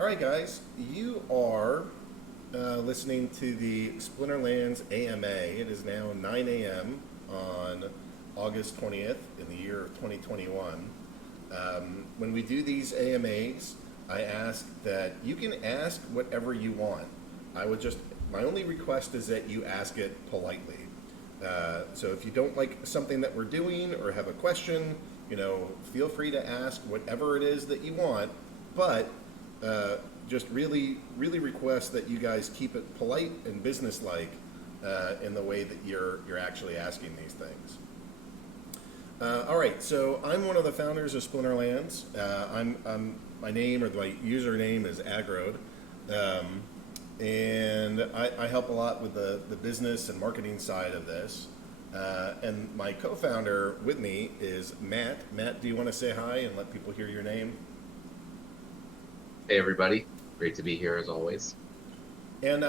All right, guys, you are listening to the Splinterlands AMA. It is now 9 a.m. on August 20th in the year of 2021. When we do these AMAs, I ask that you can ask whatever you want. My only request is that you ask it politely. So if you don't like something that we're doing or have a question, feel free to ask whatever it is that you want, but just really, really request that you guys keep it polite and businesslike in the way that you're actually asking these things. All right, so I'm one of the founders of Splinterlands. My name or my username is Aggroed, and I help a lot with the business and marketing side of this. And my co-founder with me is Matt. Matt, do you want to say hi and let people hear your name? Hey everybody, great to be here as always. And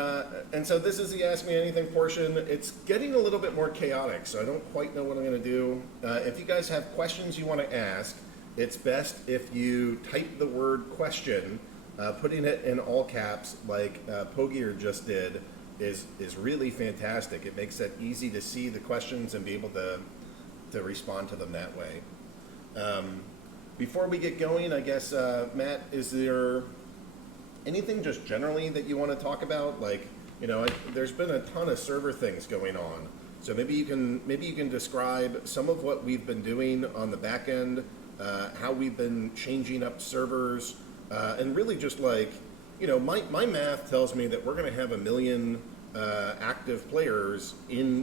so this is the Ask Me Anything portion. It's getting a little bit more chaotic, so I don't quite know what I'm going to do. If you guys have questions you want to ask, it's best if you type the word question, putting it in all caps like Pogier just did is really fantastic. It makes it easy to see the questions and be able to respond to them that way. Before we get going, I guess, Matt, is there anything just generally that you want to talk about? There's been a ton of server things going on. So maybe you can describe some of what we've been doing on the back end, how we've been changing up servers, and really just my math tells me that we're going to have 1 million active players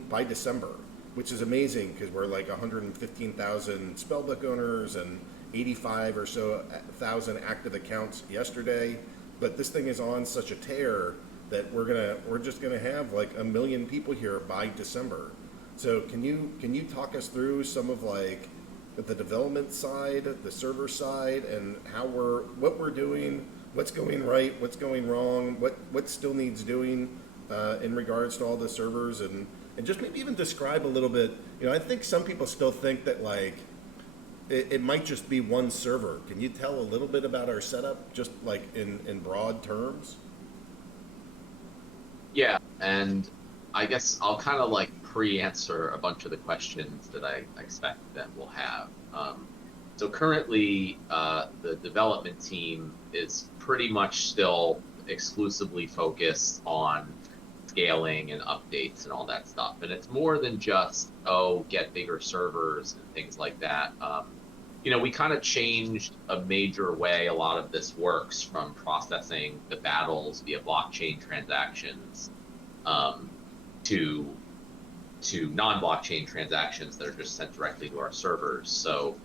by December, which is amazing because we're like 115,000 Spellbook owners and 85 or so thousand active accounts yesterday. But this thing is on such a tear that we're just gonna have like 1 million people here by December. So can you talk us through some of the development side, the server side, and what we're doing, what's going right, what's going wrong, what still needs doing in regards to all the servers, and just maybe even describe a little bit. I think some people still think that it might just be one server. Can you tell a little bit about our setup, just like in broad terms? Yeah, and I guess I'll kind of like pre-answer a bunch of the questions that I expect that we'll have. So currently, the development team is pretty much still exclusively focused on scaling and updates and all that stuff. And it's more than just, get bigger servers and things like that. We kind of changed a major way a lot of this works from processing the battles via blockchain transactions to non-blockchain transactions that are just sent directly to our servers. So,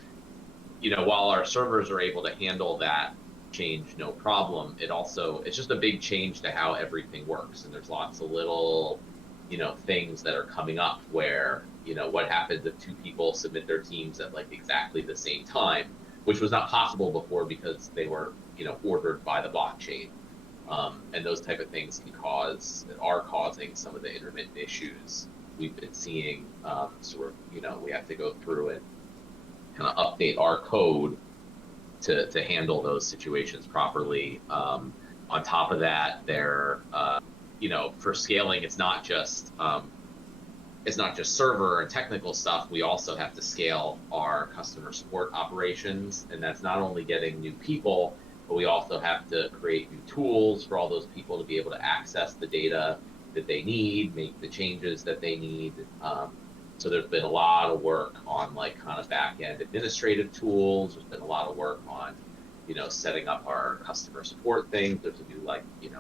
while our servers are able to handle that change no problem, it's just a big change to how everything works. And there's lots of little things that are coming up where, what happens if two people submit their teams at like exactly the same time, which was not possible before because they were, ordered by the blockchain. And those type of things are causing some of the intermittent issues we've been seeing. So we have to go through and kind of update our code to handle those situations properly. On top of that, for scaling, it's not just server and technical stuff. We also have to scale our customer support operations, and that's not only getting new people, but we also have to create new tools for all those people to be able to access the data that they need, make the changes that they need. So there's been a lot of work on kind of back end administrative tools. There's been a lot of work on setting up our customer support things. There's a new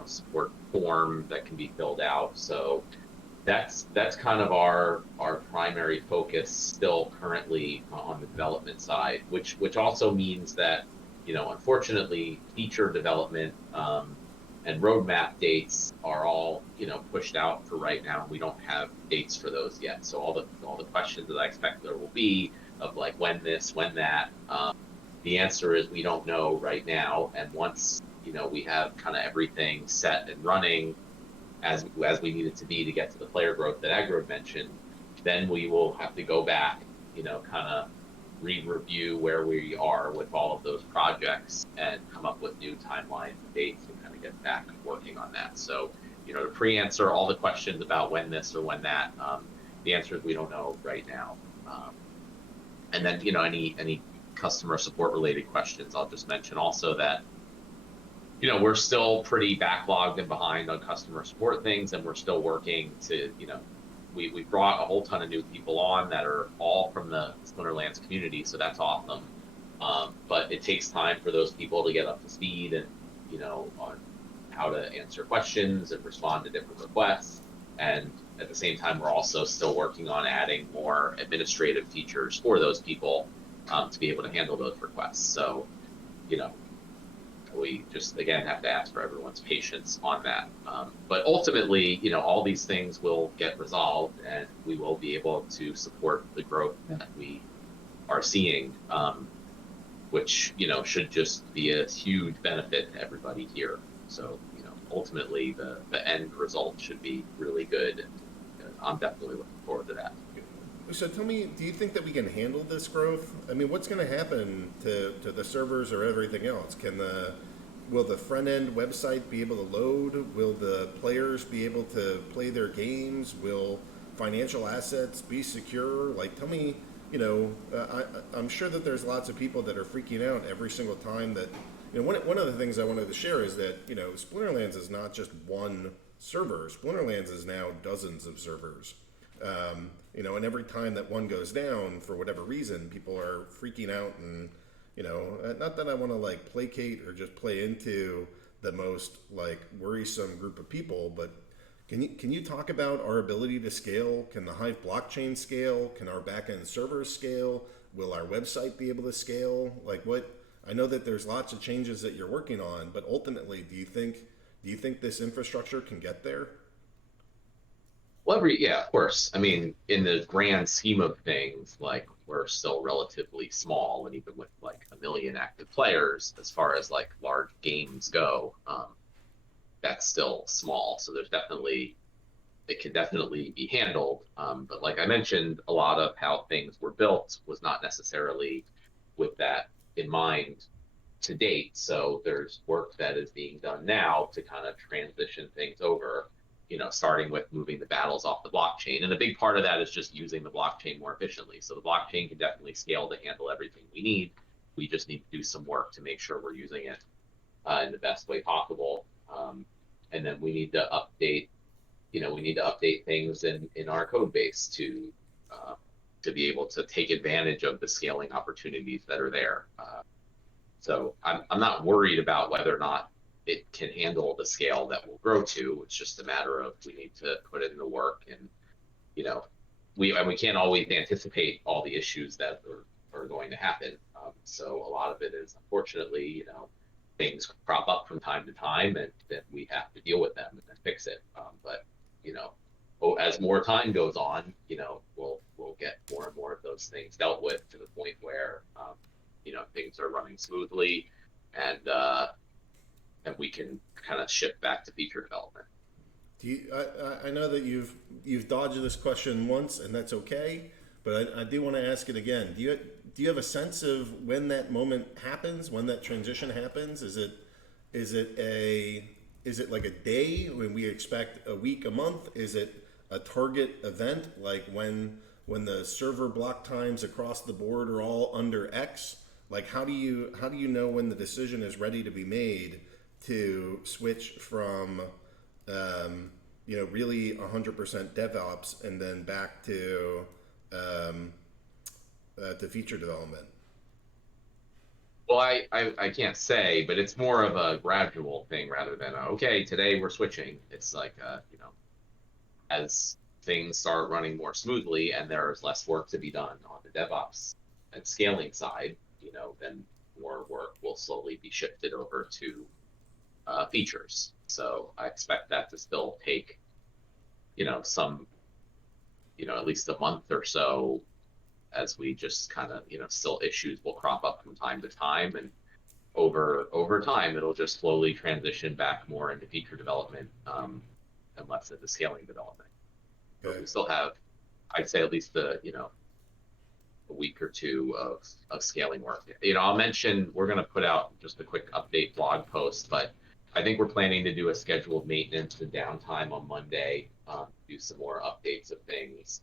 support form that can be filled out. So that's kind of our primary focus still currently on the development side, which also means that unfortunately feature development and roadmap dates are all pushed out for right now. We don't have dates for those yet. So all the questions that I expect there will be of when this, when that. The answer is we don't know right now. And once we have kind of everything set and running as we need it to be to get to the player growth that Aggroed mentioned, then we will have to go back, kind of re-review where we are with all of those projects and come up with new timelines and dates and kind of get back working on that. So, to pre-answer all the questions about when this or when that, the answer is we don't know right now. And then, any customer support related questions, I'll just mention also that, we're still pretty backlogged and behind on customer support things, and we're still working to, we brought a whole ton of new people on that are all from the Splinterlands community, so that's awesome. But it takes time for those people to get up to speed and, on how to answer questions and respond to different requests. And at the same time, we're also still working on adding more administrative features for those people to be able to handle those requests. So, we just, again, have to ask for everyone's patience on that. But ultimately, all these things will get resolved and we will be able to support the growth that we are seeing, which, should just be a huge benefit to everybody here. So, ultimately the end result should be really good. And I'm definitely looking forward to that. So tell me, do you think that we can handle this growth? I mean, what's going to happen to the servers or everything else? Will the front end website be able to load? Will the players be able to play their games? Will financial assets be secure? Like, tell me, I'm sure that there's lots of people that are freaking out every single time that, one of the things I wanted to share is that, Splinterlands is not just one server. Splinterlands is now dozens of servers. And every time that one goes down, for whatever reason, people are freaking out and, not that I want to like placate or just play into the most like worrisome group of people, but can you talk about our ability to scale? Can the Hive blockchain scale? Can our backend servers scale? Will our website be able to scale? Like I know that there's lots of changes that you're working on, but ultimately, do you think this infrastructure can get there? Well, yeah, of course. I mean, in the grand scheme of things, like we're still relatively small, and even with like 1 million active players, as far as like large games go, that's still small. So it can definitely be handled. But like I mentioned, a lot of how things were built was not necessarily with that in mind to date. So there's work that is being done now to kind of transition things over, starting with moving the battles off the blockchain. And a big part of that is just using the blockchain more efficiently. So the blockchain can definitely scale to handle everything we need. We just need to do some work to make sure we're using it in the best way possible. And then we need to update, things in our code base to be able to take advantage of the scaling opportunities that are there. So I'm not worried about whether or not it can handle the scale that we'll grow to. It's just a matter of we need to put in the work, and we can't always anticipate all the issues that are going to happen. So a lot of it is, unfortunately, things crop up from time to time, and then we have to deal with them and then fix it. But as more time goes on, we'll get more and more of those things dealt with to the point where things are running smoothly, and we can kind of shift back to feature development. I know that you've dodged this question once, and that's okay, but I do want to ask it again. Do you have a sense of when that moment happens, when that transition happens? Is it like a day when we expect a week, a month? Is it a target event, like when the server block times across the board are all under X? Like how do you know when the decision is ready to be made to switch from really 100% DevOps and then back to feature development? Well, I can't say, but it's more of a gradual thing rather than okay, today we're switching. It's like as things start running more smoothly and there's less work to be done on the DevOps and scaling side, then more work will slowly be shifted over to features. So I expect that to still take, some, at least a month or so, as we just kind of, still issues will crop up from time to time, and over time it'll just slowly transition back more into feature development and less into scaling development. But we still have, I'd say, at least the a week or two of scaling work. I'll mention we're going to put out just a quick update blog post, but I think we're planning to do a scheduled maintenance and downtime on Monday, do some more updates of things,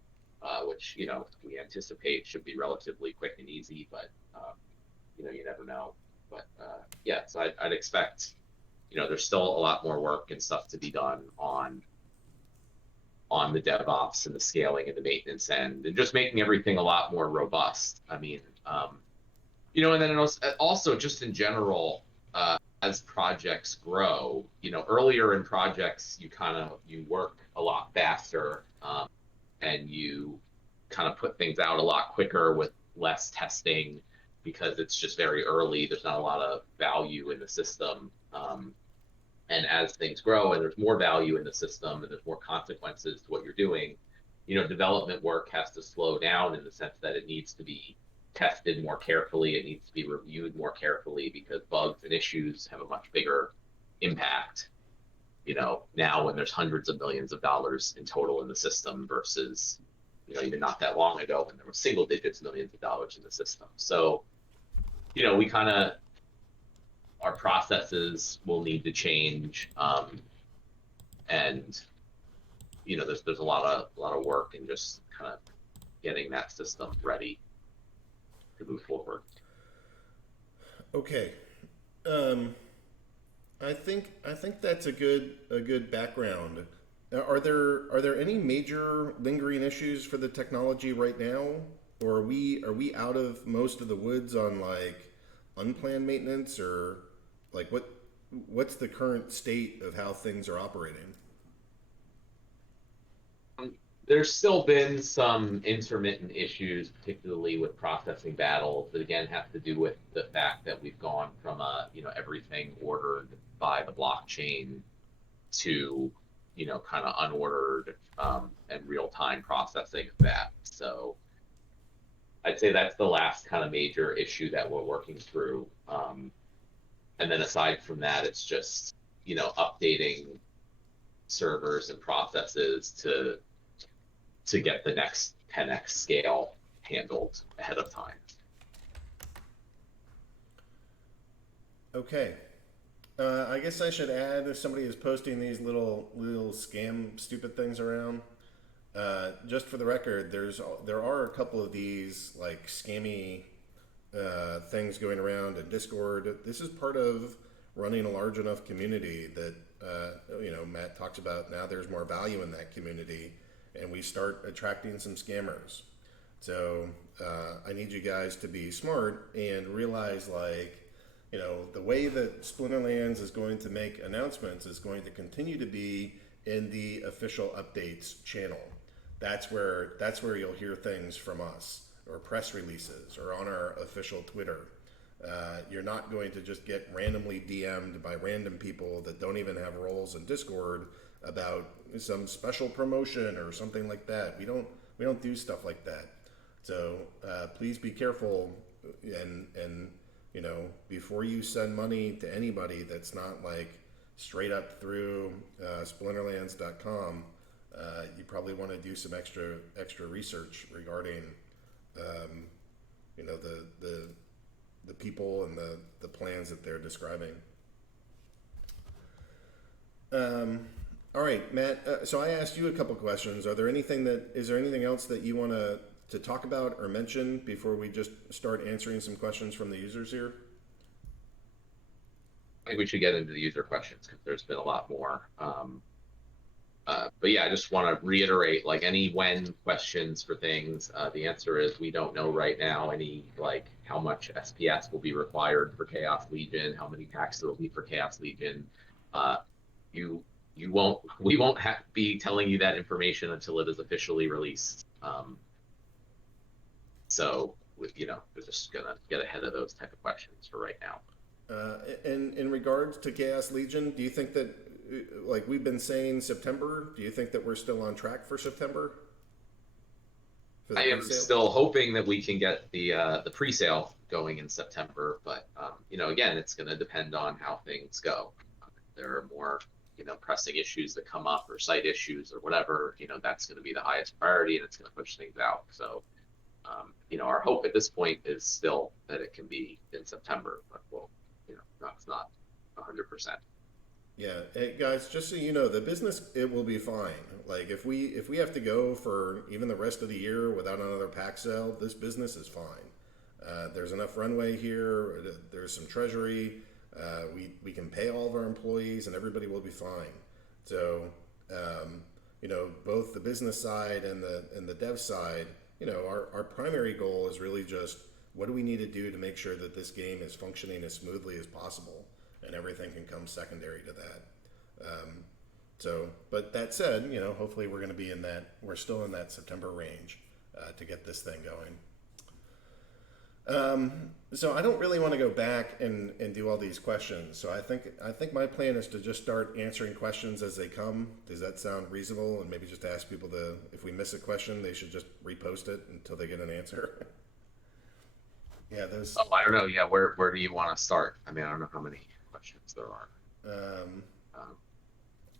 which, we anticipate should be relatively quick and easy, but, you never know. But yeah, so I'd expect, there's still a lot more work and stuff to be done on the DevOps and the scaling and the maintenance end, and just making everything a lot more robust. I mean, and then also just in general, as projects grow, earlier in projects, you work a lot faster, and you kind of put things out a lot quicker with less testing because it's just very early. There's not a lot of value in the system. And as things grow and there's more value in the system and there's more consequences to what you're doing, development work has to slow down in the sense that it needs to be tested more carefully. It needs to be reviewed more carefully because bugs and issues have a much bigger impact, now when there's hundreds of millions of dollars in total in the system versus, even not that long ago when there were single digits millions of dollars in the system. So, we kind of, our processes will need to change, and there's a lot of work in just kind of getting that system ready to move forward. Okay, I think that's a good background. Are there any major lingering issues for the technology right now, or are we out of most of the woods on like unplanned maintenance, or like what's the current state of how things are operating? There's still been some intermittent issues, particularly with processing battles, that again have to do with the fact that we've gone from everything ordered by the blockchain to kind of unordered and real-time processing of that. So I'd say that's the last kind of major issue that we're working through. And then aside from that, it's just, updating servers and processes to get the next 10x scale handled ahead of time. Okay. I guess I should add, if somebody is posting these little scam stupid things around, just for the record, there are a couple of these like scammy things going around in Discord. This is part of running a large enough community that Matt talks about. Now there's more value in that community, and we start attracting some scammers. So I need you guys to be smart and realize, like, the way that Splinterlands is going to make announcements is going to continue to be in the official updates channel. That's where you'll hear things from us, or press releases, or on our official Twitter. You're not going to just get randomly DM'd by random people that don't even have roles in Discord about some special promotion or something like that. We don't do stuff like that. So please be careful, and before you send money to anybody that's not like straight up through splinterlands.com, you probably want to do some extra research regarding the people and the plans that they're describing. All right, Matt. So I asked you a couple questions. Is there anything else that you want to talk about or mention before we just start answering some questions from the users here? I think we should get into the user questions because there's been a lot more. But yeah, I just want to reiterate, like, any when questions for things. The answer is we don't know right now how much SPS will be required for Chaos Legion, how many packs there will be for Chaos Legion. We won't be telling you that information until it is officially released. So we're just gonna get ahead of those type of questions for right now. In regards to Chaos Legion, do you think that, like we've been saying, September? Do you think that we're still on track for September? I am still hoping that we can get the pre-sale going in September, but again, it's going to depend on how things go. There are more pressing issues that come up, or site issues or whatever. That's going to be the highest priority, and it's going to push things out. So Our hope at this point is still that it can be in September, but that's not 100%. Yeah, hey guys, just so you know, the business it will be fine. Like if we have to go for even the rest of the year without another pack sale, this business is fine. There's enough runway here. There's some treasury. We can pay all of our employees, and everybody will be fine. So, both the business side and the dev side, our primary goal is really just what do we need to do to make sure that this game is functioning as smoothly as possible, and everything can come secondary to that. But that said, hopefully we're going to be we're still in that September range to get this thing going. So I don't really want to go back and do all these questions. So I think my plan is to just start answering questions as they come. Does that sound reasonable? And maybe just ask people if we miss a question, they should just repost it until they get an answer. Yeah, those. Oh, I don't know. Yeah, where do you want to start? I mean, I don't know how many questions there are. Um, Um,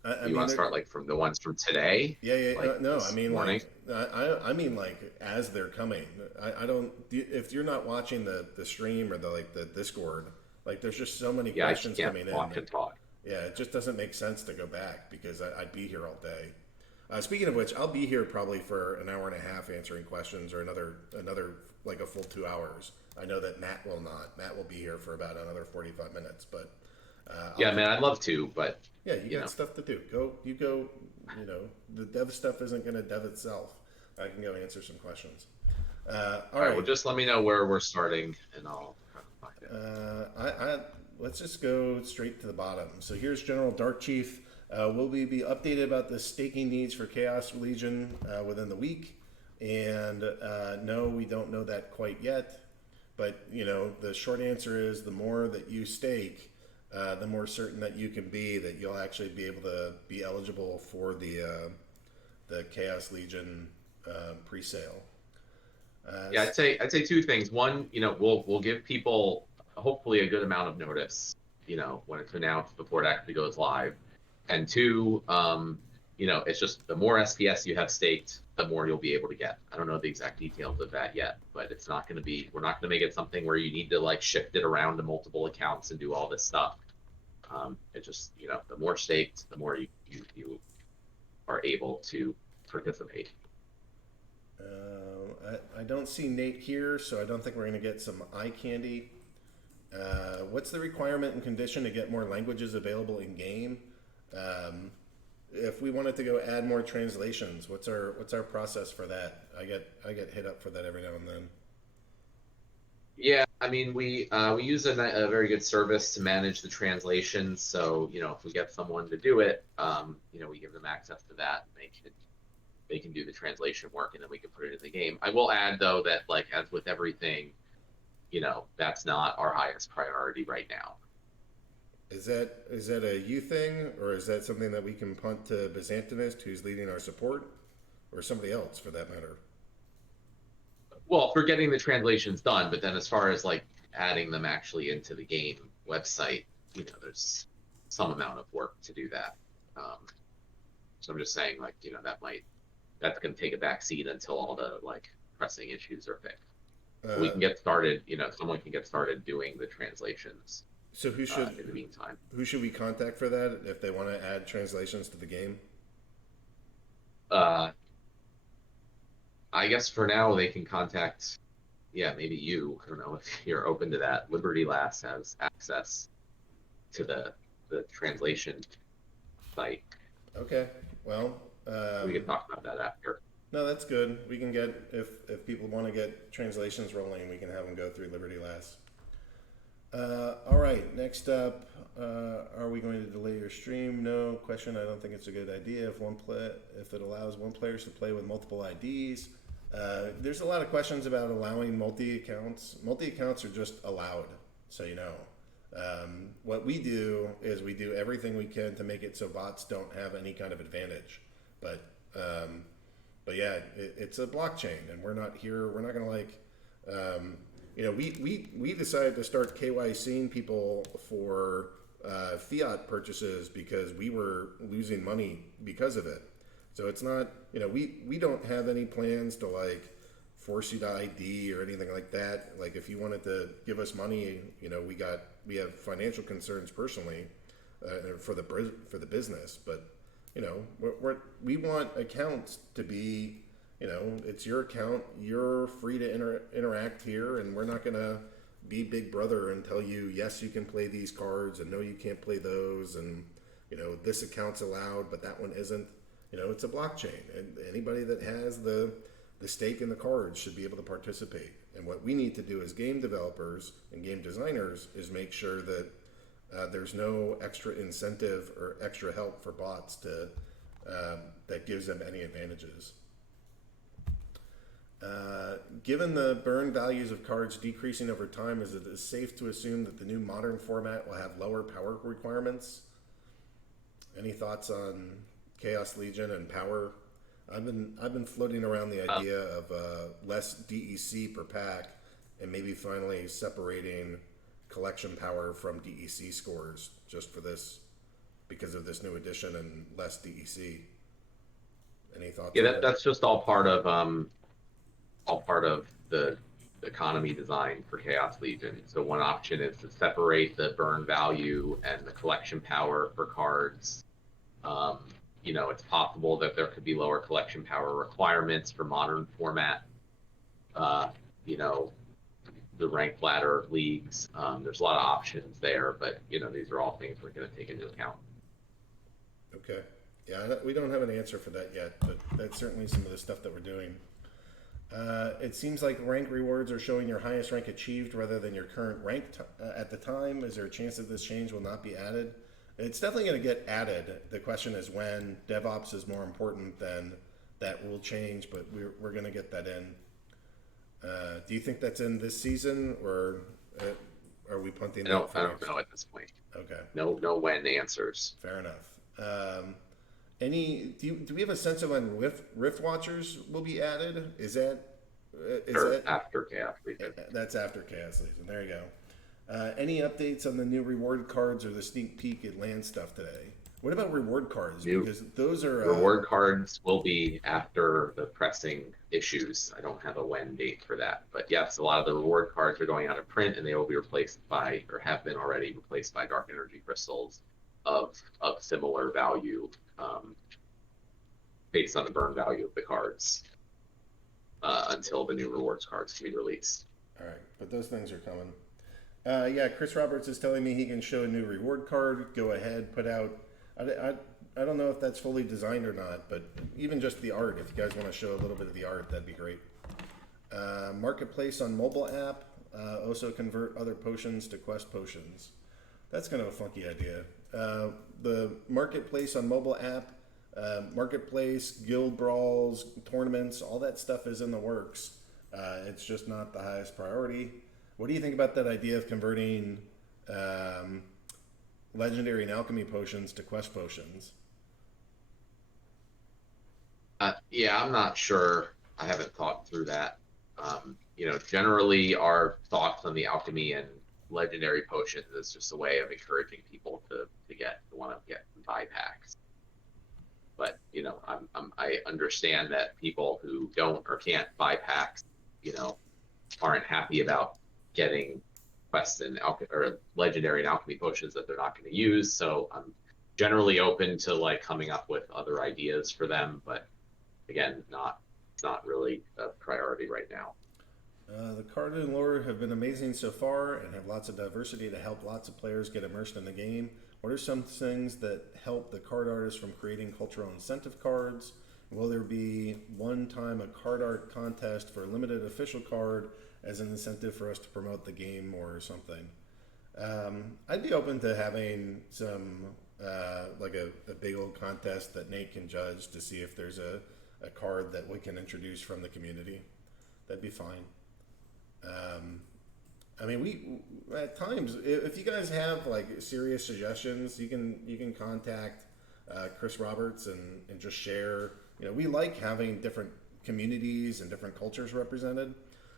I you mean, want to start like from the ones from today? yeah, yeah. Like No, this I mean morning? I mean like as they're coming. I don't. If you're not watching the stream or the Discord, like there's just so many Yeah, I questions can't coming in. walk and talk. Yeah, it just doesn't make sense to go back because I'd be here all day. Speaking of which, I'll be here probably for an hour and a half answering questions, or another like a full 2 hours. I know that Matt will not. Matt will be here for about another 45 minutes, but Yeah, man, I'd love to, but yeah, you you got know, stuff to do. Go. The dev stuff isn't going to dev itself. I can go answer some questions. All all right. Well, right. just let me know where we're starting, and I'll try to find it. Let's just go straight to the bottom. So here's General Dark Chief. Will we be updated about the staking needs for Chaos Legion within the week? And no, we don't know that quite yet. But the short answer is the more that you stake, the more certain that you can be that you'll actually be able to be eligible for the Chaos Legion pre-sale. Yeah, I'd say two things. One, we'll give people hopefully a good amount of notice, when it's announced before it actually goes live. And two, it's just the more SPS you have staked, the more you'll be able to get. I don't know the exact details of that yet, but we're not gonna make it something where you need to like shift it around to multiple accounts and do all this stuff. It just, the more staked, the more you are able to participate. I don't see Nate here, so I don't think we're going to get some eye candy. What's the requirement and condition to get more languages available in game? If we wanted to go add more translations, what's our process for that? I get hit up for that every now and then. Yeah, I mean, we use a very good service to manage the translations. So, if we get someone to do it, we give them access to that. And they can do the translation work, and then we can put it in the game. I will add though that, like as with everything, that's not our highest priority right now. Is that a you thing, or is that something that we can punt to Byzantinist, who's leading our support, or somebody else for that matter? Well, for getting the translations done, but then as far as like adding them actually into the game website, there's some amount of work to do that. So I'm just saying, like, that's going to take a back seat until all the like pressing issues are fixed. We can get started. Someone can get started doing the translations. So In the meantime, who should we contact for that if they want to add translations to the game? uh, I guess for now they can contact, yeah, maybe you. I don't know if you're open to that. Liberty Lass has access to the translation site. Okay. Well, We can talk about that after. no, that's good. We can get if people want to get translations rolling, we can have them go through Liberty Lass. All right. Next up, are we going to delay your stream? No question. I don't think it's a good idea if it allows one players to play with multiple IDs. There's a lot of questions about allowing multi accounts. Multi accounts are just allowed, so you know. What we do is we do everything we can to make it so bots don't have any kind of advantage. But yeah, it's a blockchain, and we're not here. We're not going to we decided to start KYCing people for fiat purchases because we were losing money because of it. So it's not, we don't have any plans to force you to ID or anything like that. Like if you wanted to give us money, you know, we have financial concerns personally for the business, but you know, we want accounts to be, you know, it's your account. You're free to interact here, and we're not gonna be Big Brother and tell you yes you can play these cards and no you can't play those, and you know this account's allowed but that one isn't. You know, it's a blockchain, and anybody that has the stake in the cards should be able to participate. And what we need to do as game developers and game designers is make sure that there's no extra incentive or extra help for bots to that gives them any advantages. Given the burn values of cards decreasing over time, is it safe to assume that the new modern format will have lower power requirements? Any thoughts on Chaos Legion and power? I've been floating around the idea of less DEC per pack, and maybe finally separating collection power from DEC scores just for this, because of this new edition and less DEC. Any thoughts? Yeah, that's just all part of the economy design for Chaos Legion. So one option is to separate the burn value and the collection power for cards. You know, it's possible that there could be lower collection power requirements for modern format. You know, the ranked ladder leagues. There's a lot of options there, but you know, these are all things we're going to take into account. Okay. Yeah, we don't have an answer for that yet, but that's certainly some of the stuff that we're doing. It seems like rank rewards are showing your highest rank achieved rather than your current rank at the time. Is there a chance that this change will not be added? It's definitely going to get added. The question is when. DevOps is more important than that rule change, but we're going to get that in. Do you think that's in this season, or are we punting that? I don't know at this point. Okay. No when answers. Fair enough. Do we have a sense of when Rift Watchers will be added? Is that after Chaos Legion? That's after Chaos Legion. There you go. Any updates on the new reward cards or the sneak peek at land stuff today? What about reward cards? Because those are reward cards will be after the pressing issues. I don't have a when date for that, but yes, a lot of the reward cards are going out of print, and they will be replaced by, or have been already replaced by, dark energy crystals of similar value, based on the burn value of the cards, until the new rewards cards can be released. All right, but those things are coming. Yeah, Chris Roberts is telling me he can show a new reward card. Go ahead, put out. I don't know if that's fully designed or not, but even just the art, if you guys want to show a little bit of the art, that'd be great. Marketplace on mobile app. Also convert other potions to quest potions. That's kind of a funky idea. The marketplace on mobile app, marketplace, guild brawls, tournaments, all that stuff is in the works. It's just not the highest priority. What do you think about that idea of converting legendary and alchemy potions to quest potions? Yeah, I'm not sure. I haven't thought through that. You know, generally our thoughts on the alchemy and legendary potions is just a way of encouraging people to want to get and buy packs. But you know, I understand that people who don't or can't buy packs, you know, aren't happy about getting quests and or legendary and alchemy potions that they're not going to use. So I'm generally open to like coming up with other ideas for them, but again, it's not really a priority right now. The card and lore have been amazing so far and have lots of diversity to help lots of players get immersed in the game. What are some things that help the card artists from creating cultural incentive cards? Will there be one time a card art contest for a limited official card as an incentive for us to promote the game or something? I'd be open to having some, like a big old contest that Nate can judge to see if there's a card that we can introduce from the community. That'd be fine. I mean, we at times, if you guys have like serious suggestions, you can contact Chris Roberts and just share. You know, we like having different communities and different cultures represented.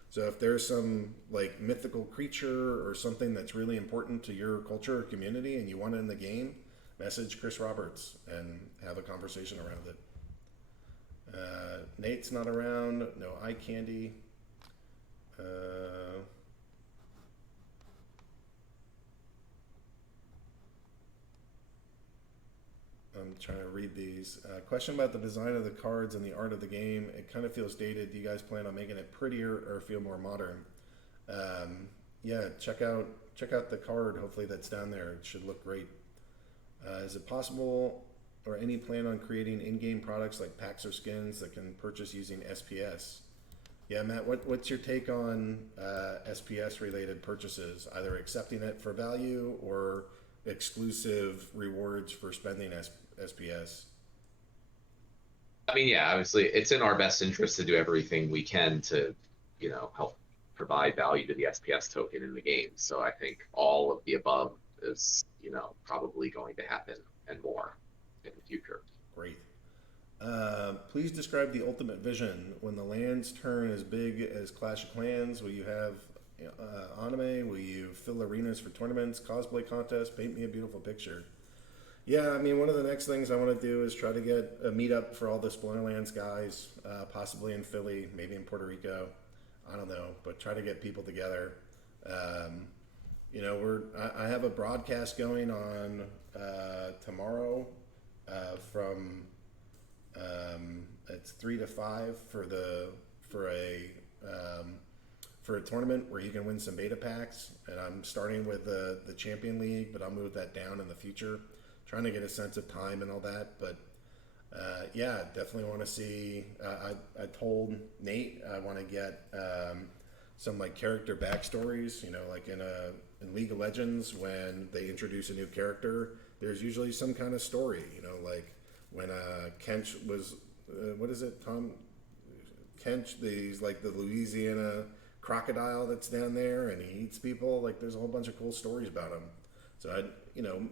So if there's some like mythical creature or something that's really important to your culture or community and you want it in the game, message Chris Roberts and have a conversation around it. Nate's not around. No eye candy. Uh, I'm trying to read these. Question about the design of the cards and the art of the game. It kind of feels dated. Do you guys plan on making it prettier or feel more modern? Yeah, check out the card. Hopefully that's down there. It should look great. Is it possible or any plan on creating in-game products like packs or skins that can purchase using SPS? Yeah, Matt, what's your take on SPS related purchases? Either accepting it for value or exclusive rewards for spending SPS? I mean, yeah, obviously it's in our best interest to do everything we can to, help provide value to the SPS token in the game. So I think all of the above is, probably going to happen and more in the future. Great. Please describe the ultimate vision. When the lands turn as big as Clash of Clans, will you have anime? Will you fill arenas for tournaments, cosplay contests? Paint me a beautiful picture. Yeah, I mean, one of the next things I want to do is try to get a meetup for all the Splinterlands guys, possibly in Philly, maybe in Puerto Rico. I don't know, but try to get people together. Um, I have a broadcast going on tomorrow from it's 3 to 5 um, for a tournament where you can win some beta packs, and I'm starting with the Champion League, but I'll move that down in the future. Trying to get a sense of time and all that, but yeah, definitely want to see. I told Nate I want to get some like character backstories. Like in League of Legends, when they introduce a new character, there's usually some kind of story. Like when Kench was what is it, Tom? Kench, he's like the Louisiana crocodile that's down there, and he eats people. Like there's a whole bunch of cool stories about him. So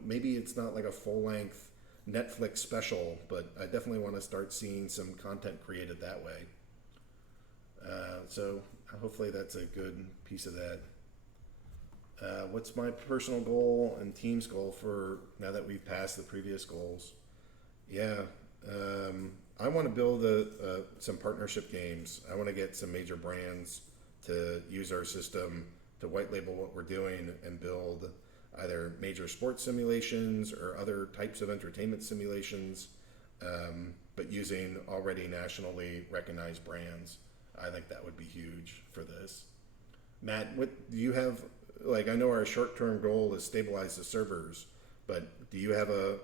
maybe it's not like a full length Netflix special, but I definitely want to start seeing some content created that way. So hopefully that's a good piece of that. What's my personal goal and team's goal for now that we've passed the previous goals? Yeah, I want to build some partnership games. I want to get some major brands to use our system to white label what we're doing and build either major sports simulations or other types of entertainment simulations, but using already nationally recognized brands. I think that would be huge for this. Matt, what do you have? Like, I know our short-term goal is stabilize the servers, but do you have a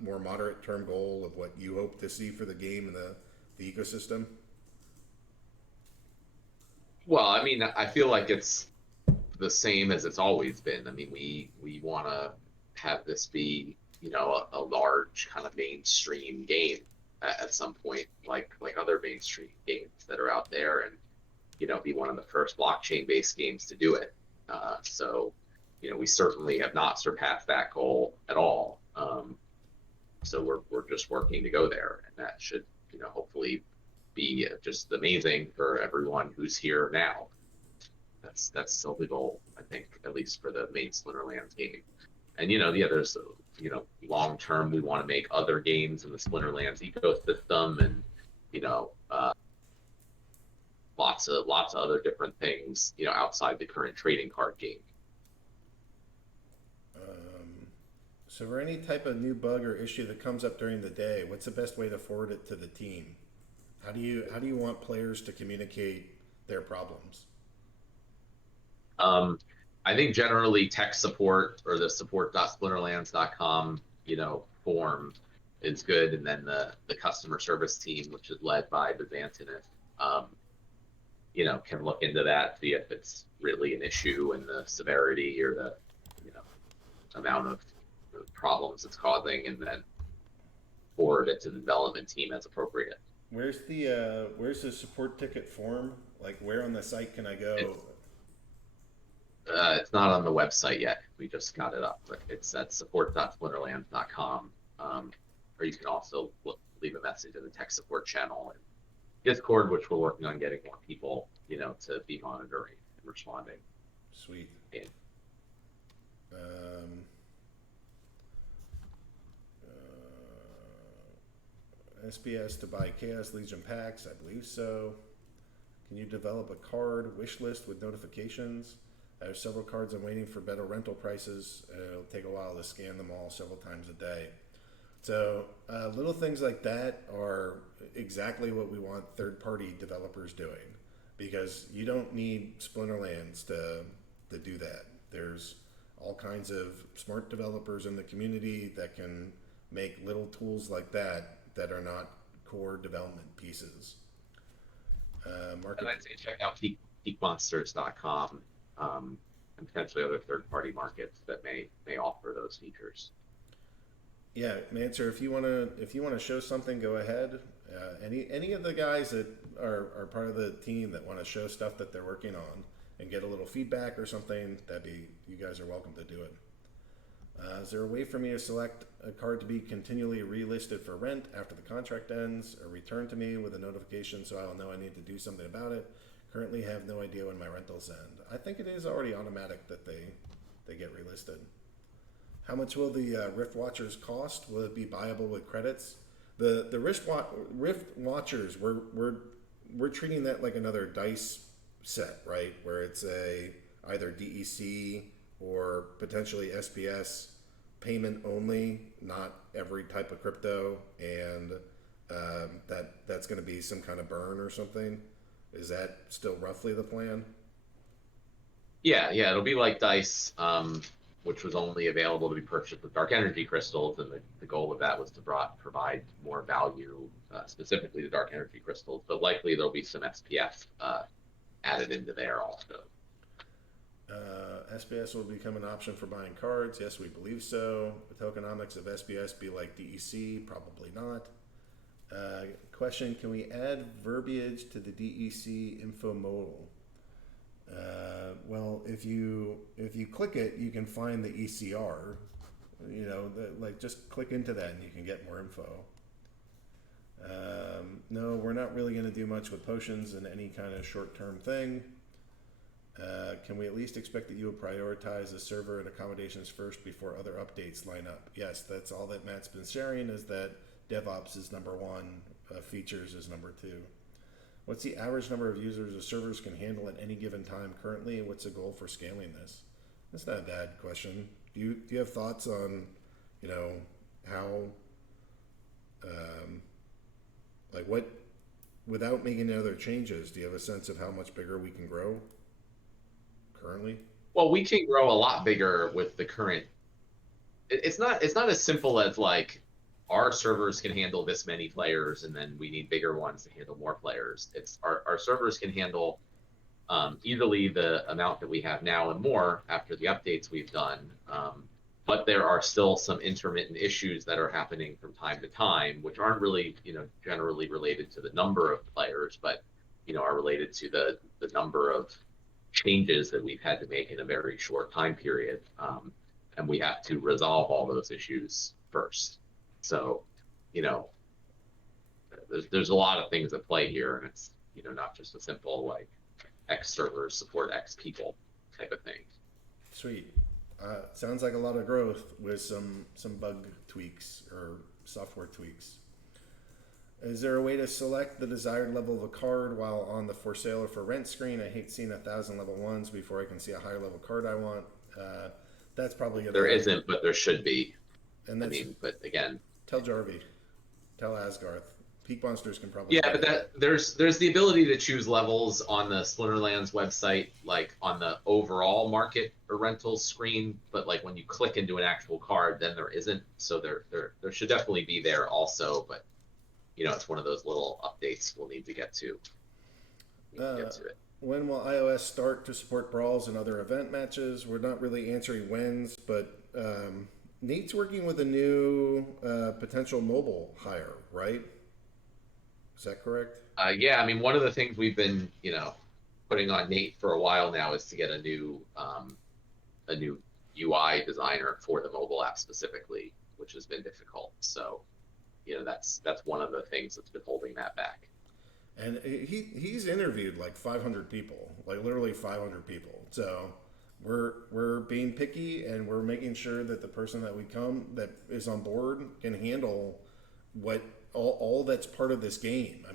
more moderate-term goal of what you hope to see for the game and the ecosystem? Well, I mean, I feel like it's the same as it's always been. I mean, we want to have this be, a large kind of mainstream game at some point, like other mainstream games that are out there, and be one of the first blockchain-based games to do it. So, we certainly have not surpassed that goal at all. So we're just working to go there, and that should, hopefully be just amazing for everyone who's here now. That's still the goal, I think, at least for the main Splinterlands game. And yeah, there's long term we want to make other games in the Splinterlands ecosystem, and lots of other different things, outside the current trading card game. So for any type of new bug or issue that comes up during the day, what's the best way to forward it to the team? How do you want players to communicate their problems? I think generally tech support or the support.splinterlands.com, form is good. And then the customer service team, which is led by Byzantinus, can look into that, see if it's really an issue and the severity or the, amount of problems it's causing, and then forward it to the development team as appropriate. Where's the support ticket form? Like, where on the site can I go? It's not on the website yet. We just got it up, but it's at support.splinterlands.com. Or you can also leave a message in the tech support channel and Discord, which we're working on getting more people, to be monitoring and responding. Sweet. And, SPS to buy Chaos Legion packs, I believe so. Can you develop a card wish list with notifications? I have several cards I'm waiting for better rental prices. It'll take a while to scan them all several times a day. So little things like that are exactly what we want third-party developers doing, because you don't need Splinterlands to do that. There's all kinds of smart developers in the community that can make little tools like that are not core development pieces. And I'd say check out peakmonsters.com, and potentially other third-party markets that may offer those features. Yeah, Manser, if you wanna show something, go ahead. Any of the guys that are part of the team that want to show stuff that they're working on and get a little feedback or something, you guys are welcome to do it. Is there a way for me to select a card to be continually relisted for rent after the contract ends, or returned to me with a notification so I'll know I need to do something about it? Currently have no idea when my rentals end. I think it is already automatic that they get relisted. How much will the Rift Watchers cost? Will it be buyable with credits? The Rift Watchers, we're treating that like another dice set, right? Where it's either DEC or potentially SPS payment only, not every type of crypto, and that's going to be some kind of burn or something. Is that still roughly the plan? Yeah, it'll be like Dice, which was only available to be purchased with Dark Energy crystals, and the goal of that was to provide more value, specifically to Dark Energy crystals. But likely there'll be some SPF added into there also. SPS will become an option for buying cards. Yes, we believe so. The tokenomics of SPS be like DEC? Probably not. Question: can we add verbiage to the DEC info modal? Well, if you click it, you can find the ECR. Just click into that and you can get more info. No, we're not really going to do much with potions and any kind of short-term thing. Can we at least expect that you will prioritize the server and accommodations first before other updates line up? Yes, that's all that Matt's been sharing, is that DevOps is number one, features is number two. What's the average number of users the servers can handle at any given time currently, and what's the goal for scaling this? That's not a bad question. Do you have thoughts on, how, what, without making any other changes, do you have a sense of how much bigger we can grow currently? Well, we can grow a lot bigger with the current. It's not as simple as like our servers can handle this many players and then we need bigger ones to handle more players. It's our servers can handle easily the amount that we have now and more after the updates we've done. But there are still some intermittent issues that are happening from time to time, which aren't really, generally related to the number of players, but, are related to the number of changes that we've had to make in a very short time period. And we have to resolve all those issues first. So, there's a lot of things at play here, and it's, not just a simple like X servers support X people type of thing. Sweet. Sounds like a lot of growth with some bug tweaks or software tweaks. Is there a way to select the desired level of a card while on the for sale or for rent screen? I hate seeing 1,000 level ones before I can see a higher level card I want. That's probably gonna. There isn't, but there should be. And that's, but again, tell Jarvie, tell Asgarth. Peak Monsters can probably. Yeah, but there's the ability to choose levels on the Splinterlands website, like on the overall market or rentals screen. But like when you click into an actual card, then there isn't. So there should definitely be there also. But it's one of those little updates we'll need to get to. It. When will iOS start to support Brawls and other event matches? We're not really answering whens, but Nate's working with a new potential mobile hire, right? Is that correct? Yeah, one of the things we've been, putting on Nate for a while now is to get a new UI designer for the mobile app specifically, which has been difficult. So, that's one of the things that's been holding that back. And he's interviewed like 500 people, like literally 500 people. So we're being picky, and we're making sure that the person that is on board can handle what all that's part of this game.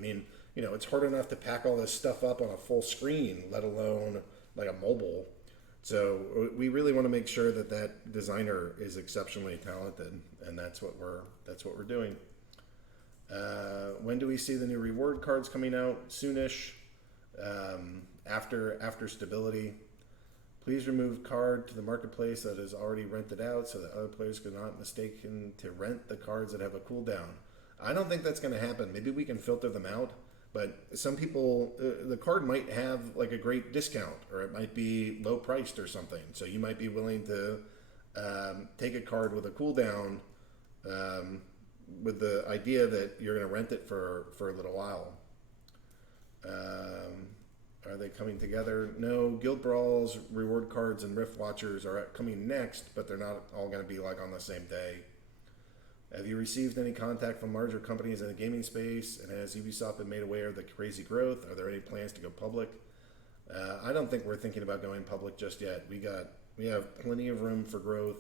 it's hard enough to pack all this stuff up on a full screen, let alone like a mobile. So we really want to make sure that that designer is exceptionally talented, and that's what we're doing. When do we see the new reward cards coming out? Soonish. After stability. Please remove card to the marketplace that is already rented out so that other players could not mistaken to rent the cards that have a cooldown. I don't think that's going to happen. Maybe we can filter them out, but some people, the card might have like a great discount, or it might be low priced or something. So you might be willing to take a card with a cooldown with the idea that you're going to rent it for a little while. Are they coming together? No. Guild Brawls, Reward Cards, and Rift Watchers are coming next, but they're not all going to be like on the same day. Have you received any contact from larger companies in the gaming space? And has Ubisoft been made aware of the crazy growth? Are there any plans to go public? I don't think we're thinking about going public just yet. We have plenty of room for growth,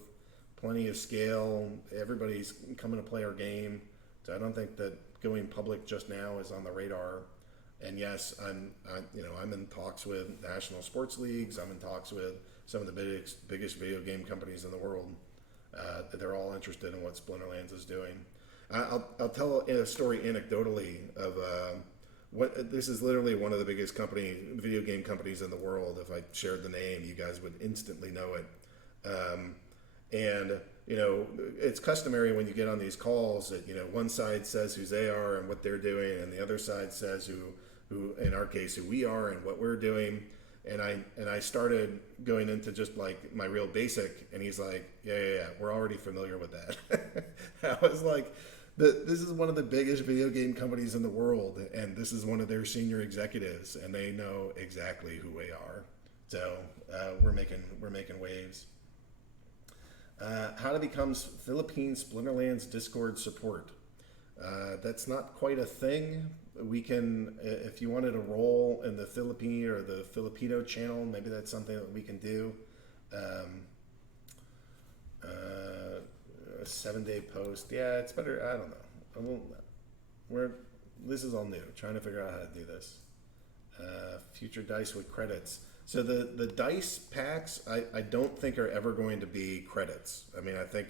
plenty of scale. Everybody's coming to play our game. So I don't think that going public just now is on the radar. And yes, I'm in talks with national sports leagues. I'm in talks with some of the biggest video game companies in the world. They're all interested in what Splinterlands is doing. I'll tell a story anecdotally of what this is. Literally one of the biggest video game companies in the world. If I shared the name, you guys would instantly know it. And it's customary when you get on these calls that one side says who they are and what they're doing, and the other side says who in our case who we are and what we're doing. And I started going into just like my real basic, and he's like, yeah, we're already familiar with that. I was like, this is one of the biggest video game companies in the world, and this is one of their senior executives, and they know exactly who we are. So we're making waves. How to become Philippine Splinterlands Discord support. That's not quite a thing. We can, if you wanted to roll in the Philippine or the Filipino channel, maybe that's something that we can do. A 7-day post. Yeah, it's better. I don't know. This is all new. Trying to figure out how to do this. Future dice with credits. So the dice packs, I don't think are ever going to be credits. I mean, I think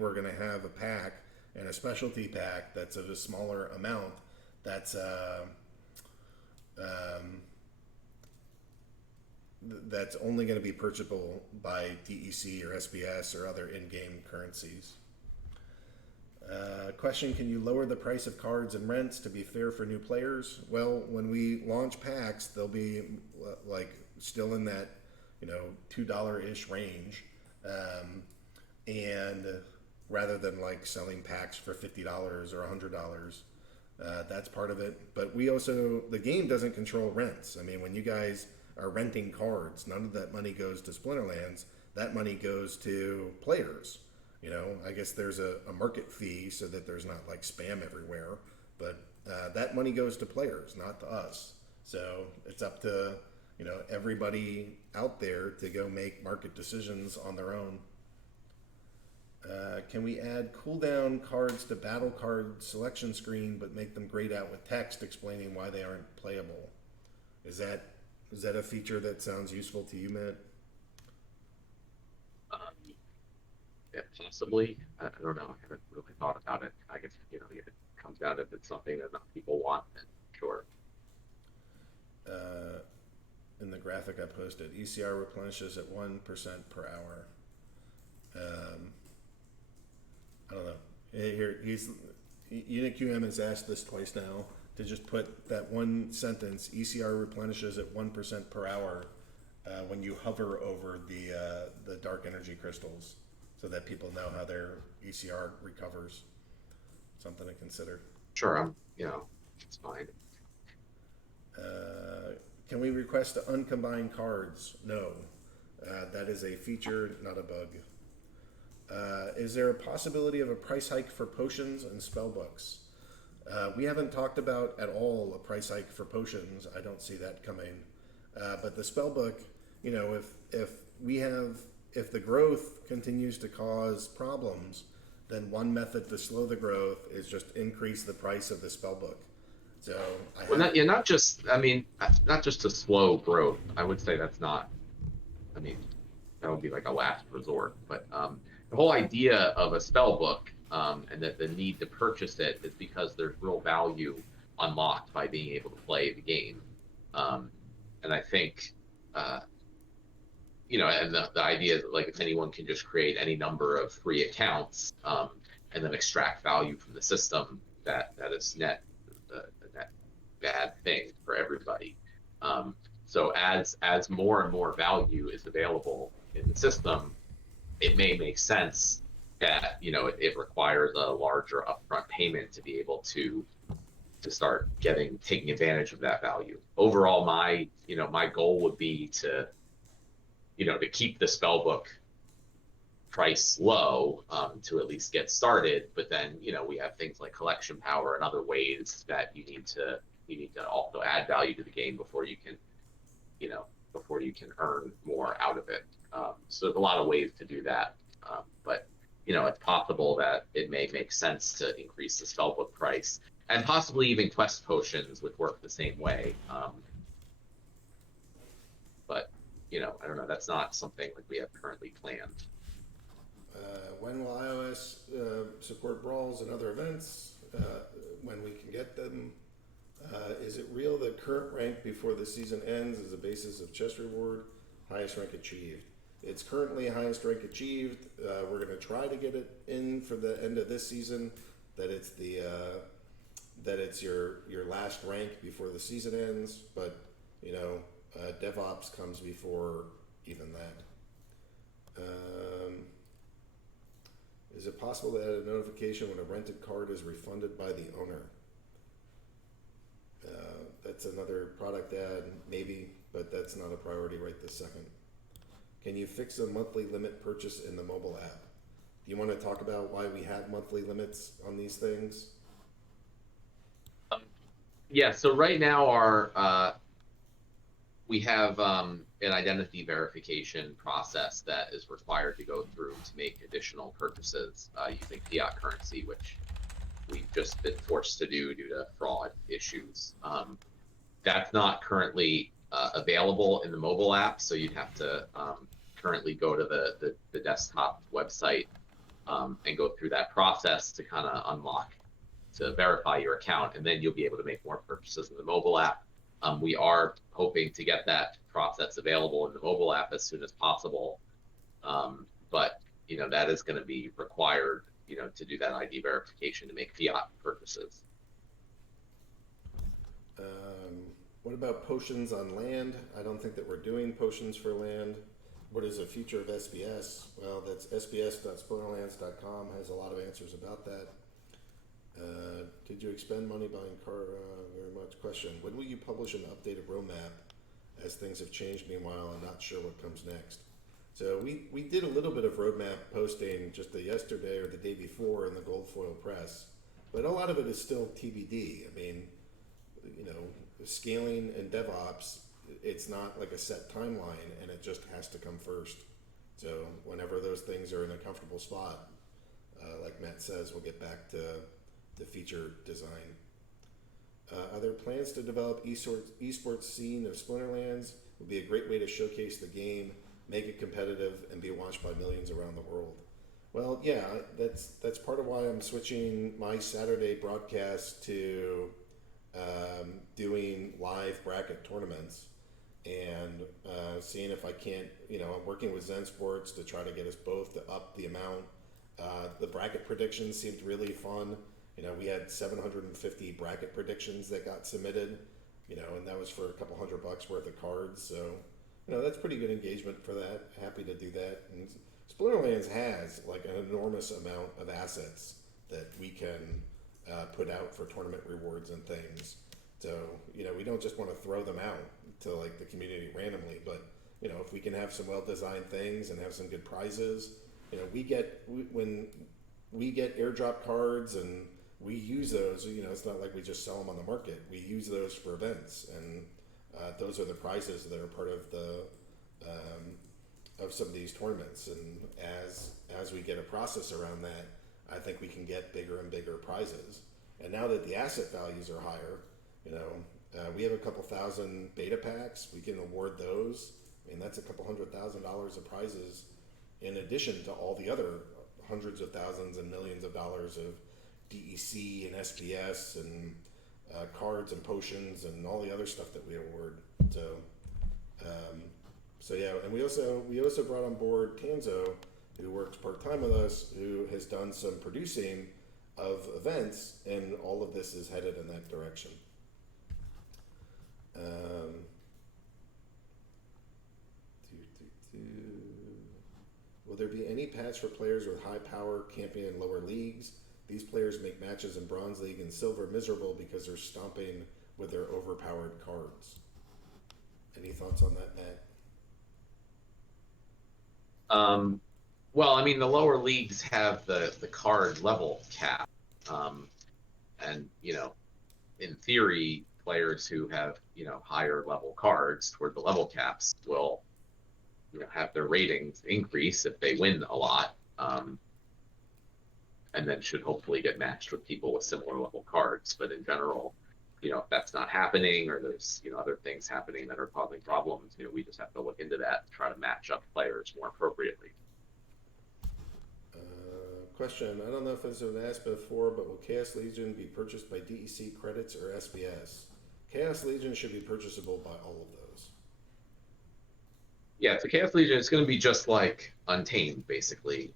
we're going to have a pack and a specialty pack that's of a smaller amount. That's only going to be purchasable by DEC or SBS or other in-game currencies. Question: can you lower the price of cards and rents to be fair for new players? Well, when we launch packs, they'll be like still in that $2-ish range, and rather than like selling packs for $50 or $100. That's part of it. But we also, the game doesn't control rents. I mean, when you guys are renting cards, none of that money goes to Splinterlands. That money goes to players. I guess there's a market fee so that there's not like spam everywhere. But that money goes to players, not to us. So it's up to, everybody out there to go make market decisions on their own. Can we add cooldown cards to battle card selection screen, but make them grayed out with text explaining why they aren't playable? Is that a feature that sounds useful to you, Matt? Yeah, possibly. I don't know. I haven't really thought about it. I guess if it comes out if it's something that enough people want, then sure. In the graphic I posted, ECR replenishes at 1% per hour. I don't know. Here, UniQM has asked this twice now to just put that one sentence: ECR replenishes at 1% per hour when you hover over the dark energy crystals, so that people know how their ECR recovers. Something to consider. Sure, it's fine. Can we request to uncombine cards? No. That is a feature, not a bug. Is there a possibility of a price hike for potions and spellbooks? We haven't talked about at all a price hike for potions. I don't see that coming. But the spellbook, if the growth continues to cause problems, then one method to slow the growth is just increase the price of the spellbook. So I Well, have, not just, I mean, not just to slow growth. I would say that's not, I mean, that would be like a last resort. But the whole idea of a spell book and that the need to purchase it is because there's real value unlocked by being able to play the game. Um, and I think, uh, and the idea is that like if anyone can just create any number of free accounts and then extract value from the system, that is a net bad thing for everybody. So as more and more value is available in the system, it may make sense that it requires a larger upfront payment to be able to start taking advantage of that value. Overall, my goal would be to keep the spell book price low to at least get started. But then we have things like collection power and other ways that you need to also add value to the game you know before you can earn more out of it. So there's a lot of ways to do that. But it's possible that it may make sense to increase the spellbook price, and possibly even quest potions would work the same way. But I don't know. That's not something like we have currently planned. when will iOS support Brawls and other events? When we can get them? Is it real that current rank before the season ends is the basis of chest reward? Highest rank achieved. It's currently highest rank achieved. We're going to try to get it in for the end of this season. That it's your last rank before the season ends. But DevOps comes before even that. Is it possible to add a notification when a rented card is refunded by the owner? That's another product ad, maybe, but that's not a priority right this second. Can you fix a monthly limit purchase in the mobile app? Do you want to talk about why we have monthly limits on these things? Yeah. So right now we have an identity verification process that is required to go through to make additional purchases using fiat currency, which we've just been forced to do due to fraud issues. That's not currently available in the mobile app, so you'd have to currently go to the desktop website and go through that process to kind of to verify your account, and then you'll be able to make more purchases in the mobile app. We are hoping to get that process available in the mobile app as soon as possible, but that is going to be required to do that ID verification to make fiat purchases. What about potions on land? I don't think that we're doing potions for land. What is the future of SBS? Well, that's sbs.splinterlands.com has a lot of answers about that. Did you expend money buying car? Very much. Question: when will you publish an updated roadmap? As things have changed, meanwhile, I'm not sure what comes next. So we did a little bit of roadmap posting just yesterday or the day before in the Gold Foil Press, but a lot of it is still TBD. I mean, scaling and DevOps, it's not like a set timeline, and it just has to come first. So whenever those things are in a comfortable spot, like Matt says, we'll get back to the feature design. Are there plans to develop esports scene of Splinterlands? Would be a great way to showcase the game, make it competitive, and be watched by millions around the world. Well, yeah, that's part of why I'm switching my Saturday broadcast to doing live bracket tournaments and seeing if I can't, I'm working with Zen Sports to try to get us both to up the amount. The bracket predictions seemed really fun. We had 750 bracket predictions that got submitted, and that was for a couple $100 worth of cards. So, that's pretty good engagement for that. Happy to do that. And Splinterlands has like an enormous amount of assets that we can put out for tournament rewards and things. So, we don't just want to throw them out to like the community randomly, but if we can have some well-designed things and have some good prizes, when we get airdrop cards and we use those, it's not like we just sell them on the market. We use those for events, and those are the prizes that are part of of some of these tournaments. And as we get a process around that, I think we can get bigger and bigger prizes. And now that the asset values are higher, We have a couple thousand beta packs. We can award those. I mean, that's a couple $100,000 of prizes in addition to all the other hundreds of thousands and millions of dollars of DEC and SPS and cards and potions and all the other stuff that we award. Um, so yeah, and we also brought on board Tanzo, who works part time with us, who has done some producing of events, and all of this is headed in that direction. Will there be any patch for players with high power camping in lower leagues? These players make matches in Bronze League and Silver miserable because they're stomping with their overpowered cards. Any thoughts on that, Matt? Well, I mean, the lower leagues have the card level cap, and in theory, players who have higher level cards toward the level caps will have their ratings increase if they win a lot, and then should hopefully get matched with people with similar level cards. But in general, if that's not happening, or there's other things happening that are causing problems, we just have to look into that and try to match up players more appropriately. Question, I don't know if this has been asked before, but will Chaos Legion be purchased by DEC credits or SPS? Chaos Legion should be purchasable by all of those. Yeah, so Chaos Legion is going to be just like Untamed, basically,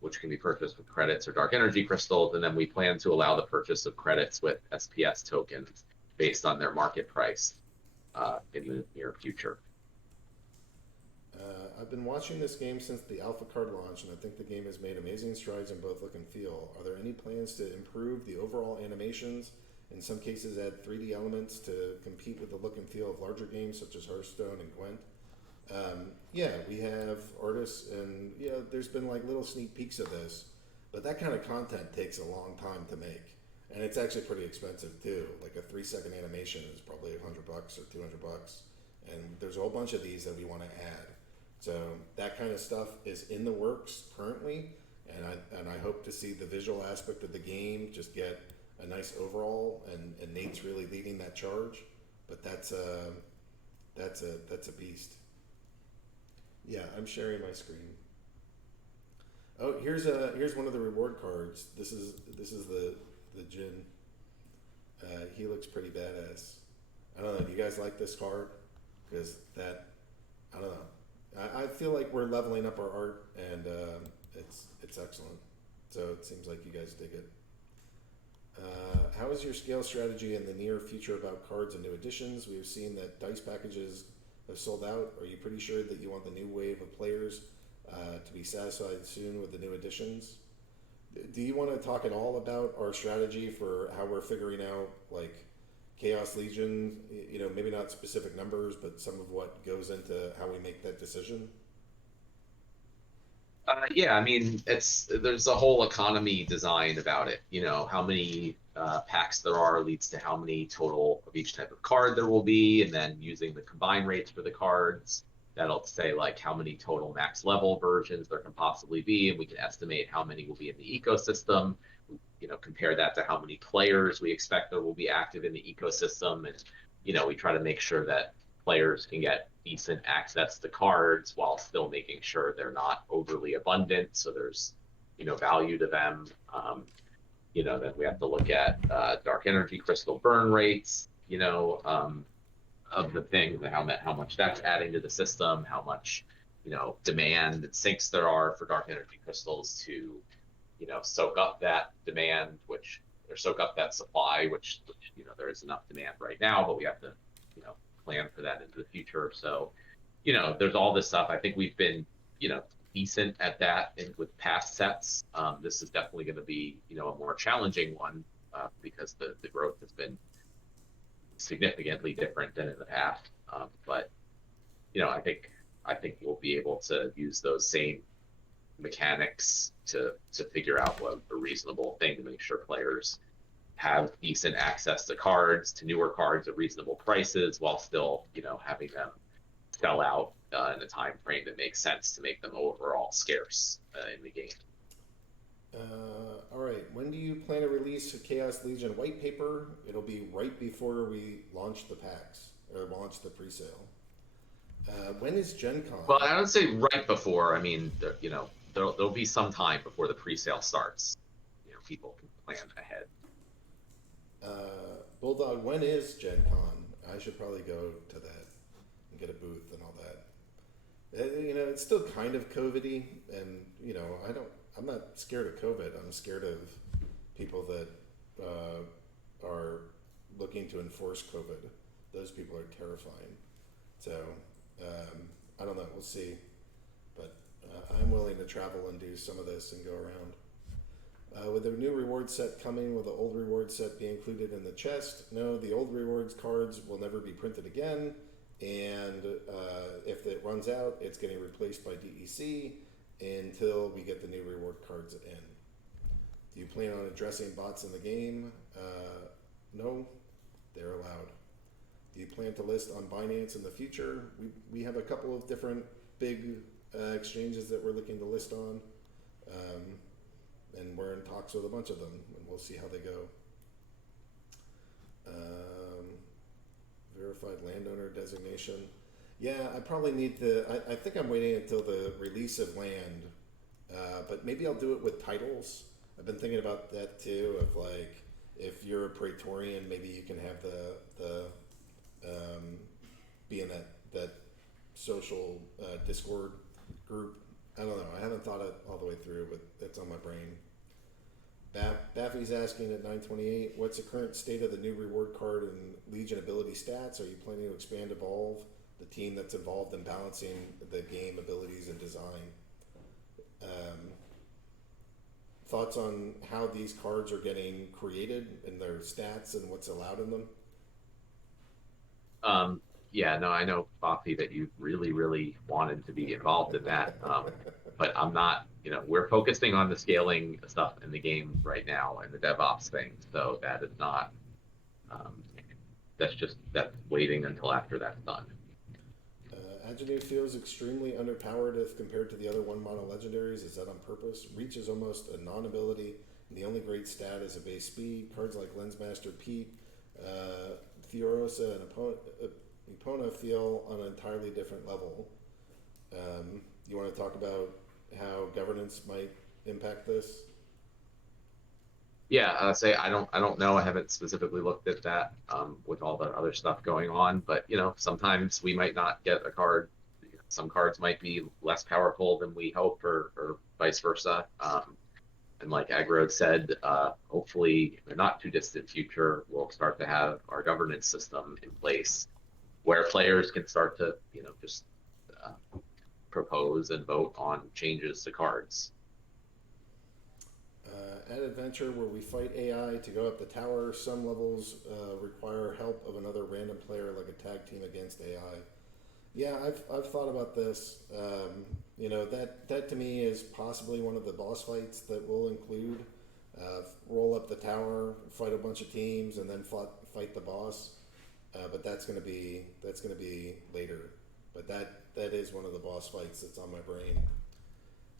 which can be purchased with credits or Dark Energy crystals, and then we plan to allow the purchase of credits with SPS tokens based on their market price in the near future. I've been watching this game since the alpha card launch, and I think the game has made amazing strides in both look and feel. Are there any plans to improve the overall animations? In some cases, add 3D elements to compete with the look and feel of larger games such as Hearthstone and Gwent. Yeah, we have artists, and there's been like little sneak peeks of this, but that kind of content takes a long time to make, and it's actually pretty expensive too. Like a 3-second animation is probably $100 or $200, and there's a whole bunch of these that we want to add. So that kind of stuff is in the works currently, and I hope to see the visual aspect of the game just get a nice overall, and Nate's really leading that charge. But that's a beast. Yeah, I'm sharing my screen. Oh, here's one of the reward cards. This is the Jin. He looks pretty badass. I don't know. Do you guys like this card? Because I don't know. I feel like we're leveling up our art, and it's excellent. So it seems like you guys dig it. How is your scale strategy in the near future about cards and new additions? We have seen that dice packages have sold out. Are you pretty sure that you want the new wave of players to be satisfied soon with the new additions? Do you want to talk at all about our strategy for how we're figuring out like Chaos Legion, maybe not specific numbers, but some of what goes into how we make that decision? Yeah, I mean, there's a whole economy design about it. How many packs there are leads to how many total of each type of card there will be, and then using the combine rates for the cards, that'll say like how many total max level versions there can possibly be, and we can estimate how many will be in the ecosystem. Compare that to how many players we expect there will be active in the ecosystem, and we try to make sure that players can get decent access to cards while still making sure they're not overly abundant, so there's value to them. Then we have to look at Dark Energy crystal burn rates, of the thing, how much that's adding to the system, how much demand and sinks there are for Dark Energy crystals to soak up that demand, or soak up that supply, which there is enough demand right now, but we have to plan for that into the future. So there's all this stuff. I think we've been decent at that with past sets. This is definitely going to be a more challenging one because the growth has been significantly different than in the past. But I think we'll be able to use those same mechanics to figure out what a reasonable thing to make sure players have decent access to cards, to newer cards at reasonable prices, while still having them sell out in a time frame that makes sense to make them overall scarce in the game. All right, when do you plan to release a Chaos Legion white paper? It'll be right before we launch the packs, or launch the presale. When is Gen Well, Con? I don't say right before. I mean, there'll be some time before the pre-sale starts. People can plan ahead. Bulldog, when is Gen Con? I should probably go to that and get a booth and all that. It's still kind of COVID-y, and I'm not scared of COVID. I'm scared of people that are looking to enforce COVID. Those people are terrifying. So I don't know. We'll see. But I'm willing to travel and do some of this and go around. With the new reward set coming, will the old reward set be included in the chest? No, the old rewards cards will never be printed again. And if it runs out, it's getting replaced by DEC until we get the new reward cards in. Do you plan on addressing bots in the game? No, they're allowed. Do you plan to list on Binance in the future? We have a couple of different big exchanges that we're looking to list on. And we're in talks with a bunch of them, and we'll see how they go. Verified landowner designation. Yeah, I probably need to. I think I'm waiting until the release of land, but maybe I'll do it with titles. I've been thinking about that too. Of like, if you're a Praetorian, maybe you can have the be in that social Discord group. I don't know. I haven't thought it all the way through, but it's on my brain. Baffy's asking at 928, what's the current state of the new reward card and Legion ability stats? Are you planning to expand Evolve, the team that's involved in balancing the game abilities and design? Thoughts on how these cards are getting created and their stats and what's allowed in them? Yeah, no, I know, Boffy, that you really, really wanted to be involved in that. But I'm not, we're focusing on the scaling stuff in the game right now and the DevOps thing. So that is not, that's waiting until after that's done. Agnew feels extremely underpowered if compared to the other one mono legendaries. Is that on purpose? Reach is almost a non-ability, and the only great stat is a base speed. Cards like Lensmaster Pete, Theorosa, and Epona feel on an entirely different level. You want to talk about how governance might impact this? Yeah, say I don't know. I haven't specifically looked at that with all the other stuff going on, but sometimes we might not get a card. Some cards might be less powerful than we hope, or vice versa. And like Aggroed said, hopefully in the not too distant future, we'll start to have our governance system in place where players can start to just propose and vote on changes to cards. At Adventure, where we fight AI to go up the tower, some levels require help of another random player, like a tag team against AI. Yeah, I've thought about this. That to me is possibly one of the boss fights that we'll include. Roll up the tower, fight a bunch of teams, and then fight the boss. But that's gonna be later. But that is one of the boss fights that's on my brain.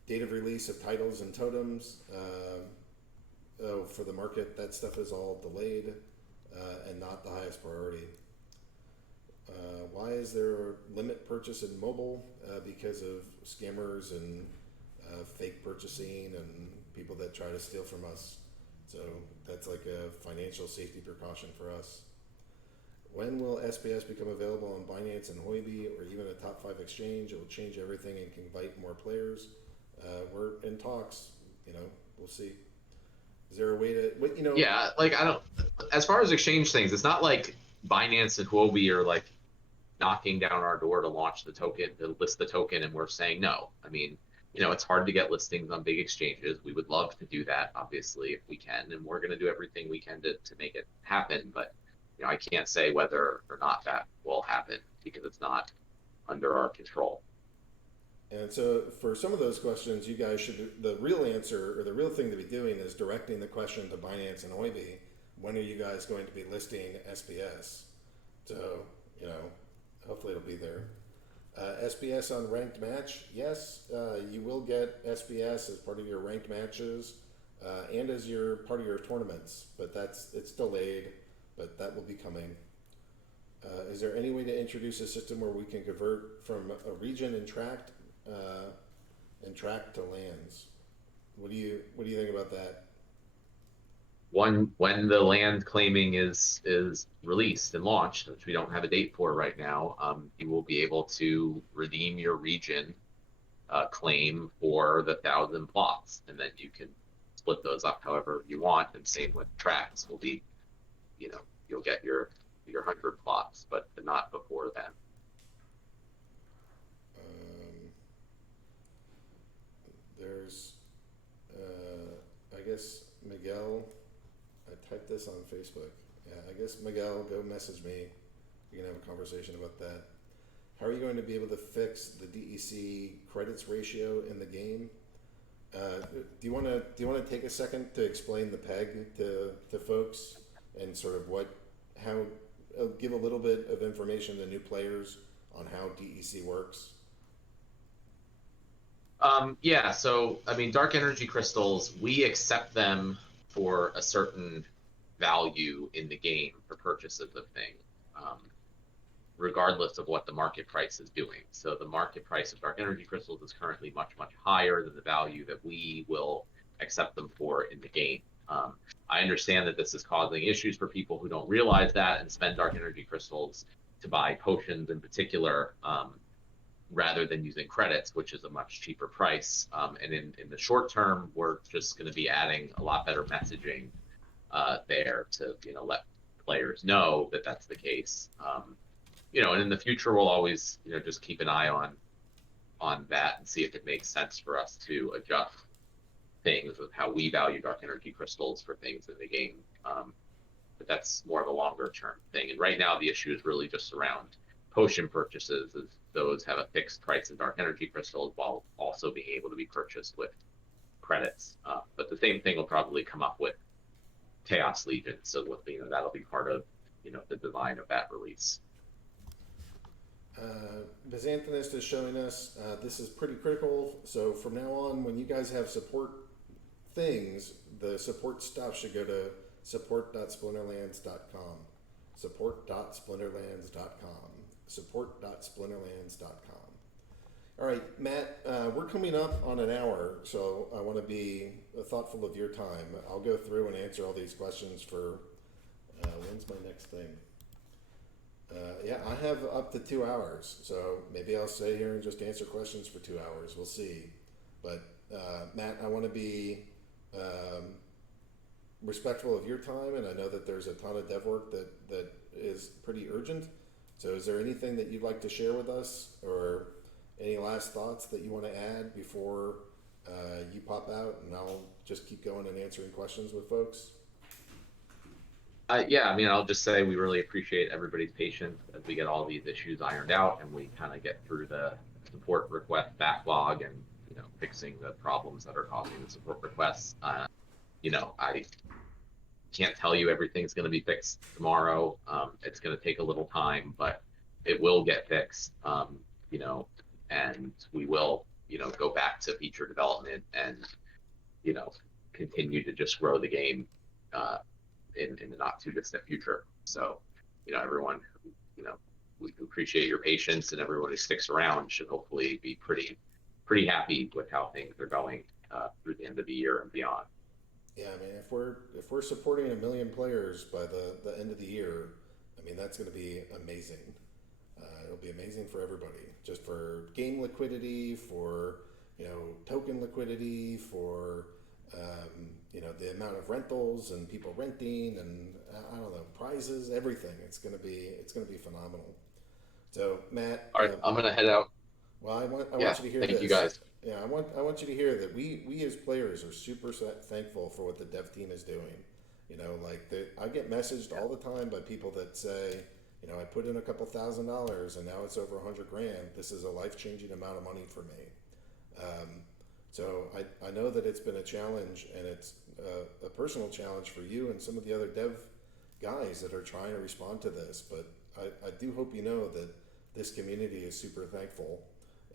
Date of release of titles and totems. For the market, that stuff is all delayed and not the highest priority. Why is there limit purchase in mobile? Because of scammers and fake purchasing and people that try to steal from us. So that's like a financial safety precaution for us. When will SPS become available on Binance and Huobi, or even a top 5 exchange? It will change everything and can invite more players. We're in talks. We'll see. Is there a way to Yeah, like I don't. As far as exchange things, it's not like Binance and Huobi are like knocking down our door to launch the token, to list the token, and we're saying no. I mean, it's hard to get listings on big exchanges. We would love to do that, obviously, if we can, and we're going to do everything we can to make it happen. But I can't say whether or not that will happen because it's not under our control. And so for some of those questions, you guys should, the real answer, or the real thing to be doing, is directing the question to Binance and Huobi. When are you guys going to be listing SPS? So, hopefully it'll be there. SPS on ranked match, yes, you will get SPS as part of your ranked matches. and as your part of your tournaments. But it's delayed, but that will be coming. Is there any way to introduce a system where we can convert from a region and tract to lands? What do you think about that? When the land claiming is released and launched, which we don't have a date for right now, you will be able to redeem your region claim for the 1,000 plots, and then you can split those up however you want. And same with tracts will be, you'll get your 100 plots, but not before then. There's, I guess Miguel. I typed this on Facebook. Yeah, I guess Miguel, go message me. We can have a conversation about that. How are you going to be able to fix the DEC credits ratio in the game? Do you want to take a second to explain the peg to folks and sort of how give a little bit of information to new players on how DEC works? Yeah, so I mean, dark energy crystals, we accept them for a certain value in the game for purchases of things, regardless of what the market price is doing. So the market price of dark energy crystals is currently much, much higher than the value that we will accept them for in the game. I understand that this is causing issues for people who don't realize that and spend dark energy crystals to buy potions in particular, rather than using credits, which is a much cheaper price. And in the short term, we're just going to be adding a lot better messaging there to let players know that that's the case. And in the future, we'll always just keep an eye on that and see if it makes sense for us to adjust things with how we value dark energy crystals for things in the game. But that's more of a longer term thing. And right now, the issue is really just around potion purchases, as those have a fixed price in dark energy crystals while also being able to be purchased with credits. But the same thing will probably come up with Chaos Legion, so that'll be part of the design of that release. Byzantinist is showing us this is pretty critical. So from now on, when you guys have support things, the support stuff should go to support.splinterlands.com. Support.splinterlands.com. Support.splinterlands.com. All right, Matt, we're coming up on an hour, so I want to be thoughtful of your time. I'll go through and answer all these questions for when's my next thing? Yeah, I have up to 2 hours, so maybe I'll stay here and just answer questions for 2 hours. We'll see. But Matt, I want to be respectful of your time, and I know that there's a ton of dev work that is pretty urgent. So is there anything that you'd like to share with us, or any last thoughts that you want to add before you pop out, and I'll just keep going and answering questions with folks? Yeah, I mean, I'll just say we really appreciate everybody's patience as we get all these issues ironed out and we kind of get through the support request backlog and fixing the problems that are causing the support requests. I can't tell you everything's going to be fixed tomorrow. It's going to take a little time, but it will get fixed. And we will go back to feature development and continue to just grow the game in the not too distant future. So everyone, we appreciate your patience, and everyone who sticks around should hopefully be pretty happy with how things are going through the end of the year and beyond. Yeah, I mean, if we're supporting 1 million players by the end of the year, I mean, that's going to be amazing. It'll be amazing for everybody, just for game liquidity, for token liquidity, for the amount of rentals and people renting, and I don't know, prizes, everything. It's gonna be phenomenal. So Matt, all right, I'm gonna head out. Well, I want you to hear this. Thank you guys. Yeah, I want you to hear that we as players are super thankful for what the dev team is doing. I get messaged all the time by people that say, I put in a couple $1,000 and now it's over $100,000. This is a life-changing amount of money for me. So I know that it's been a challenge, and it's a personal challenge for you and some of the other dev guys that are trying to respond to this. But I do hope you know that this community is super thankful,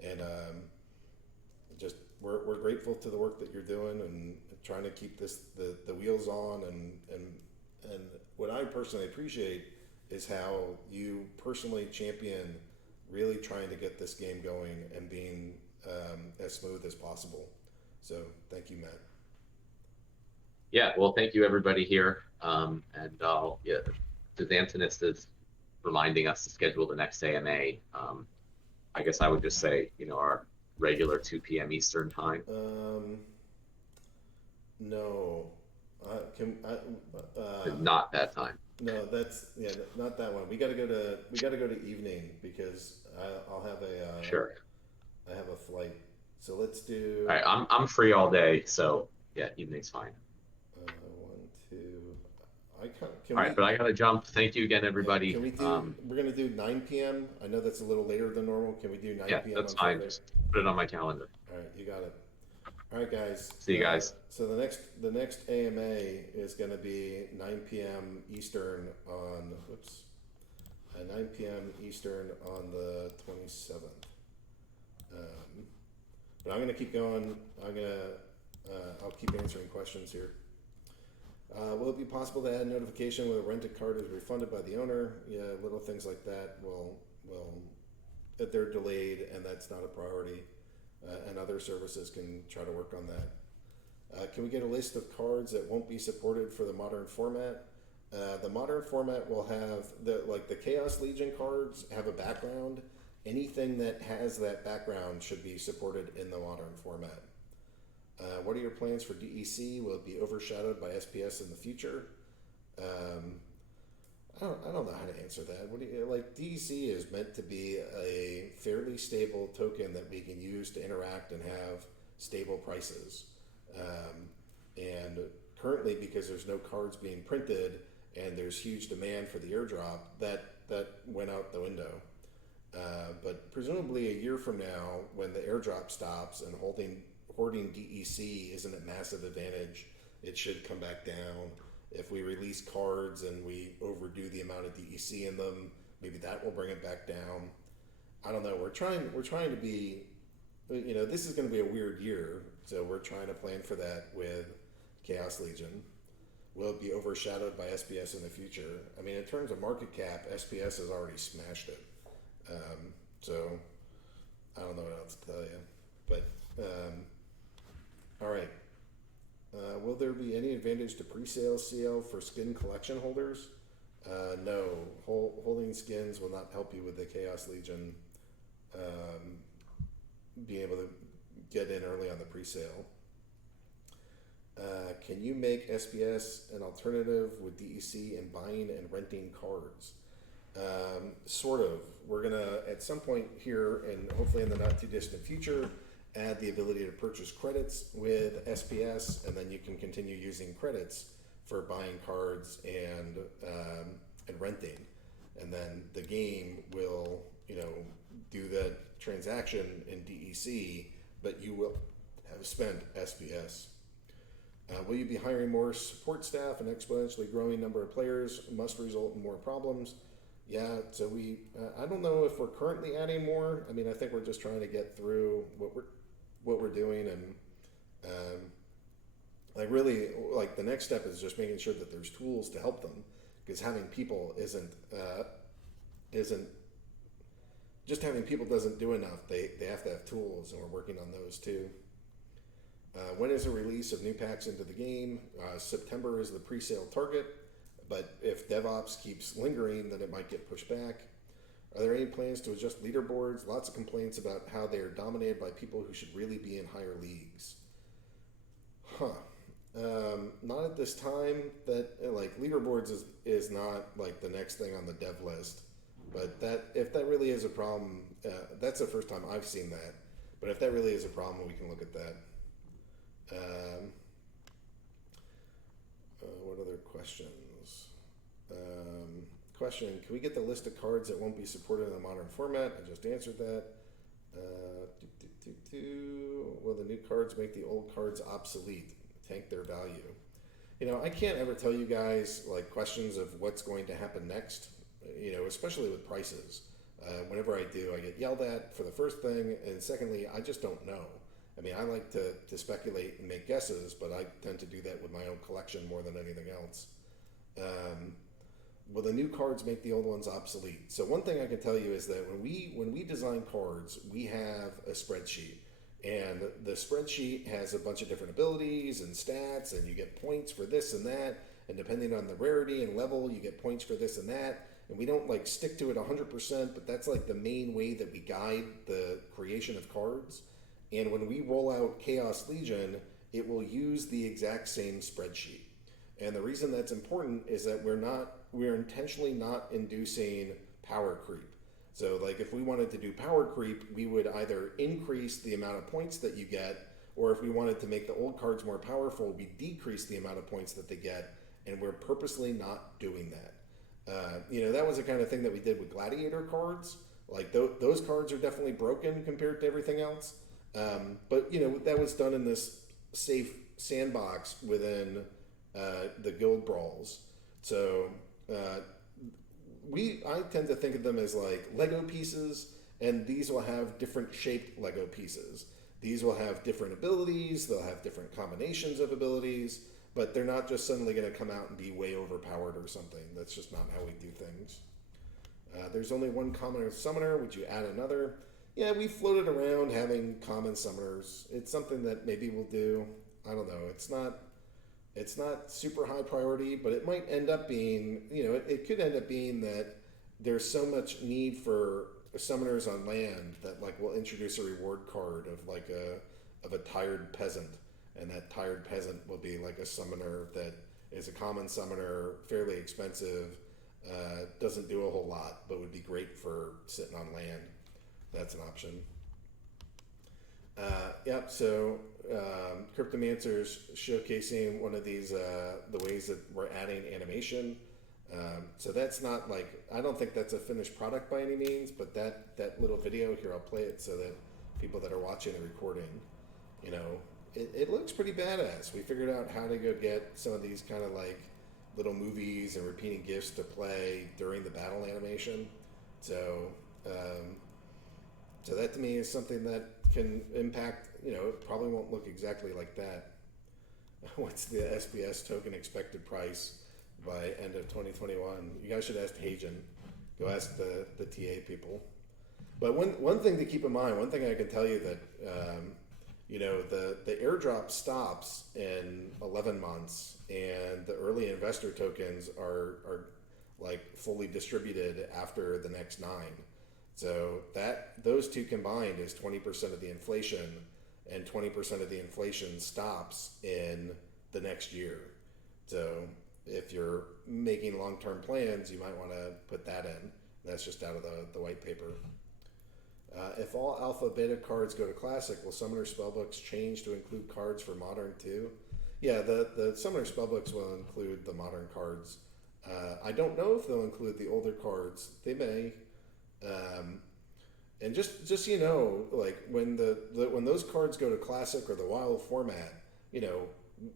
and just we're grateful to the work that you're doing and trying to keep the wheels on, and what I personally appreciate is how you personally champion really trying to get this game going and being as smooth as possible. So thank you, Matt. Yeah, well, thank you everybody here. And yeah, the Antonist is reminding us to schedule the next AMA. I guess I would just say, our regular 2 p.m. Eastern time. No, can Not that time. no, that's yeah, not that one. We gotta go to evening because I'll have Sure. I have a flight. So let's All do right, I'm free all day, so yeah, evening's fine. one, two. Can All right, we? but I gotta jump. Thank you again, Yeah, everybody. can we do? We're gonna do 9 p.m. I know that's a little later than normal. Can we do 9 Yeah, p.m. that's on fine. Friday? Just put it on my calendar. All right, you got it. All right, guys. See you guys. So the next AMA is going to be 9 p.m. Eastern on 9 p.m. Eastern on the 27th. But I'm going to keep going. I'll keep answering questions here. Will it be possible to add a notification when a rented card is refunded by the owner? Yeah, little things like that will if they're delayed and that's not a priority, and other services can try to work on that. Can we get a list of cards that won't be supported for the modern format? The modern format will have the Chaos Legion cards have a background. Anything that has that background should be supported in the modern format. What are your plans for DEC? Will it be overshadowed by SPS in the future? I don't know how to answer that. What do you like? DEC is meant to be a fairly stable token that we can use to interact and have stable prices. And currently, because there's no cards being printed and there's huge demand for the airdrop, that went out the window. But presumably a year from now, when the airdrop stops and hoarding DEC isn't a massive advantage, it should come back down. If we release cards and we overdo the amount of DEC in them, maybe that will bring it back down. I don't know. We're trying to be, this is going to be a weird year, so we're trying to plan for that with Chaos Legion. Will it be overshadowed by SPS in the future? I mean, in terms of market cap, SPS has already smashed it. So I don't know what else to tell you. But all right. Will there be any advantage to pre-sale CL for skin collection holders? No. Holding skins will not help you with the Chaos Legion being able to get in early on the pre-sale. Can you make SPS an alternative with DEC in buying and renting cards? Sort of. We're going to, at some point here, and hopefully in the not too distant future, add the ability to purchase credits with SPS, and then you can continue using credits for buying cards and renting. And then the game will, do that transaction in DEC, but you will have spent SPS. Will you be hiring more support staff? An exponentially growing number of players must result in more problems. Yeah, so I don't know if we're currently adding more. I mean, I think we're just trying to get through what we're doing, and the next step is just making sure that there's tools to help them, because having people just having people doesn't do enough. They have to have tools, and we're working on those too. When is the release of new packs into the game? September is the pre-sale target, but if DevOps keeps lingering, then it might get pushed back. Are there any plans to adjust leaderboards? Lots of complaints about how they are dominated by people who should really be in higher leagues. Not at this time. That leaderboards is not like the next thing on the dev list. But if that really is a problem, that's the first time I've seen that. But if that really is a problem, we can look at that. What other questions? Question, can we get the list of cards that won't be supported in the modern format? I just answered that. Will the new cards make the old cards obsolete, tank their value? I can't ever tell you guys questions of what's going to happen next, especially with prices. Whenever I do, I get yelled at for the first thing, and secondly, I just don't know. I mean, I like to speculate and make guesses, but I tend to do that with my own collection more than anything else. Will the new cards make the old ones obsolete? So one thing I can tell you is that when we design cards, we have a spreadsheet, and the spreadsheet has a bunch of different abilities and stats, and you get points for this and that, and depending on the rarity and level, you get points for this and that. And we don't like stick to it 100%, but that's like the main way that we guide the creation of cards. And when we roll out Chaos Legion, it will use the exact same spreadsheet. And the reason that's important is that we're intentionally not inducing power creep. So like if we wanted to do power creep, we would either increase the amount of points that you get, or if we wanted to make the old cards more powerful, we decrease the amount of points that they get, and we're purposely not doing that. That was the kind of thing that we did with Gladiator cards. Like those cards are definitely broken compared to everything else. But that was done in this safe sandbox within the guild brawls. So I tend to think of them as like Lego pieces, and these will have different shaped Lego pieces. These will have different abilities. They'll have different combinations of abilities, but they're not just suddenly going to come out and be way overpowered or something. That's just not how we do things. There's only one common summoner. Would you add another? Yeah, we floated around having common summoners. It's something that maybe we'll do. I don't know. It's not super high priority, but it might end up being, it could end up being that there's so much need for summoners on land that like we'll introduce a reward card of like a tired peasant, and that tired peasant will be like a summoner that is a common summoner, fairly expensive, doesn't do a whole lot, but would be great for sitting on land. That's an option. So Cryptomancer's showcasing one of these, the ways that we're adding animation. So that's not like, I don't think that's a finished product by any means, but that little video here, I'll play it so that people that are watching the recording, it looks pretty badass. We figured out how to go get some of these kind of like little movies and repeating gifs to play during the battle animation. So that to me is something that can impact, it probably won't look exactly like that. What's the SPS token expected price by end of 2021? You guys should ask Hagen. Go ask the TA people. But one thing to keep in mind, one thing I can tell you that, the airdrop stops in 11 months, and the early investor tokens are like fully distributed after the next 9. So those two combined is 20% of the inflation, and 20% of the inflation stops in the next year. So if you're making long-term plans, you might want to put that in. That's just out of the white paper. If all alpha beta cards go to classic, will summoner spellbooks change to include cards for modern too? Yeah, the summoner spellbooks will include the modern cards. I don't know if they'll include the older cards. They may. And just like when when those cards go to classic or the wild format,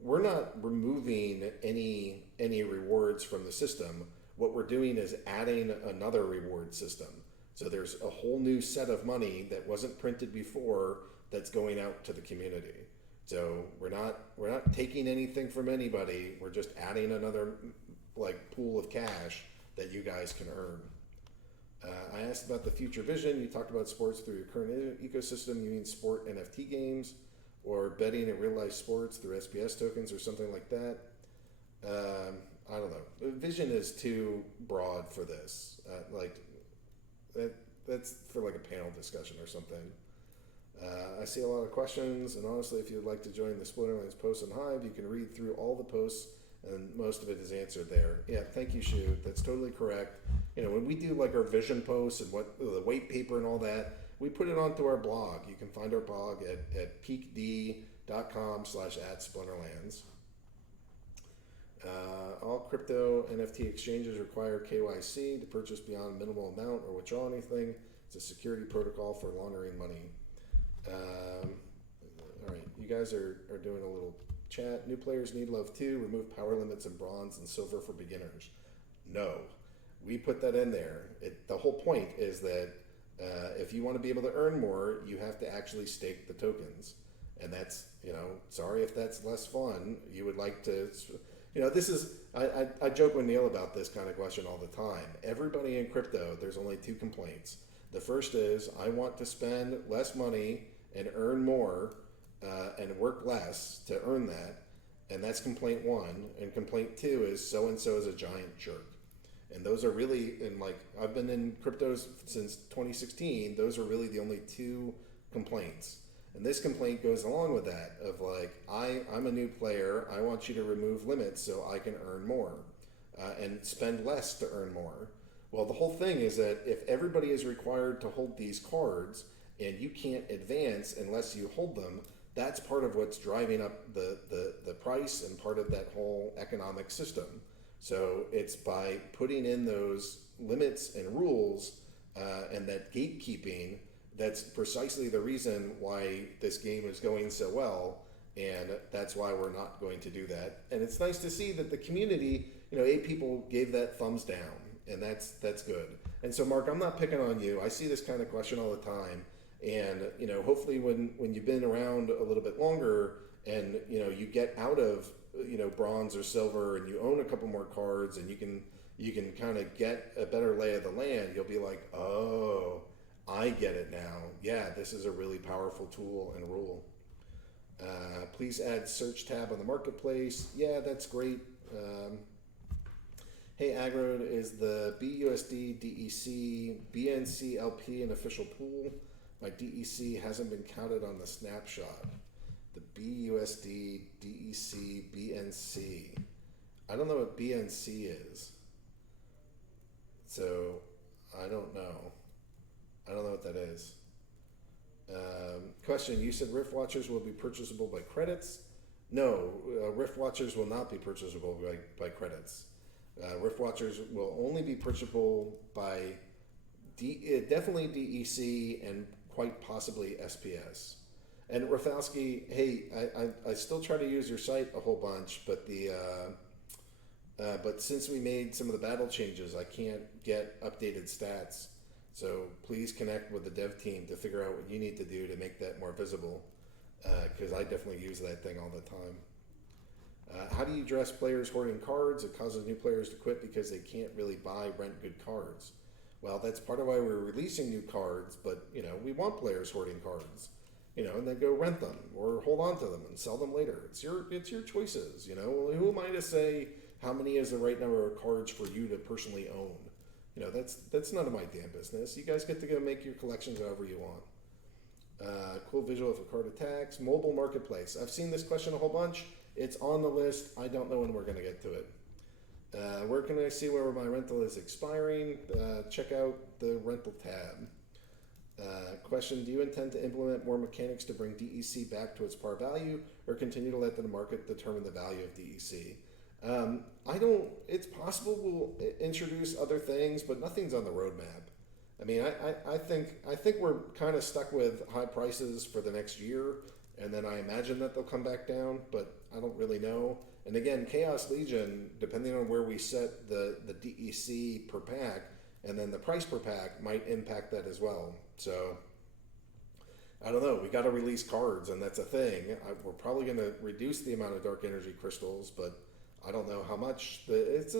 we're not removing any rewards from the system. What we're doing is adding another reward system. So there's a whole new set of money that wasn't printed before that's going out to the community. So we're not taking anything from anybody. We're just adding another like pool of cash that you guys can earn. I asked about the future vision. You talked about sports through your current ecosystem. You mean sport NFT games or betting in real life sports through SPS tokens or something like that? I don't know. Vision is too broad for this. That's for like a panel discussion or something. I see a lot of questions, and honestly, if you'd like to join the Splinterlands post on Hive, you can read through all the posts, and most of it is answered there. Yeah, thank you, Shu. That's totally correct. When we do like our vision posts and what the white paper and all that, we put it onto our blog. You can find our blog at peakd.com/@Splinterlands. All crypto NFT exchanges require KYC to purchase beyond minimal amount or withdraw anything. It's a security protocol for laundering money. All right, you guys are doing a little chat. New players need love too. Remove power limits in bronze and silver for beginners. No, we put that in there. The whole point is that if you want to be able to earn more, you have to actually stake the tokens. And that's, sorry if that's less fun. You would like to, this is, I joke with Neil about this kind of question all the time. Everybody in crypto, there's only two complaints. The first is, I want to spend less money and earn more and work less to earn that. And that's complaint one. And complaint two is, so-and-so is a giant jerk. And those are really, and like, I've been in cryptos since 2016, those are really the only two complaints. And this complaint goes along with that of like, I'm a new player. I want you to remove limits so I can earn more and spend less to earn more. Well, the whole thing is that if everybody is required to hold these cards and you can't advance unless you hold them, that's part of what's driving up the price and part of that whole economic system. So it's by putting in those limits and rules and that gatekeeping, that's precisely the reason why this game is going so well, and that's why we're not going to do that. And it's nice to see that the community, 8 people gave that thumbs down, and that's good. And so, Mark, I'm not picking on you. I see this kind of question all the time, and hopefully when you've been around a little bit longer, and you get out of bronze or silver, and you own a couple more cards, and you can kind of get a better lay of the land, you'll be like, oh, I get it now. Yeah, this is a really powerful tool and rule. Please add search tab on the marketplace. Yeah, that's great. Hey, Aggroed, is the BUSD, DEC, BNC LP an official pool? My DEC hasn't been counted on the snapshot. The BUSD, DEC, BNC. I don't know what BNC is. So, I don't know. I don't know what that is. Question, you said Rift Watchers will be purchasable by credits? No, Rift Watchers will not be purchasable by credits. Rift Watchers will only be purchasable by definitely DEC and quite possibly SPS. And Rafalski, hey, I still try to use your site a whole bunch, but but since we made some of the battle changes, I can't get updated stats. So please connect with the dev team to figure out what you need to do to make that more visible, because I definitely use that thing all the time. How do you address players hoarding cards? It causes new players to quit because they can't really buy, rent good cards. Well, that's part of why we're releasing new cards, but we want players hoarding cards, and then go rent them or hold on to them and sell them later. It's your choices, Who am I to say how many is the right number of cards for you to personally own? That's none of my damn business. You guys get to go make your collections however you want. Cool visual for card attacks. Mobile marketplace. I've seen this question a whole bunch. It's on the list. I don't know when we're going to get to it. Where can I see where my rental is expiring? Check out the rental tab. Question, do you intend to implement more mechanics to bring DEC back to its par value, or continue to let the market determine the value of DEC? It's possible we'll introduce other things, but nothing's on the roadmap. I mean, I think we're kind of stuck with high prices for the next year, and then I imagine that they'll come back down, but I don't really know. And again, Chaos Legion, depending on where we set the DEC per pack, and then the price per pack might impact that as well. So, I don't know. We got to release cards, and that's a thing. We're probably going to reduce the amount of dark energy crystals, but I don't know how much. It's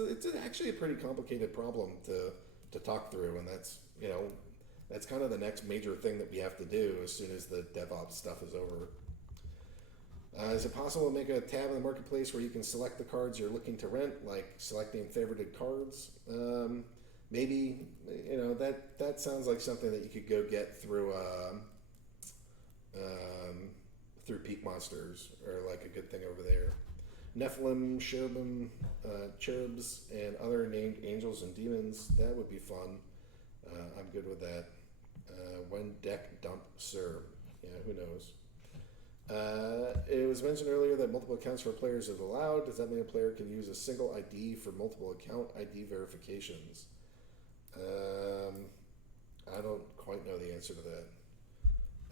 actually a pretty complicated problem to talk through, and that's kind of the next major thing that we have to do as soon as the DevOps stuff is over. Is it possible to make a tab in the marketplace where you can select the cards you're looking to rent, like selecting favorited cards? Maybe that sounds like something that you could go get through Peak Monsters, or like a good thing over there. Nephilim, cherubs, and other named angels and demons. That would be fun. I'm good with that. When deck dump, sir. Yeah, who knows? It was mentioned earlier that multiple accounts for players is allowed. Does that mean a player can use a single ID for multiple account ID verifications? I don't quite know the answer to that.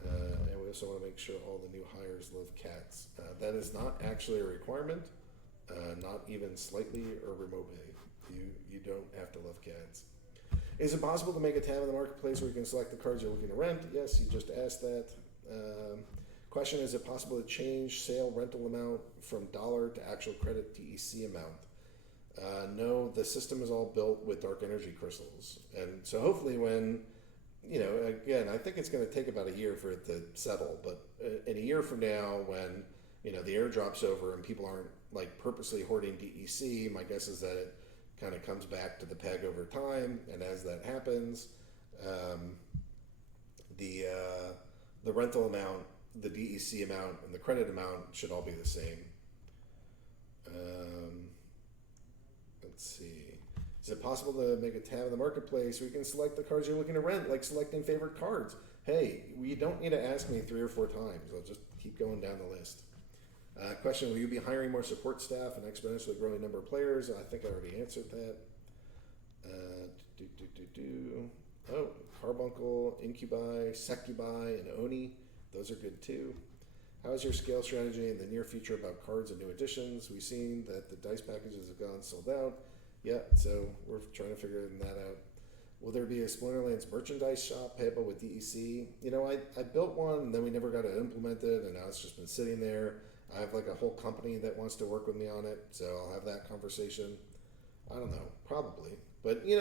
And we also want to make sure all the new hires love cats. That is not actually a requirement, not even slightly or remotely. You don't have to love cats. Is it possible to make a tab in the marketplace where you can select the cards you're looking to rent? Yes, you just asked that. Question, is it possible to change sale rental amount from dollar to actual credit DEC amount? No, the system is all built with dark energy crystals. And so hopefully when, again, I think it's going to take about a year for it to settle, but in a year from now when, the airdrop's over and people aren't like purposely hoarding DEC, my guess is that it kind of comes back to the peg over time. And as that happens, the rental amount, the DEC amount, and the credit amount should all be the same. Let's see. Is it possible to make a tab in the marketplace where you can select the cards you're looking to rent, like selecting favorite cards? Hey, you don't need to ask me 3 or 4 times. I'll just keep going down the list. Question, will you be hiring more support staff and exponentially growing number of players? I think I already answered that. Oh, Carbuncle, Incubi, Succubi, and Oni. Those are good too. How is your scale strategy in the near future about cards and new additions? We've seen that the dice packages have gone sold out. Yeah, so we're trying to figure that out. Will there be a Splinterlands merchandise shop payable with DEC? I built one and then we never got it implemented and now it's just been sitting there. I have like a whole company that wants to work with me on it, so I'll have that conversation. I don't know, probably. But, you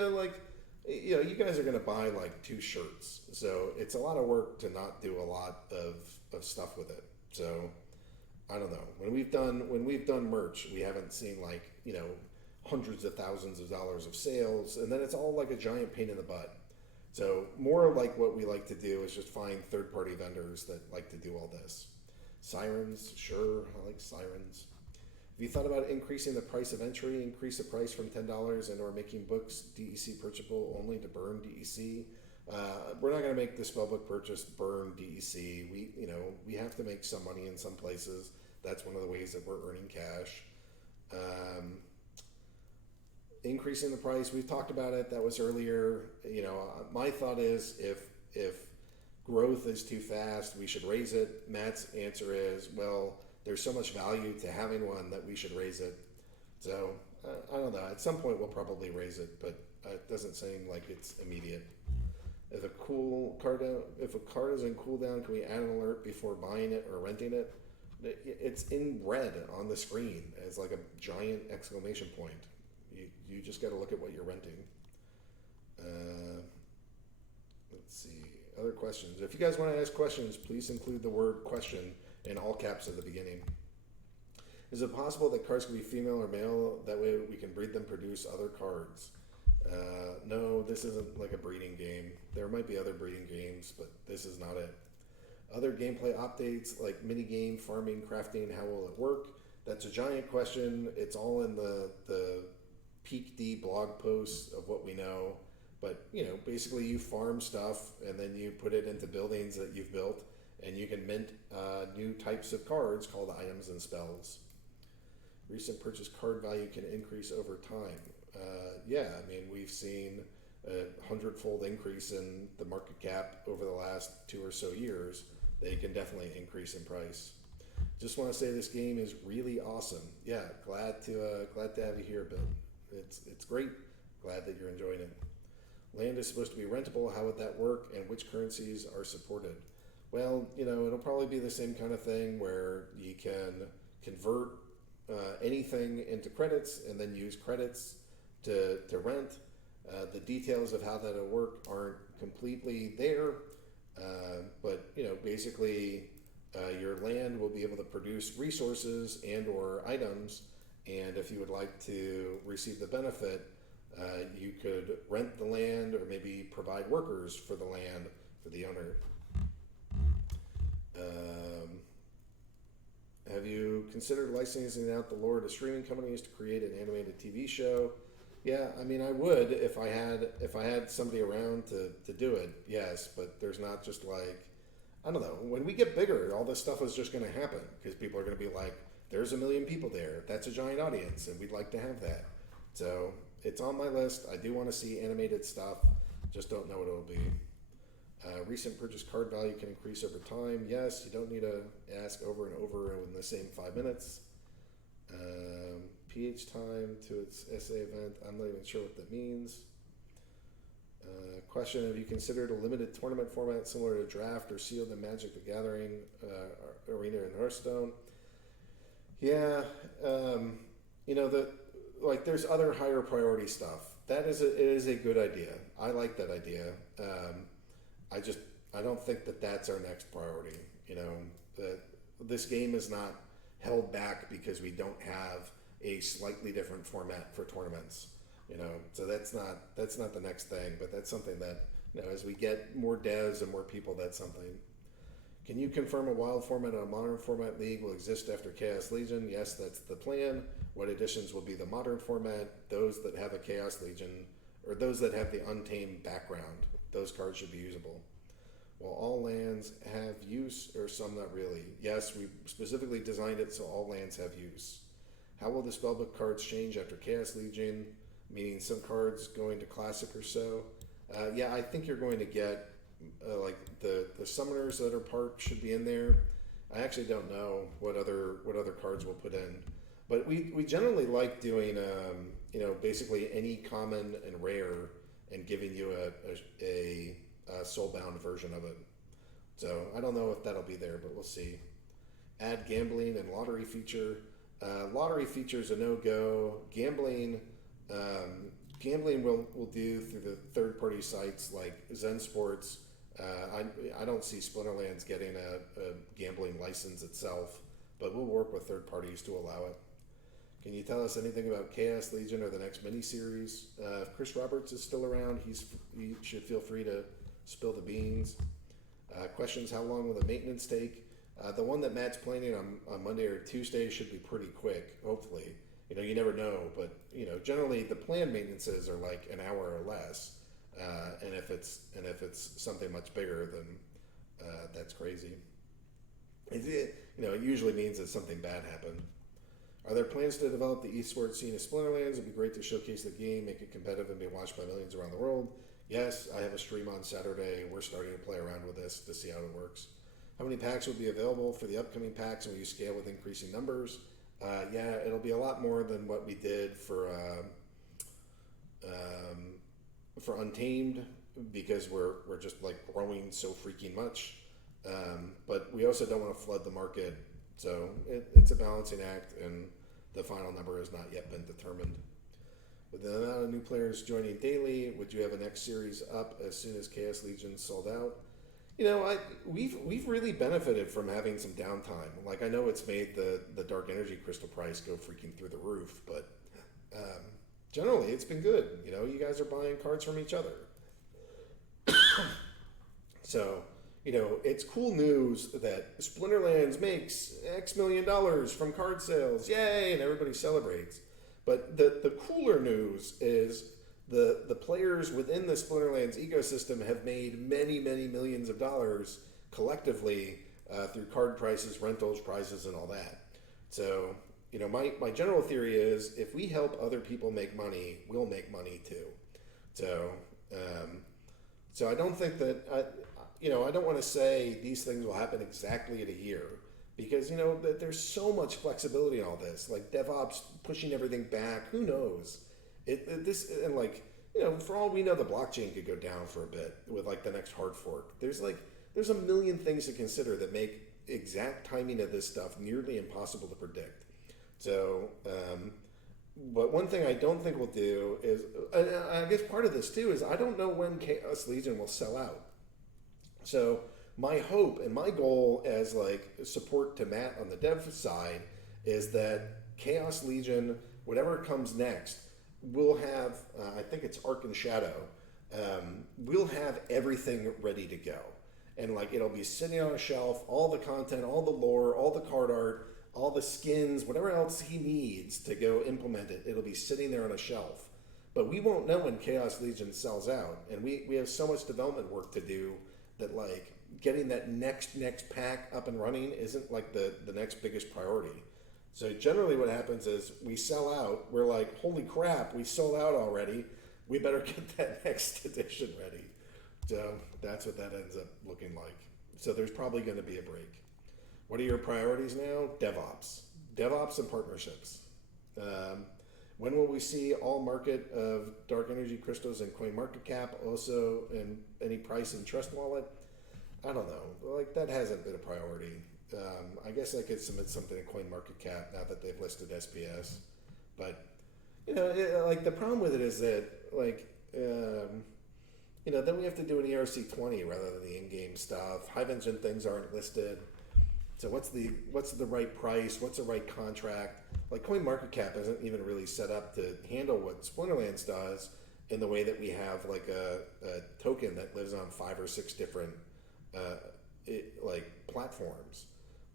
guys are going to buy like 2 shirts, so it's a lot of work to not do a lot of stuff with it. So I don't know. When we've done merch, we haven't seen like hundreds of thousands of dollars of sales, and then it's all like a giant pain in the butt. So more like what we like to do is just find third-party vendors that like to do all this. Sirens, sure, I like sirens. Have you thought about increasing the price of entry, increase the price from $10 and or making books DEC purchasable only to burn DEC? We're not going to make the Spellbook purchase burn DEC. We have to make some money in some places. That's one of the ways that we're earning cash. Increasing the price, we've talked about it. That was earlier. My thought is if growth is too fast, we should raise it. Matt's answer is, well, there's so much value to having one that we should raise it. So I don't know. At some point, we'll probably raise it, but it doesn't seem like it's immediate. If a card is in cooldown, can we add an alert before buying it or renting it? It's in red on the screen as like a giant exclamation point. You just got to look at what you're renting. Let's see. Other questions. If you guys want to ask questions, please include the word question in all caps at the beginning. Is it possible that cards can be female or male? That way we can breed them, produce other cards. No, this isn't like a breeding game. There might be other breeding games, but this is not it. Other gameplay updates like minigame, farming, crafting, how will it work? That's a giant question. It's all in the Peak D blog posts of what we know. But, basically you farm stuff and then you put it into buildings that you've built and you can mint new types of cards called items and spells. Recent purchase card value can increase over time. We've seen a 100-fold increase in the market cap over the last 2 or so years. They can definitely increase in price. Just want to say this game is really awesome. Yeah, glad to have you here, Bill. It's great. Glad that you're enjoying it. Land is supposed to be rentable. How would that work, and which currencies are supported? Well, it'll probably be the same kind of thing where you can convert anything into credits and then use credits to rent. The details of how that'll work aren't completely there, but basically your land will be able to produce resources and or items, and if you would like to receive the benefit, you could rent the land or maybe provide workers for the land for the owner. Have you considered licensing out the lore to streaming companies to create an animated TV show? Yeah, I would if I had somebody around to do it, yes, but there's not just like, I don't know, when we get bigger, all this stuff is just going to happen because people are going to be like, there's 1 million people there, that's a giant audience, and we'd like to have that. So it's on my list. I do want to see animated stuff, just don't know what it'll be. Recent purchase card value can increase over time. Yes, you don't need to ask over and over in the same 5 minutes. PH time to its essay event. I'm not even sure what that means. Question: have you considered a limited tournament format similar to draft or sealed in Magic the Gathering Arena in Hearthstone? Yeah, there's other higher priority stuff. It is a good idea. I like that idea. I don't think that that's our next priority. This game is not held back because we don't have a slightly different format for tournaments. So that's not the next thing, but that's something that as we get more devs and more people, that's something. Can you confirm a wild format and a modern format league will exist after Chaos Legion? Yes, that's the plan. What additions will be the modern format? Those that have a Chaos Legion, or those that have the Untamed background, those cards should be usable. Will all lands have use, or some not really? Yes, we specifically designed it so all lands have use. How will the Spellbook cards change after Chaos Legion? Meaning some cards going to Classic or so? Yeah, I think you're going to get the summoners that are parked should be in there. I actually don't know what other cards we'll put in, but we generally like doing basically any common and rare and giving you a soulbound version of it. So I don't know if that'll be there, but we'll see. Add gambling and lottery feature. Lottery features a no-go. Gambling we'll do through the third-party sites like Zen Sports. I don't see Splinterlands getting a gambling license itself, but we'll work with third parties to allow it. Can you tell us anything about Chaos Legion or the next miniseries? If Chris Roberts is still around, he should feel free to spill the beans. Questions: how long will the maintenance take? The one that Matt's planning on Monday or Tuesday should be pretty quick, hopefully. You never know, but generally the planned maintenances are like an hour or less. And if it's something much bigger, then that's crazy. It usually means that something bad happened. Are there plans to develop the esports scene of Splinterlands? It'd be great to showcase the game, make it competitive, and be watched by millions around the world. Yes, I have a stream on Saturday. We're starting to play around with this to see how it works. How many packs will be available for the upcoming packs, and will you scale with increasing numbers? Yeah, it'll be a lot more than what we did for Untamed, because we're just like growing so freaking much. But we also don't want to flood the market, so it's a balancing act, and the final number has not yet been determined. With the amount of new players joining daily, would you have a next series up as soon as Chaos Legion sold out? We've really benefited from having some downtime. Like, I know it's made the Dark Energy crystal price go freaking through the roof, but generally it's been good. You guys are buying cards from each other. So, it's cool news that Splinterlands makes X million dollars from card sales. Yay! And everybody celebrates. But the cooler news is the players within the Splinterlands ecosystem have made many, many millions of dollars collectively through card prices, rentals, prizes, and all that. So, my general theory is if we help other people make money, we'll make money too. So I don't think that, I don't want to say these things will happen exactly in a year, because, that there's so much flexibility in all this, like DevOps pushing everything back. Who knows? For all we know, the blockchain could go down for a bit with like the next hard fork. There's a million things to consider that make exact timing of this stuff nearly impossible to predict. So, but one thing I don't think we'll do is, I guess part of this too is I don't know when Chaos Legion will sell out. So my hope and my goal as like support to Matt on the dev side is that Chaos Legion, whatever comes next, we'll have, I think it's Arc and Shadow, we'll have everything ready to go. And like, it'll be sitting on a shelf, all the content, all the lore, all the card art, all the skins, whatever else he needs to go implement it, it'll be sitting there on a shelf. But we won't know when Chaos Legion sells out. And we have so much development work to do that like getting that next pack up and running isn't like the next biggest priority. So generally what happens is we sell out, we're like, holy crap, we sold out already. We better get that next edition ready. So that's what that ends up looking like. So there's probably going to be a break. What are your priorities now? DevOps and partnerships. When will we see all market of dark energy crystals and CoinMarketCap also in any price in Trust Wallet? I don't know. Like, that hasn't been a priority. I guess I could submit something to CoinMarketCap now that they've listed SPS. But, like, the problem with it is that, like, then we have to do an ERC20 rather than the in-game stuff. Hive Engine things aren't listed. So what's the right price? What's the right contract? Like, CoinMarketCap isn't even really set up to handle what Splinterlands does in the way that we have like a token that lives on 5 or 6 different platforms.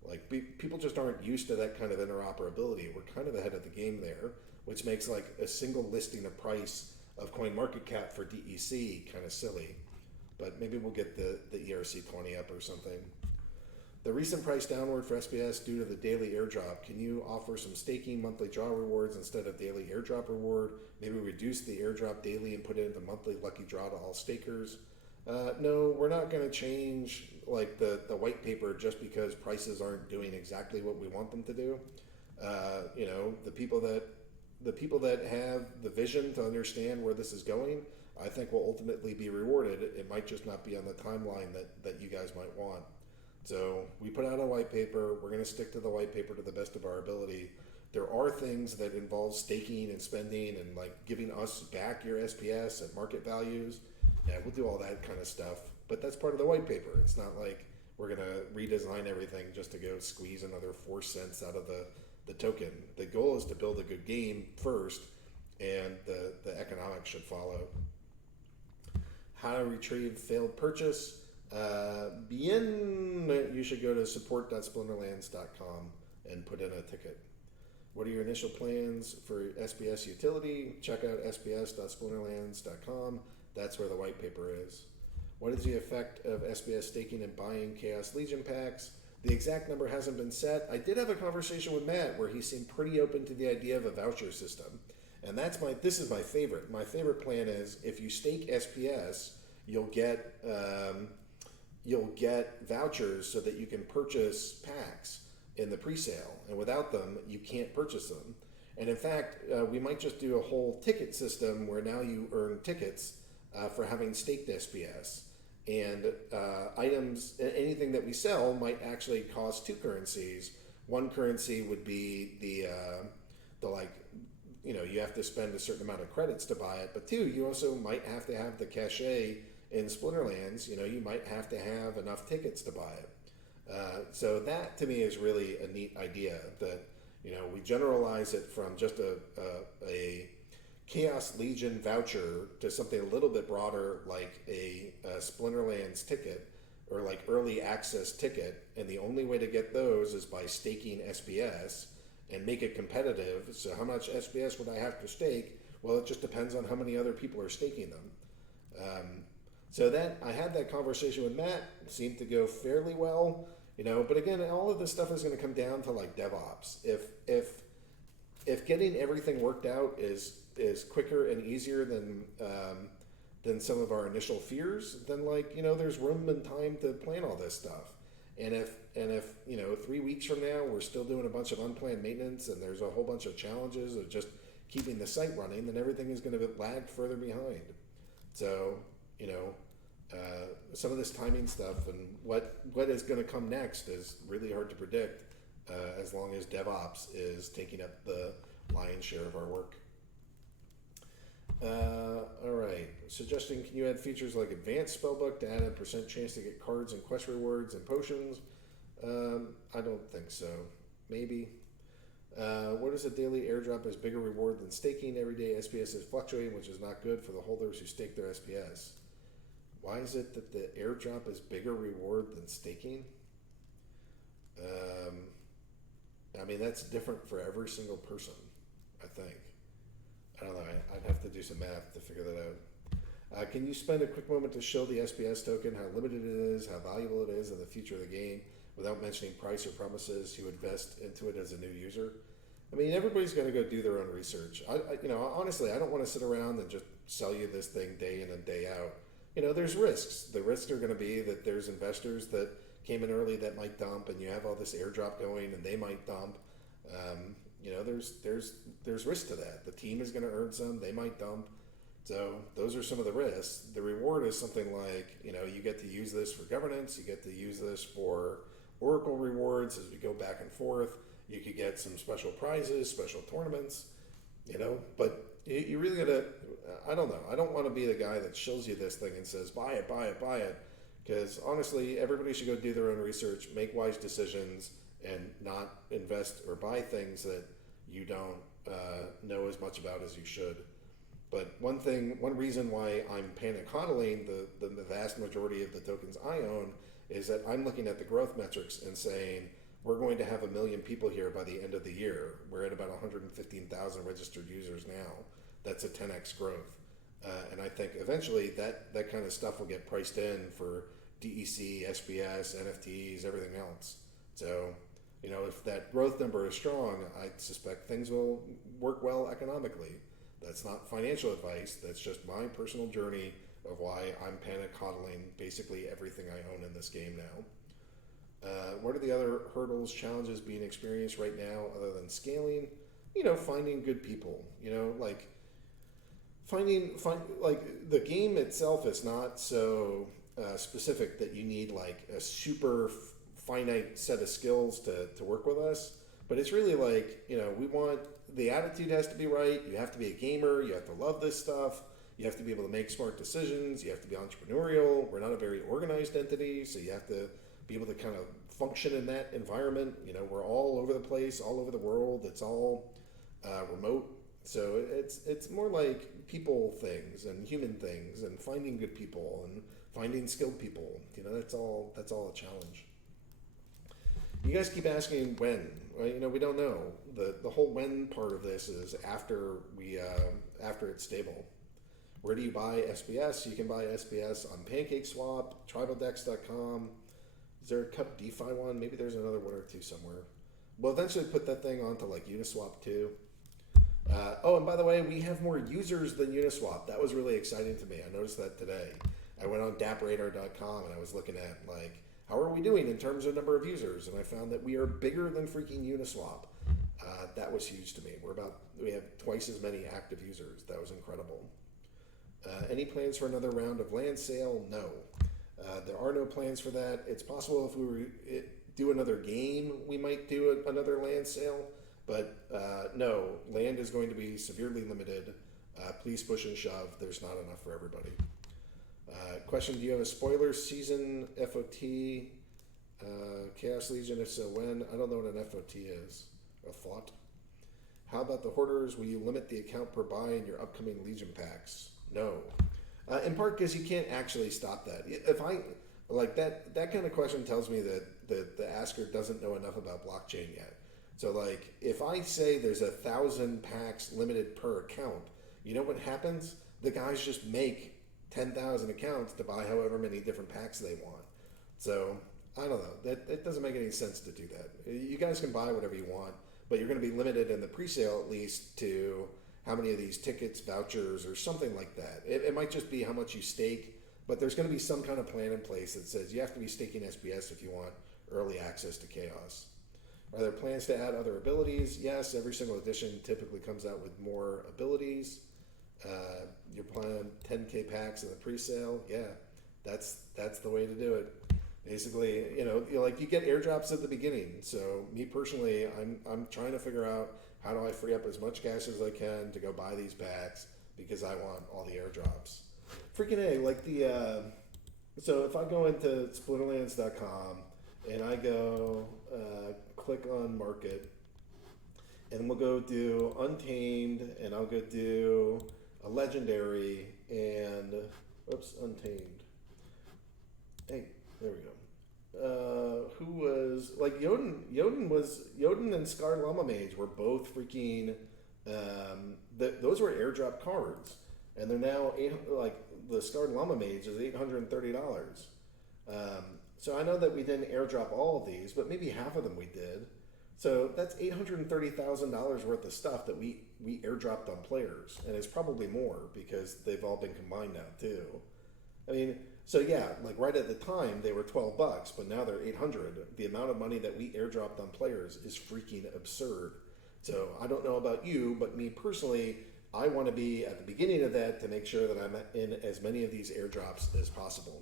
Like, people just aren't used to that kind of interoperability. We're kind of ahead of the game there, which makes like a single listing of price of CoinMarketCap for DEC kind of silly. But maybe we'll get the ERC20 up or something. The recent price downward for SPS due to the daily airdrop. Can you offer some staking monthly draw rewards instead of daily airdrop reward? Maybe reduce the airdrop daily and put it into monthly lucky draw to all stakers. No, we're not going to change like the white paper just because prices aren't doing exactly what we want them to do. The people that have the vision to understand where this is going, I think will ultimately be rewarded. It might just not be on the timeline that you guys might want. So we put out a white paper. We're going to stick to the white paper to the best of our ability. There are things that involve staking and spending and like giving us back your SPS at market values. Yeah, we'll do all that kind of stuff. But that's part of the white paper. It's not like we're going to redesign everything just to go squeeze another 4 cents out of the token. The goal is to build a good game first, and the economics should follow. How to retrieve failed purchase. You should go to support.splinterlands.com and put in a ticket. What are your initial plans for SPS utility? Check out sps.splinterlands.com. That's where the white paper is. What is the effect of SPS staking and buying Chaos Legion packs? The exact number hasn't been set. I did have a conversation with Matt where he seemed pretty open to the idea of a voucher system. And this is my favorite. My favorite plan is if you stake SPS, you'll get vouchers so that you can purchase packs in the pre-sale, and without them you can't purchase them. And in fact, we might just do a whole ticket system where now you earn tickets for having staked SPS, and anything that we sell might actually cost 2 currencies. One currency would be you have to spend a certain amount of credits to buy it, but 2, you also might have to have the cachet in Splinterlands. You might have to have enough tickets to buy it. So that to me is really a neat idea that we generalize it from just a Chaos Legion voucher to something a little bit broader, like a Splinterlands ticket or like early access ticket. And the only way to get those is by staking SPS and make it competitive. So how much SPS would I have to stake? Well, it just depends on how many other people are staking them. So that I had that conversation with Matt. It seemed to go fairly well, But again, all of this stuff is going to come down to like DevOps. If getting everything worked out is quicker and easier than some of our initial fears, then there's room and time to plan all this stuff. And if 3 weeks from now we're still doing a bunch of unplanned maintenance and there's a whole bunch of challenges of just keeping the site running, then everything is going to lag further behind. So some of this timing stuff and what is going to come next is really hard to predict, as long as DevOps is taking up the lion's share of our work. All right. Suggesting, can you add features like advanced spellbook to add a % chance to get cards and quest rewards and potions? I don't think so. Maybe. What is a daily airdrop as bigger reward than staking? Every day SPS is fluctuating, which is not good for the holders who stake their SPS. Why is it that the airdrop is bigger reward than staking? That's different for every single person, I think. I don't know. I'd have to do some math to figure that out. Can you spend a quick moment to show the SPS token, how limited it is, how valuable it is, and the future of the game, without mentioning price or promises you invest into it as a new user? Everybody's got to go do their own research. Honestly, I don't want to sit around and just sell you this thing day in and day out. There's risks. The risks are going to be that there's investors that came in early that might dump, and you have all this airdrop going, and they might dump. there's risk to that. The team is going to earn some, they might dump. So those are some of the risks. The reward is something like, you get to use this for governance, you get to use this for Oracle rewards as we go back and forth. You could get some special prizes, special tournaments, but you really gotta, I don't know. I don't want to be the guy that shows you this thing and says, buy it, buy it, buy it. Because honestly, everybody should go do their own research, make wise decisions, and not invest or buy things that you don't know as much about as you should. But one reason why I'm panic hodling the vast majority of the tokens I own is that I'm looking at the growth metrics and saying, we're going to have 1 million people here by the end of the year. We're at about 115,000 registered users now. That's a 10x growth. And I think eventually that kind of stuff will get priced in for DEC, SBS, NFTs, everything else. So, if that growth number is strong, I suspect things will work well economically. That's not financial advice. That's just my personal journey of why I'm panic hodling basically everything I own in this game now. What are the other hurdles, challenges being experienced right now other than scaling? Finding good people. Like like the game itself is not so specific that you need like a super finite set of skills to work with us. But it's really like, we want, the attitude has to be right. You have to be a gamer. You have to love this stuff. You have to be able to make smart decisions. You have to be entrepreneurial. We're not a very organized entity, so you have to be able to kind of function in that environment. We're all over the place, all over the world. It's all remote. So it's more like people things and human things and finding good people and finding skilled people. That's all a challenge. You guys keep asking when. Right? We don't know. The whole when part of this is after it's stable. Where do you buy SBS? You can buy SBS on PancakeSwap, TribalDex.com. Is there a Cup DeFi one? Maybe there's another one or two somewhere. We'll eventually put that thing onto like Uniswap too. And by the way, we have more users than Uniswap. That was really exciting to me. I noticed that today. I went on dapradar.com and I was looking at like, how are we doing in terms of number of users? And I found that we are bigger than freaking Uniswap. That was huge to me. We have twice as many active users. That was incredible. Any plans for another round of land sale? No. There are no plans for that. It's possible if we do another game, we might do another land sale. But no, land is going to be severely limited. Please push and shove. There's not enough for everybody. Question, do you have a spoiler season FOT? Chaos Legion, if so, when? I don't know what an FOT is. A thought? How about the hoarders? Will you limit the account per buy in your upcoming Legion packs? No. In part because you can't actually stop that. If I, like that kind of question tells me that the asker doesn't know enough about blockchain yet. So like, if I say there's 1,000 packs limited per account, you know what happens? The guys just make 10,000 accounts to buy however many different packs they want. So I don't know. It doesn't make any sense to do that. You guys can buy whatever you want, but you're going to be limited in the pre-sale at least to how many of these tickets, vouchers, or something like that. It might just be how much you stake, but there's going to be some kind of plan in place that says you have to be staking SBS if you want early access to Chaos. Are there plans to add other abilities? Yes, every single edition typically comes out with more abilities. You're planning 10K packs in the pre-sale. Yeah, that's the way to do it. Basically, you get airdrops at the beginning. So me personally, I'm trying to figure out how do I free up as much cash as I can to go buy these packs because I want all the airdrops. Freaking A, so if I go into Splinterlands.com and I go click on market, and we'll go do Untamed, and I'll go do a legendary, and Untamed. Hey, there we go. Who was like Jotun and Scar Llama Mage were both freaking. Those were airdrop cards, and they're now the Scarred Llama Mage is $830. So I know that we didn't airdrop all of these, but maybe half of them we did. So that's $830,000 worth of stuff that we airdropped on players, and it's probably more because they've all been combined now too. I mean, so yeah, like right at the time they were $12, but now they're $800. The amount of money that we airdropped on players is freaking absurd. So I don't know about you, but me personally, I want to be at the beginning of that to make sure that I'm in as many of these airdrops as possible.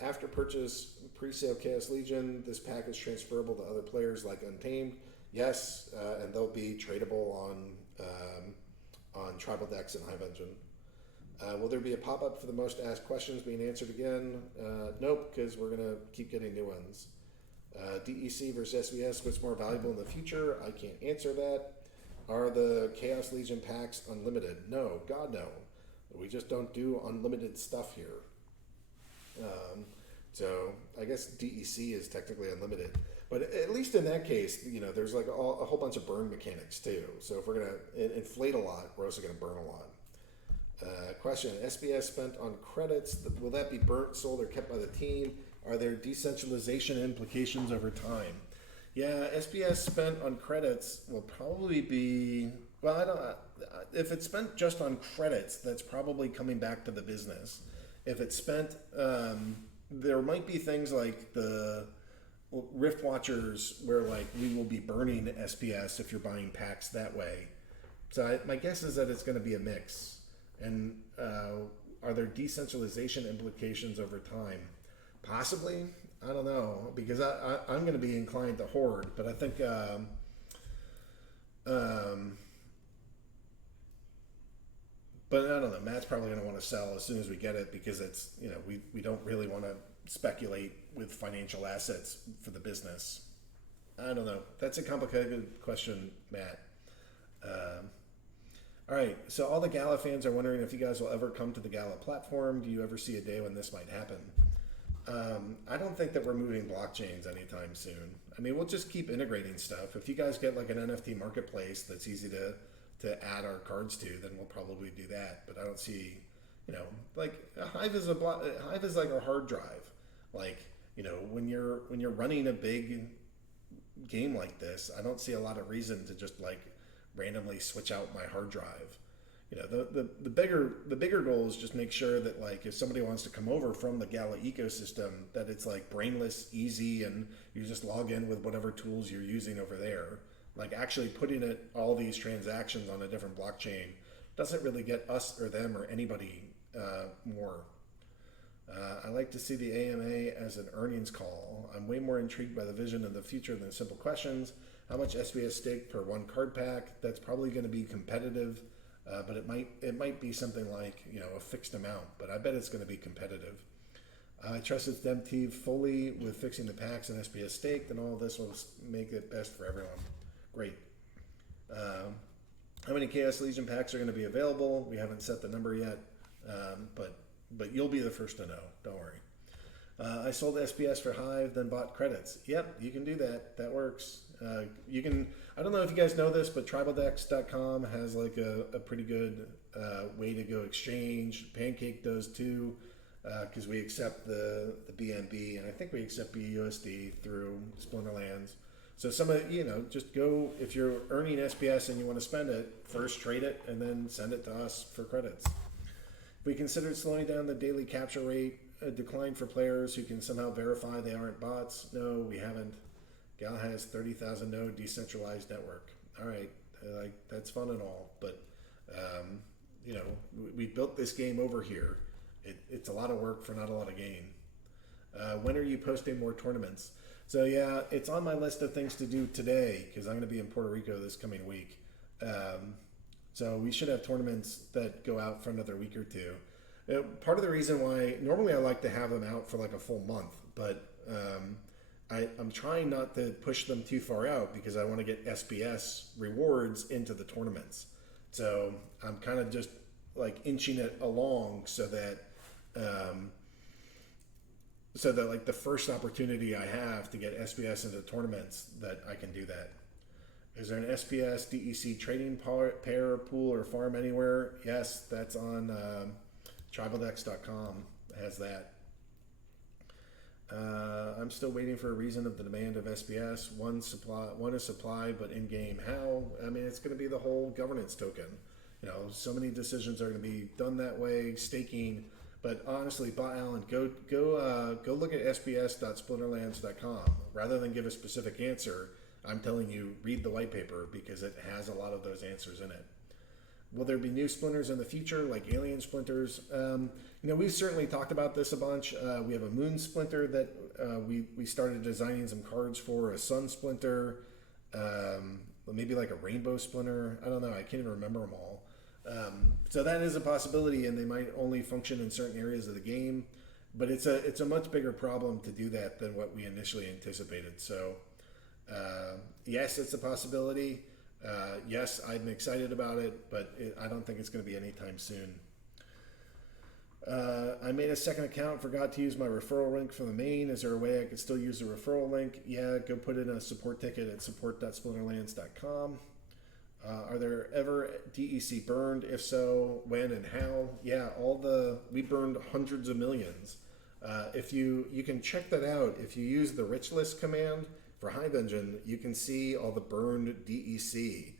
After purchase, pre-sale Chaos Legion, this pack is transferable to other players like Untamed. Yes, and they'll be tradable on Tribal Decks and Hive Engine. Will there be a pop-up for the most asked questions being answered again? Nope, because we're going to keep getting new ones. DEC versus SVS, what's more valuable in the future? I can't answer that. Are the Chaos Legion packs unlimited? No, God no. We just don't do unlimited stuff here. So I guess DEC is technically unlimited, but at least in that case, you know, there's like a whole bunch of burn mechanics too. So if we're gonna inflate a lot, we're also gonna burn a lot. Question: SBS spent on credits. Will that be burnt, sold, or kept by the team? Are there decentralization implications over time? Yeah, SBS spent on credits will probably be, well, I don't, if it's spent just on credits, that's probably coming back to the business. If it's spent, there might be things like the Rift Watchers where like we will be burning SPS if you're buying packs that way. So my guess is that it's going to be a mix. And are there decentralization implications over time? Possibly. I don't know, because I'm going to be inclined to hoard, but I think but I don't know. Matt's probably going to want to sell as soon as we get it because it's, you know, we don't really want to speculate with financial assets for the business. I don't know. That's a complicated question, Matt. All right. So all the Gala fans are wondering if you guys will ever come to the Gala platform. Do you ever see a day when this might happen? I don't think that we're moving blockchains anytime soon. I mean, we'll just keep integrating stuff. If you guys get like an NFT marketplace that's easy to add our cards to, then we'll probably do that. But I don't see, you know, like Hive is like a hard drive. Like, you know, when you're running a big game like this, I don't see a lot of reason to just like randomly switch out my hard drive. You know, the bigger goal is just make sure that like if somebody wants to come over from the Gala ecosystem, that it's like brainless, easy, and you just log in with whatever tools you're using over there. Like actually putting all these transactions on a different blockchain doesn't really get us or them or anybody more. I like to see the AMA as an earnings call. I'm way more intrigued by the vision of the future than simple questions. How much SBS stake per one card pack? That's probably going to be competitive, but it might be something like, you know, a fixed amount. But I bet it's going to be competitive. I trust its dev team fully with fixing the packs and SBS stake. Then all of this will make it best for everyone. Great. How many Chaos Legion packs are going to be available? We haven't set the number yet, but you'll be the first to know. Don't worry. I sold SPS for Hive, then bought credits. Yep, you can do that. That works. You can. I don't know if you guys know this, but TribalDecks.com has like a pretty good way to go exchange. Pancake does too, because we accept the BNB, and I think we accept BUSD through Splinterlands. So some of, you know, just go, if you're earning SPS and you want to spend it, first trade it and then send it to us for credits. We considered slowing down the daily capture rate, a decline for players who can somehow verify they aren't bots. No, we haven't. Gal has 30,000 node decentralized network. All right, like that's fun and all, but you know, we built this game over here. It's a lot of work for not a lot of gain. When are you posting more tournaments? So yeah, it's on my list of things to do today because I'm going to be in Puerto Rico this coming week. So we should have tournaments that go out for another week or two. Part of the reason why normally I like to have them out for like a full month, but I'm trying not to push them too far out because I want to get SPS rewards into the tournaments. So I'm kind of just like inching it along so that like the first opportunity I have to get SPS into tournaments, that I can do that. Is there an SPS DEC trading pair, pool, or farm anywhere? Yes, that's on TribalDecks.com. It has that. I'm still waiting for a reason of the demand of SPS. One is supply, but in game how? I mean, it's going to be the whole governance token. You know, so many decisions are going to be done that way. Staking. But honestly, Alan, go look at sps.splinterlands.com. Rather than give a specific answer, I'm telling you, read the white paper because it has a lot of those answers in it. Will there be new splinters in the future, like alien splinters? We've certainly talked about this a bunch. We have a moon splinter that we started designing some cards for, a sun splinter, maybe like a rainbow splinter. I don't know. I can't even remember them all. So that is a possibility, and they might only function in certain areas of the game. But it's a much bigger problem to do that than what we initially anticipated. So yes, it's a possibility. Yes, I'm excited about it, but I don't think it's going to be anytime soon. I made a second account, forgot to use my referral link from the main. Is there a way I could still use the referral link? Yeah, go put in a support ticket at support.splinterlands.com. Are there ever DEC burned? If so, when and how? Yeah, we burned hundreds of millions. If you can check that out. If you use the rich list command for Hive Engine, you can see all the burned DEC.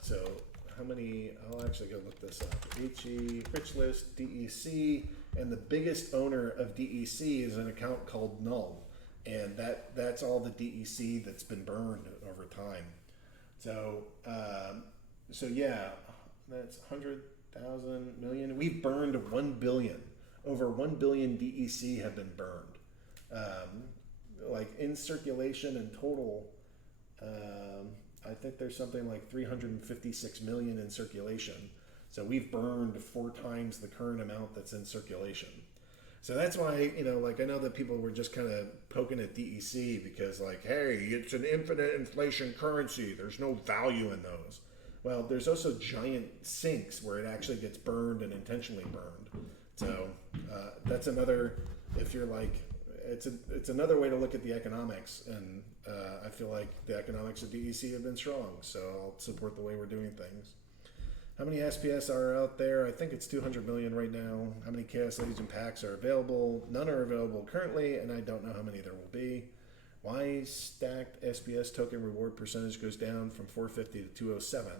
So how many? I'll actually go look this up. HE rich list DEC, and the biggest owner of DEC is an account called Null, and that's all the DEC that's been burned over time. So yeah, that's 100,000 million. We've burned 1 billion. Over 1 billion DEC have been burned. Like in circulation in total, I think there's something like 356 million in circulation. So we've burned 4 times the current amount that's in circulation. So that's why, I know that people were just kind of poking at DEC because hey, it's an infinite inflation currency. There's no value in those. Well, there's also giant sinks where it actually gets burned and intentionally burned. So that's another, if you're it's another way to look at the economics. And I feel like the economics of DEC have been strong. So I'll support the way we're doing things. How many SPS are out there? I think it's 200 million right now. How many Chaos Legion packs are available? None are available currently, and I don't know how many there will be. Why stacked SPS token reward percentage goes down from 450 to 207?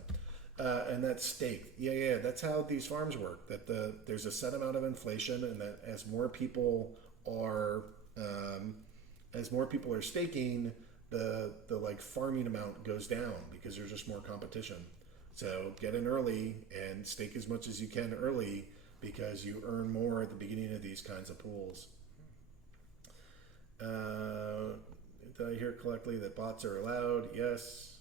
And that's staked. Yeah, that's how these farms work. That there's a set amount of inflation, and that as more people are staking, the farming amount goes down because there's just more competition. So get in early and stake as much as you can early because you earn more at the beginning of these kinds of pools. Did I hear correctly that bots are allowed? Yes.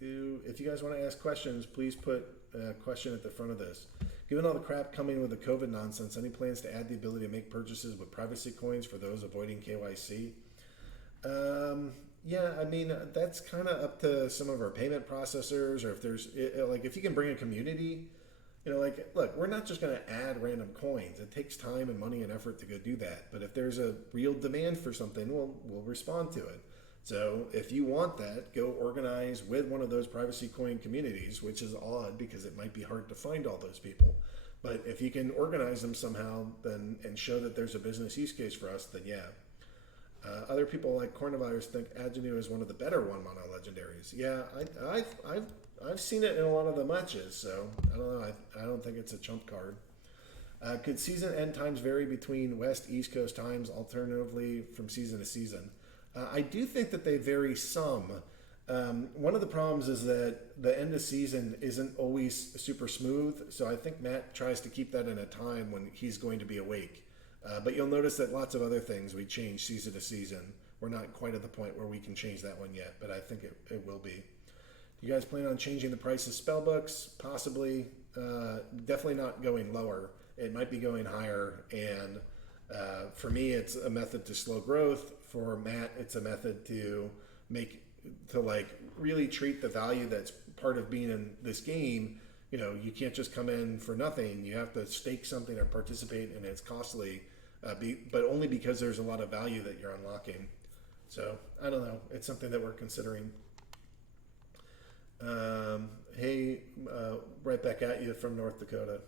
If you guys want to ask questions, please put a question at the front of this. Given all the crap coming with the COVID nonsense, any plans to add the ability to make purchases with privacy coins for those avoiding KYC? Yeah, I mean, that's kind of up to some of our payment processors, or if there's, if you can bring a community, look, we're not just going to add random coins. It takes time and money and effort to go do that. But if there's a real demand for something, we'll respond to it. So if you want that, go organize with one of those privacy coin communities, which is odd because it might be hard to find all those people. But if you can organize them somehow and show that there's a business use case for us, then yeah. Other people like Coronavirus think Agnew is one of the better one mana legendaries. Yeah, I've seen it in a lot of the matches, so I don't know. I don't think it's a chump card. Could season end times vary between West East Coast times, alternatively from season to season? I do think that they vary some. One of the problems is that the end of season isn't always super smooth, so I think Matt tries to keep that in a time when he's going to be awake. But you'll notice that lots of other things we change season to season. We're not quite at the point where we can change that one yet, but I think it will be. Do you guys plan on changing the price of spellbooks? Possibly. Definitely not going lower. It might be going higher. And for me, it's a method to slow growth. For Matt, it's a method to really treat the value that's part of being in this game. You can't just come in for nothing. You have to stake something or participate, and it's costly, but only because there's a lot of value that you're unlocking. So I don't know. It's something that we're considering. Hey, right back at you from North Dakota.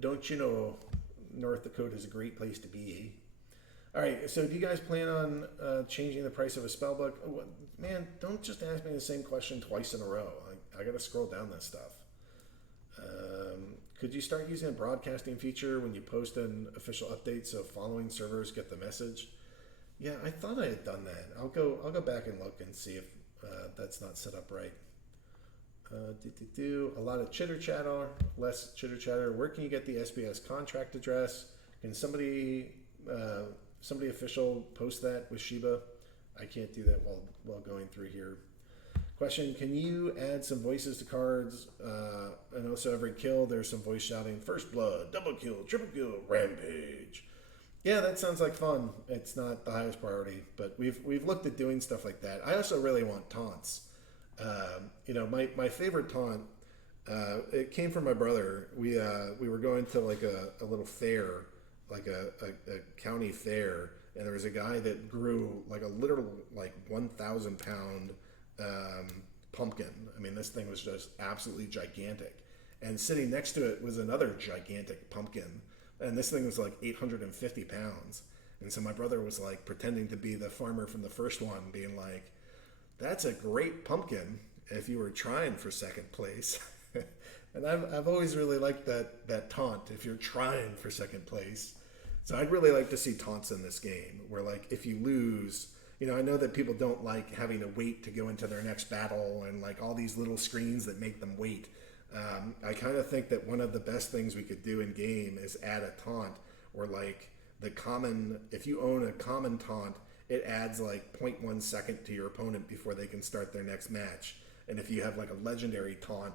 Don't you know North Dakota is a great place to be? All right, so do you guys plan on changing the price of a spellbook? Man, don't just ask me the same question twice in a row. I got to scroll down this stuff. Could you start using a broadcasting feature when you post an official update so following servers get the message? Yeah, I thought I had done that. I'll go back and look and see if that's not set up right. A lot of chitter chatter, less chitter chatter. Where can you get the SBS contract address? Can somebody official post that with Shiba? I can't do that while going through here. Question: can you add some voices to cards? And also every kill, there's some voice shouting: first blood, double kill, triple kill, rampage. Yeah, that sounds like fun. It's not the highest priority, but we've looked at doing stuff like that. I also really want taunts. My favorite taunt, it came from my brother. We were going to like a little fair, like a county fair, and there was a guy that grew like a literal like 1,000 pound pumpkin. I mean, this thing was just absolutely gigantic. And sitting next to it was another gigantic pumpkin, and this thing was like 850 pounds. And so my brother was like pretending to be the farmer from the first one, being like, "That's a great pumpkin if you were trying for second place." And I've always really liked that taunt, if you're trying for second place. So I'd really like to see taunts in this game where, like, if you lose, I know that people don't like having to wait to go into their next battle and like all these little screens that make them wait. I kind of think that one of the best things we could do in game is add a taunt, or like if you own a common taunt, it adds like 0.1 second to your opponent before they can start their next match. And if you have like a legendary taunt,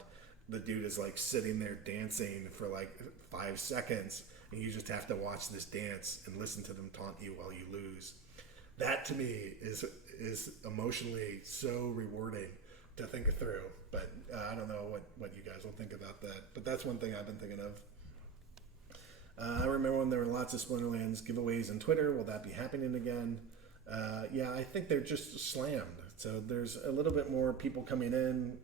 the dude is like sitting there dancing for like 5 seconds, and you just have to watch this dance and listen to them taunt you while you lose. That to me is emotionally so rewarding to think through. But I don't know what you guys will think about that. But that's one thing I've been thinking of. I remember when there were lots of Splinterlands giveaways on Twitter. Will that be happening again? Yeah, I think they're just slammed. So there's a little bit more people coming in.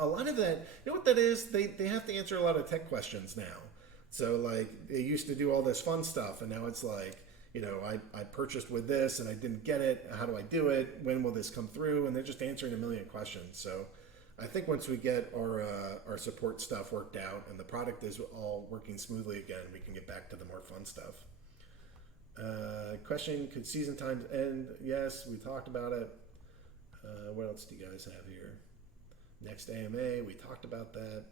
A lot of that, you know what that is? They have to answer a lot of tech questions now. So like they used to do all this fun stuff, and now it's like, I purchased with this and I didn't get it. How do I do it? When will this come through? And they're just answering a million questions. So I think once we get our support stuff worked out and the product is all working smoothly again, we can get back to the more fun stuff. Question: could season times end? Yes, we talked about it. What else do you guys have here? Next AMA, we talked about that.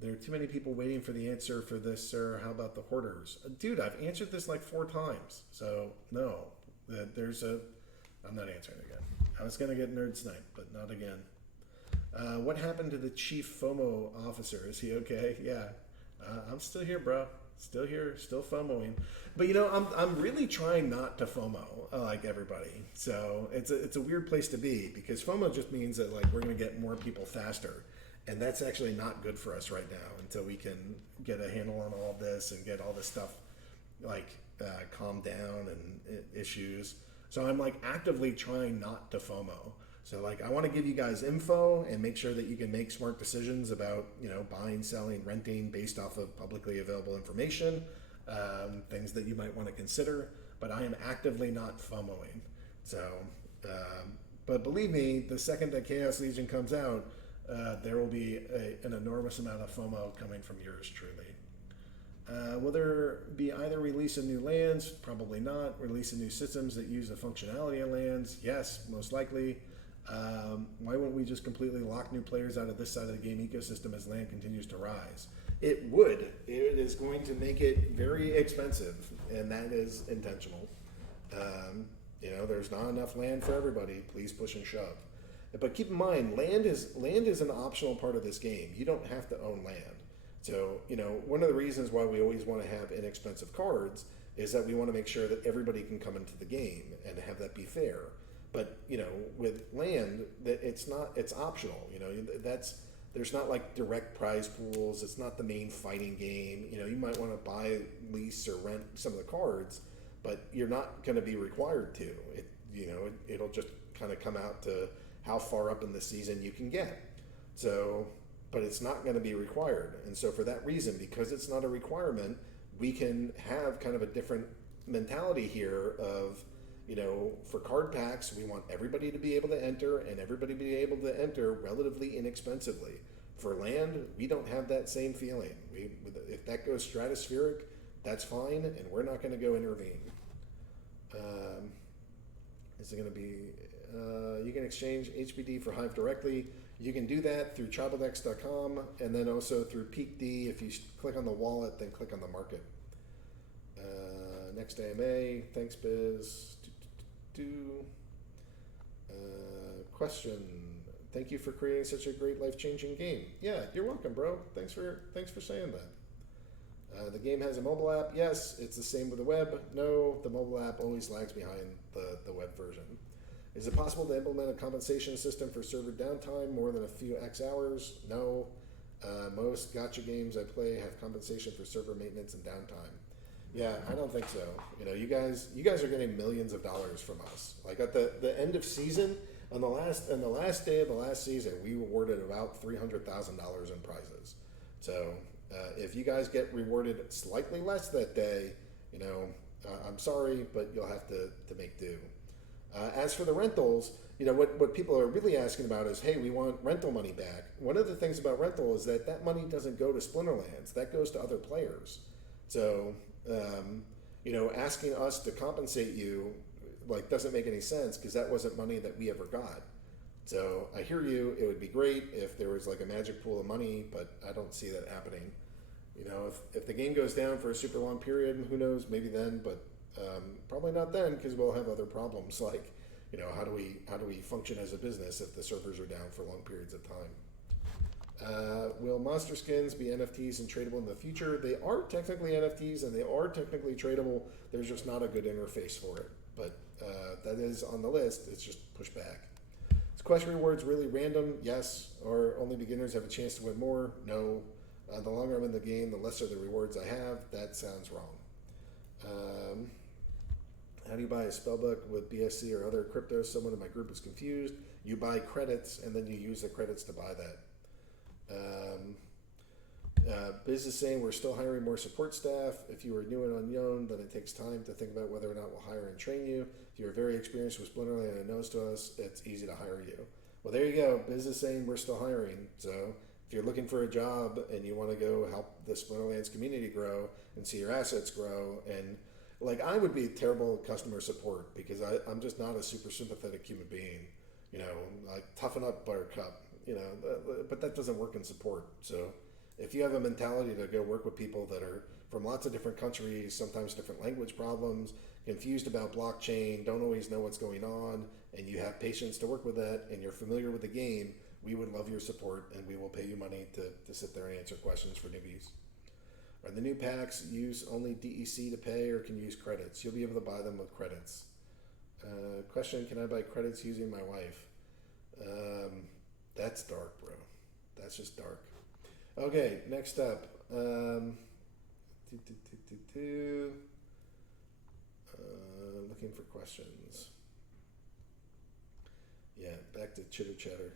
There are too many people waiting for the answer for this, sir. How about the hoarders? Dude, I've answered this like 4 times. So, no. I'm not answering it again. I was going to get nerd sniped, but not again. What happened to the chief FOMO officer? Is he okay? Yeah. I'm still here, bro. Still here, still FOMOing. But I'm really trying not to FOMO like everybody. So it's a weird place to be, because FOMO just means that like we're going to get more people faster. And that's actually not good for us right now until we can get a handle on all this and get all this stuff like calmed down and issues. So I'm like actively trying not to FOMO. So like I want to give you guys info and make sure that you can make smart decisions about buying, selling, renting based off of publicly available information, things that you might want to consider. But I am actively not FOMOing. So, but believe me, the second that Chaos Legion comes out, there will be an enormous amount of FOMO coming from yours truly. Will there be either release of new lands? Probably not. Release of new systems that use the functionality of lands? Yes, most likely. Why wouldn't we just completely lock new players out of this side of the game ecosystem as land continues to rise? It would. It is going to make it very expensive, and that is intentional. There's not enough land for everybody. Please push and shove. But keep in mind, land is an optional part of this game. You don't have to own land. So, one of the reasons why we always want to have inexpensive cards is that we want to make sure that everybody can come into the game and have that be fair. But, with land, it's optional. There's not like direct prize pools. It's not the main fighting game. You might want to buy, lease, or rent some of the cards, but you're not going to be required to. It'll just kind of come out to how far up in the season you can get. So, but it's not going to be required. And so for that reason, because it's not a requirement, we can have kind of a different mentality here of, for card packs, we want everybody to be able to enter, and everybody to be able to enter relatively inexpensively. For land, we don't have that same feeling. If that goes stratospheric, that's fine, and we're not going to go intervene. Is it going to be, you can exchange HBD for Hive directly. You can do that through tribaldex.com and then also through PeakD. If you click on the wallet, then click on the market. Next AMA, thanks Biz. Question. Thank you for creating such a great life-changing game. Yeah, you're welcome, bro. Thanks for saying that. The game has a mobile app. Yes, it's the same with the web. No, the mobile app always lags behind the web version. Is it possible to implement a compensation system for server downtime more than a few X hours? No. Most gacha games I play have compensation for server maintenance and downtime. Yeah, I don't think so. You guys are getting millions of dollars from us. Like at the end of season, on the last day of the last season, we rewarded about $300,000 in prizes. So if you guys get rewarded slightly less that day, I'm sorry, but you'll have to make do. As for the rentals, what people are really asking about is, hey, we want rental money back. One of the things about rental is that money doesn't go to Splinterlands. That goes to other players. So, asking us to compensate you doesn't make any sense because that wasn't money that we ever got. So I hear you. It would be great if there was a magic pool of money, but I don't see that happening. If the game goes down for a super long period, who knows? Maybe then, but probably not then because we'll have other problems like, how do we function as a business if the servers are down for long periods of time? Will monster skins be NFTs and tradable in the future? They are technically NFTs and they are technically tradable. There's just not a good interface for it. But that is on the list. It's just pushed back. Is quest rewards really random? Yes. Or only beginners have a chance to win more? No. The longer I'm in the game, the lesser the rewards I have. That sounds wrong. How do you buy a spellbook with BSC or other crypto? Someone in my group is confused. You buy credits and then you use the credits to buy that. Biz is saying we're still hiring more support staff. If you are new and unknown, then it takes time to think about whether or not we'll hire and train you. If you're very experienced with Splinterland and knows to us, it's easy to hire you. Well, there you go. Biz is saying we're still hiring. So if you're looking for a job and you want to go help the Splinterlands community grow and see your assets grow, and I would be terrible at customer support because I'm just not a super sympathetic human being. Toughen up, Buttercup. But that doesn't work in support. So if you have a mentality to go work with people that are from lots of different countries, sometimes different language problems, confused about blockchain, don't always know what's going on, and you have patience to work with that, and you're familiar with the game, we would love your support, and we will pay you money to sit there and answer questions for newbies. Are the new packs use only DEC to pay, or can you use credits? You'll be able to buy them with credits. Question, can I buy credits using my wife? That's dark, bro. That's just dark. Okay, next up. Looking for questions. Yeah, back to chitter chatter.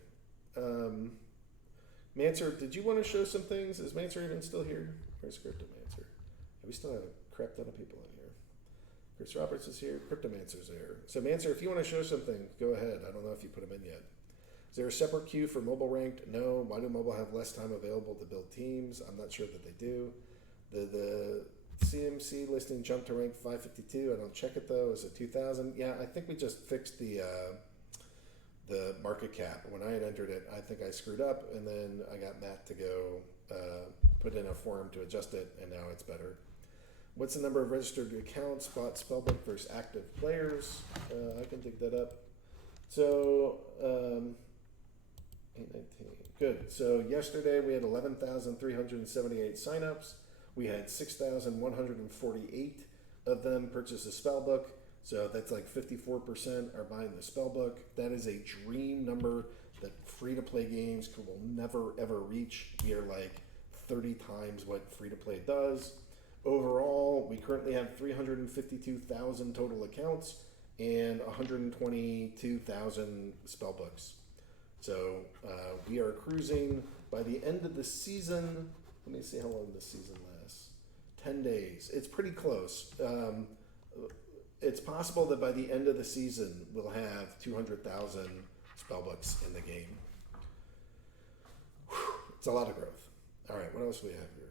Manser, did you want to show some things? Is Manser even still here? Where's Cryptomancer? We still have a crap ton of people in here. Chris Roberts is here. Cryptomancer's there. So Manser, if you want to show something, go ahead. I don't know if you put them in yet. Is there a separate queue for mobile ranked? No. Why do mobile have less time available to build teams? I'm not sure that they do. The CMC listing jumped to rank 552. I don't check it though. Is it 2,000? Yeah, I think we just fixed the market cap. When I had entered it, I think I screwed up, and then I got Matt to go put in a form to adjust it, and now it's better. What's the number of registered accounts, bought Spellbook versus active players? I can dig that up. So, 819. Good. So yesterday we had 11,378 signups. We had 6,148 of them purchase a Spellbook. So that's 54% are buying the Spellbook. That is a dream number that free-to-play games will never, ever reach. We are 30 times what free-to-play does. Overall, we currently have 352,000 total accounts and 122,000 Spellbooks. So we are cruising by the end of the season. Let me see how long this season lasts. 10 days. It's pretty close. It's possible that by the end of the season, we'll have 200,000 Spellbooks in the game. Whew, it's a lot of growth. All right, what else do we have here?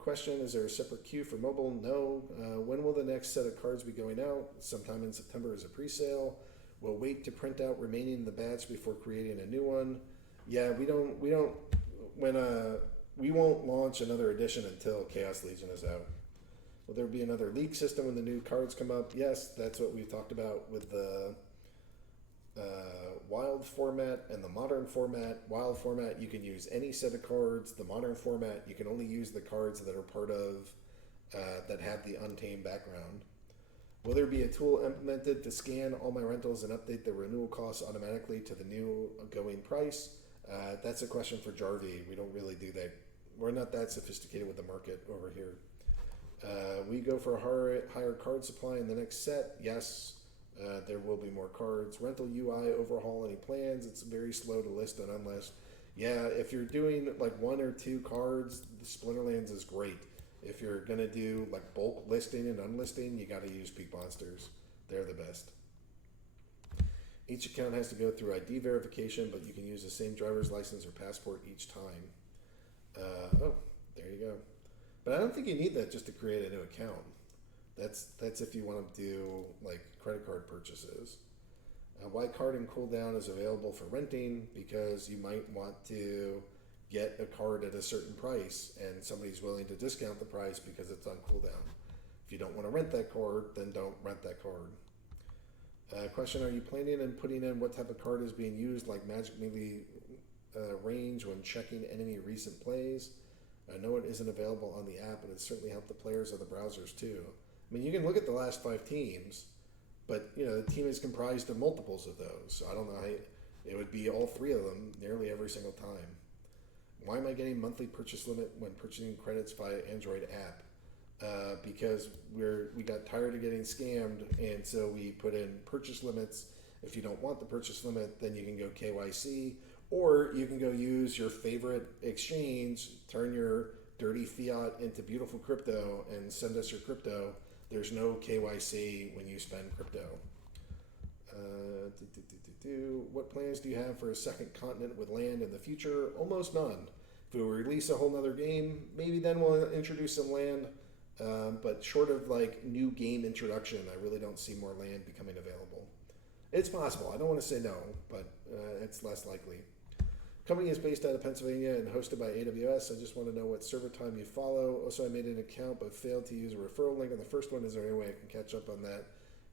question, is there a separate queue for mobile? No. When will the next set of cards be going out? Sometime in September as a pre-sale. We'll wait to print out remaining in the batch before creating a new one. Yeah, we won't launch another edition until Chaos Legion is out. Will there be another league system when the new cards come up? Yes, that's what we've talked about with the wild format and the modern format. Wild format, you can use any set of cards. The modern format, you can only use the cards that are part of, that have the Untamed background. Will there be a tool implemented to scan all my rentals and update the renewal costs automatically to the new going price? That's a question for Jarvie. We don't really do that. We're not that sophisticated with the market over here. We go for a higher card supply in the next set. Yes. There will be more cards. Rental UI overhaul any plans? It's very slow to list and unlist. Yeah, if you're doing like 1 or 2 cards, the Splinterlands is great. If you're gonna do like bulk listing and unlisting, you got to use Peak Monsters. They're the best. Each account has to go through ID verification, but you can use the same driver's license or passport each time. Oh, there you go. But I don't think you need that just to create a new account. That's if you want to do like credit card purchases. Why card and cooldown is available for renting? Because you might want to get a card at a certain price and somebody's willing to discount the price because it's on cooldown. If you don't want to rent that card, then don't rent that card. Question, are you planning on putting in what type of card is being used, like magic melee range when checking enemy recent plays? I know it isn't available on the app, but it certainly helped the players of the browsers too. I mean, you can look at the last 5 teams, but you know the team is comprised of multiples of those. So I don't know how it would be all 3 of them nearly every single time. Why am I getting monthly purchase limit when purchasing credits via Android app? Because we got tired of getting scammed, and so we put in purchase limits. If you don't want the purchase limit, then you can go KYC, or you can go use your favorite exchange, turn your dirty fiat into beautiful crypto, and send us your crypto. There's no KYC when you spend crypto. What plans do you have for a second continent with land in the future? Almost none. If we release a whole nother game, maybe then we'll introduce some land. But short of like new game introduction, I really don't see more land becoming available. It's possible. I don't want to say no, but it's less likely. Company is based out of Pennsylvania and hosted by AWS. I just want to know what server time you follow. Also, I made an account but failed to use a referral link on the first one. Is there any way I can catch up on that?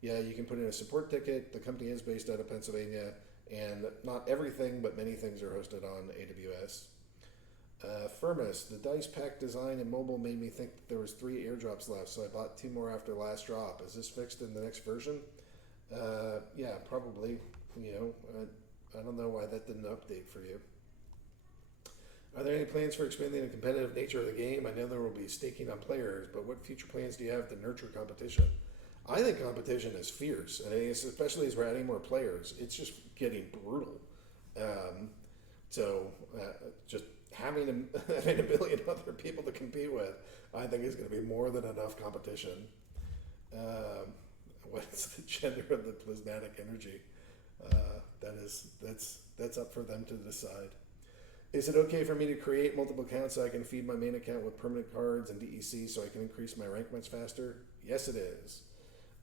Yeah, you can put in a support ticket. The company is based out of Pennsylvania, and not everything, but many things are hosted on AWS. Firmus, the dice pack design and mobile made me think that there was 3 airdrops left, so I bought 2 more after last drop. Is this fixed in the next version? Yeah, probably. You know, I don't know why that didn't update for you. Are there any plans for expanding the competitive nature of the game? I know there will be staking on players, but what future plans do you have to nurture competition? I think competition is fierce, and especially as we're adding more players, it's just getting brutal. Just having a billion other people to compete with, I think is going to be more than enough competition. What's the gender of the plasmatic energy? That's up for them to decide. Is it okay for me to create multiple accounts so I can feed my main account with permanent cards and DEC so I can increase my rank much faster? Yes, it is.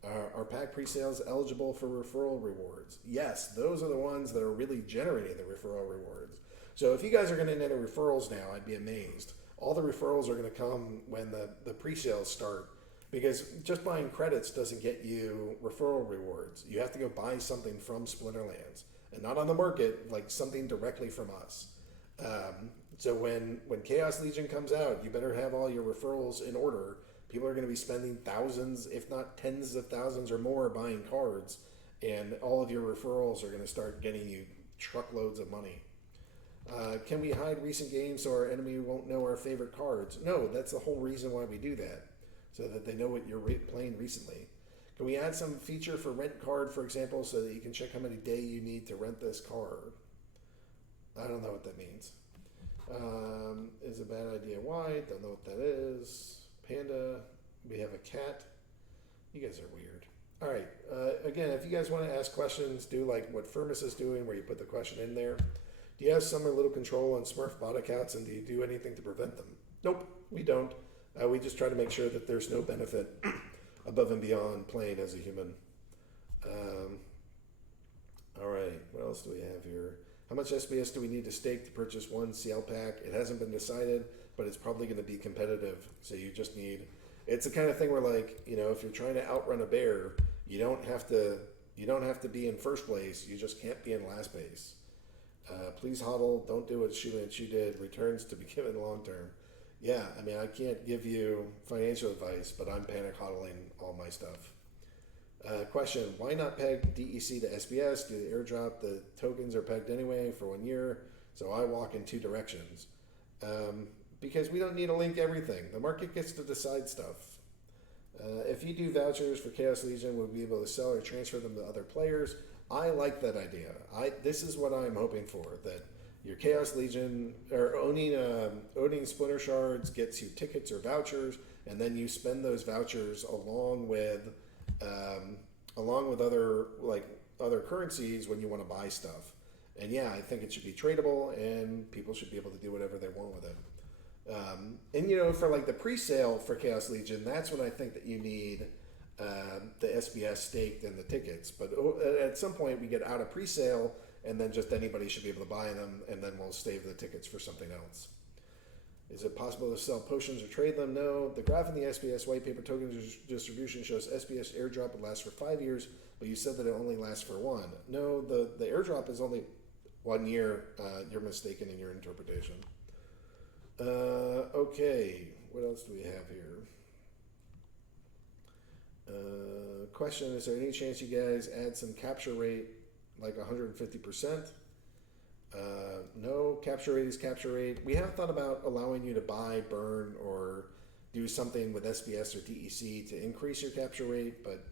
Are pack pre-sales eligible for referral rewards? Yes, those are the ones that are really generating the referral rewards. So if you guys are going to enter referrals now, I'd be amazed. All the referrals are going to come when the pre-sales start, because just buying credits doesn't get you referral rewards. You have to go buy something from Splinterlands, and not on the market, like something directly from us. So when Chaos Legion comes out, you better have all your referrals in order. People are going to be spending thousands, if not tens of thousands or more, buying cards, and all of your referrals are going to start getting you truckloads of money. Can we hide recent games so our enemy won't know our favorite cards? No, that's the whole reason why we do that, so that they know what you're playing recently. Can we add some feature for rent card, for example, so that you can check how many days you need to rent this card? I don't know what that means. Is a bad idea. Why? Don't know what that is. Panda. We have a cat. You guys are weird. All right. Again, if you guys want to ask questions, do like what Firmus is doing, where you put the question in there. Do you have some or little control on Smurf bot accounts, and do you do anything to prevent them? Nope, we don't. We just try to make sure that there's no benefit above and beyond playing as a human. All right, what else do we have here? How much SBS do we need to stake to purchase one CL pack? It hasn't been decided, but it's probably going to be competitive. So you just need. It's the kind of thing where, like, if you're trying to outrun a bear, you don't have to be in first place. You just can't be in last place. Please hodl. Don't do what Shu did. Returns to be given long term. Yeah, I mean, I can't give you financial advice, but I'm panic hodling all my stuff. Question, why not peg DEC to SBS? Do the airdrop? The tokens are pegged anyway for 1 year, so I walk in two directions. Because we don't need to link everything. The market gets to decide stuff. If you do vouchers for Chaos Legion, we'll be able to sell or transfer them to other players. I like that idea. This is what I'm hoping for, that your Chaos Legion, or owning Splinter Shards gets you tickets or vouchers, and then you spend those vouchers along with other currencies when you want to buy stuff. And yeah, I think it should be tradable, and people should be able to do whatever they want with it. And for like the pre-sale for Chaos Legion, that's when I think that you need the SBS staked and the tickets. But at some point we get out of pre-sale, and then just anybody should be able to buy them, and then we'll save the tickets for something else. Is it possible to sell potions or trade them? No. The graph in the SBS white paper token distribution shows SBS airdrop would last for 5 years, but you said that it only lasts for 1. No, the airdrop is only 1 year. You're mistaken in your interpretation. Okay, what else do we have here? Question, is there any chance you guys add some capture rate, like 150%? No, capture rate is capture rate. We have thought about allowing you to buy, burn, or do something with SBS or DEC to increase your capture rate, but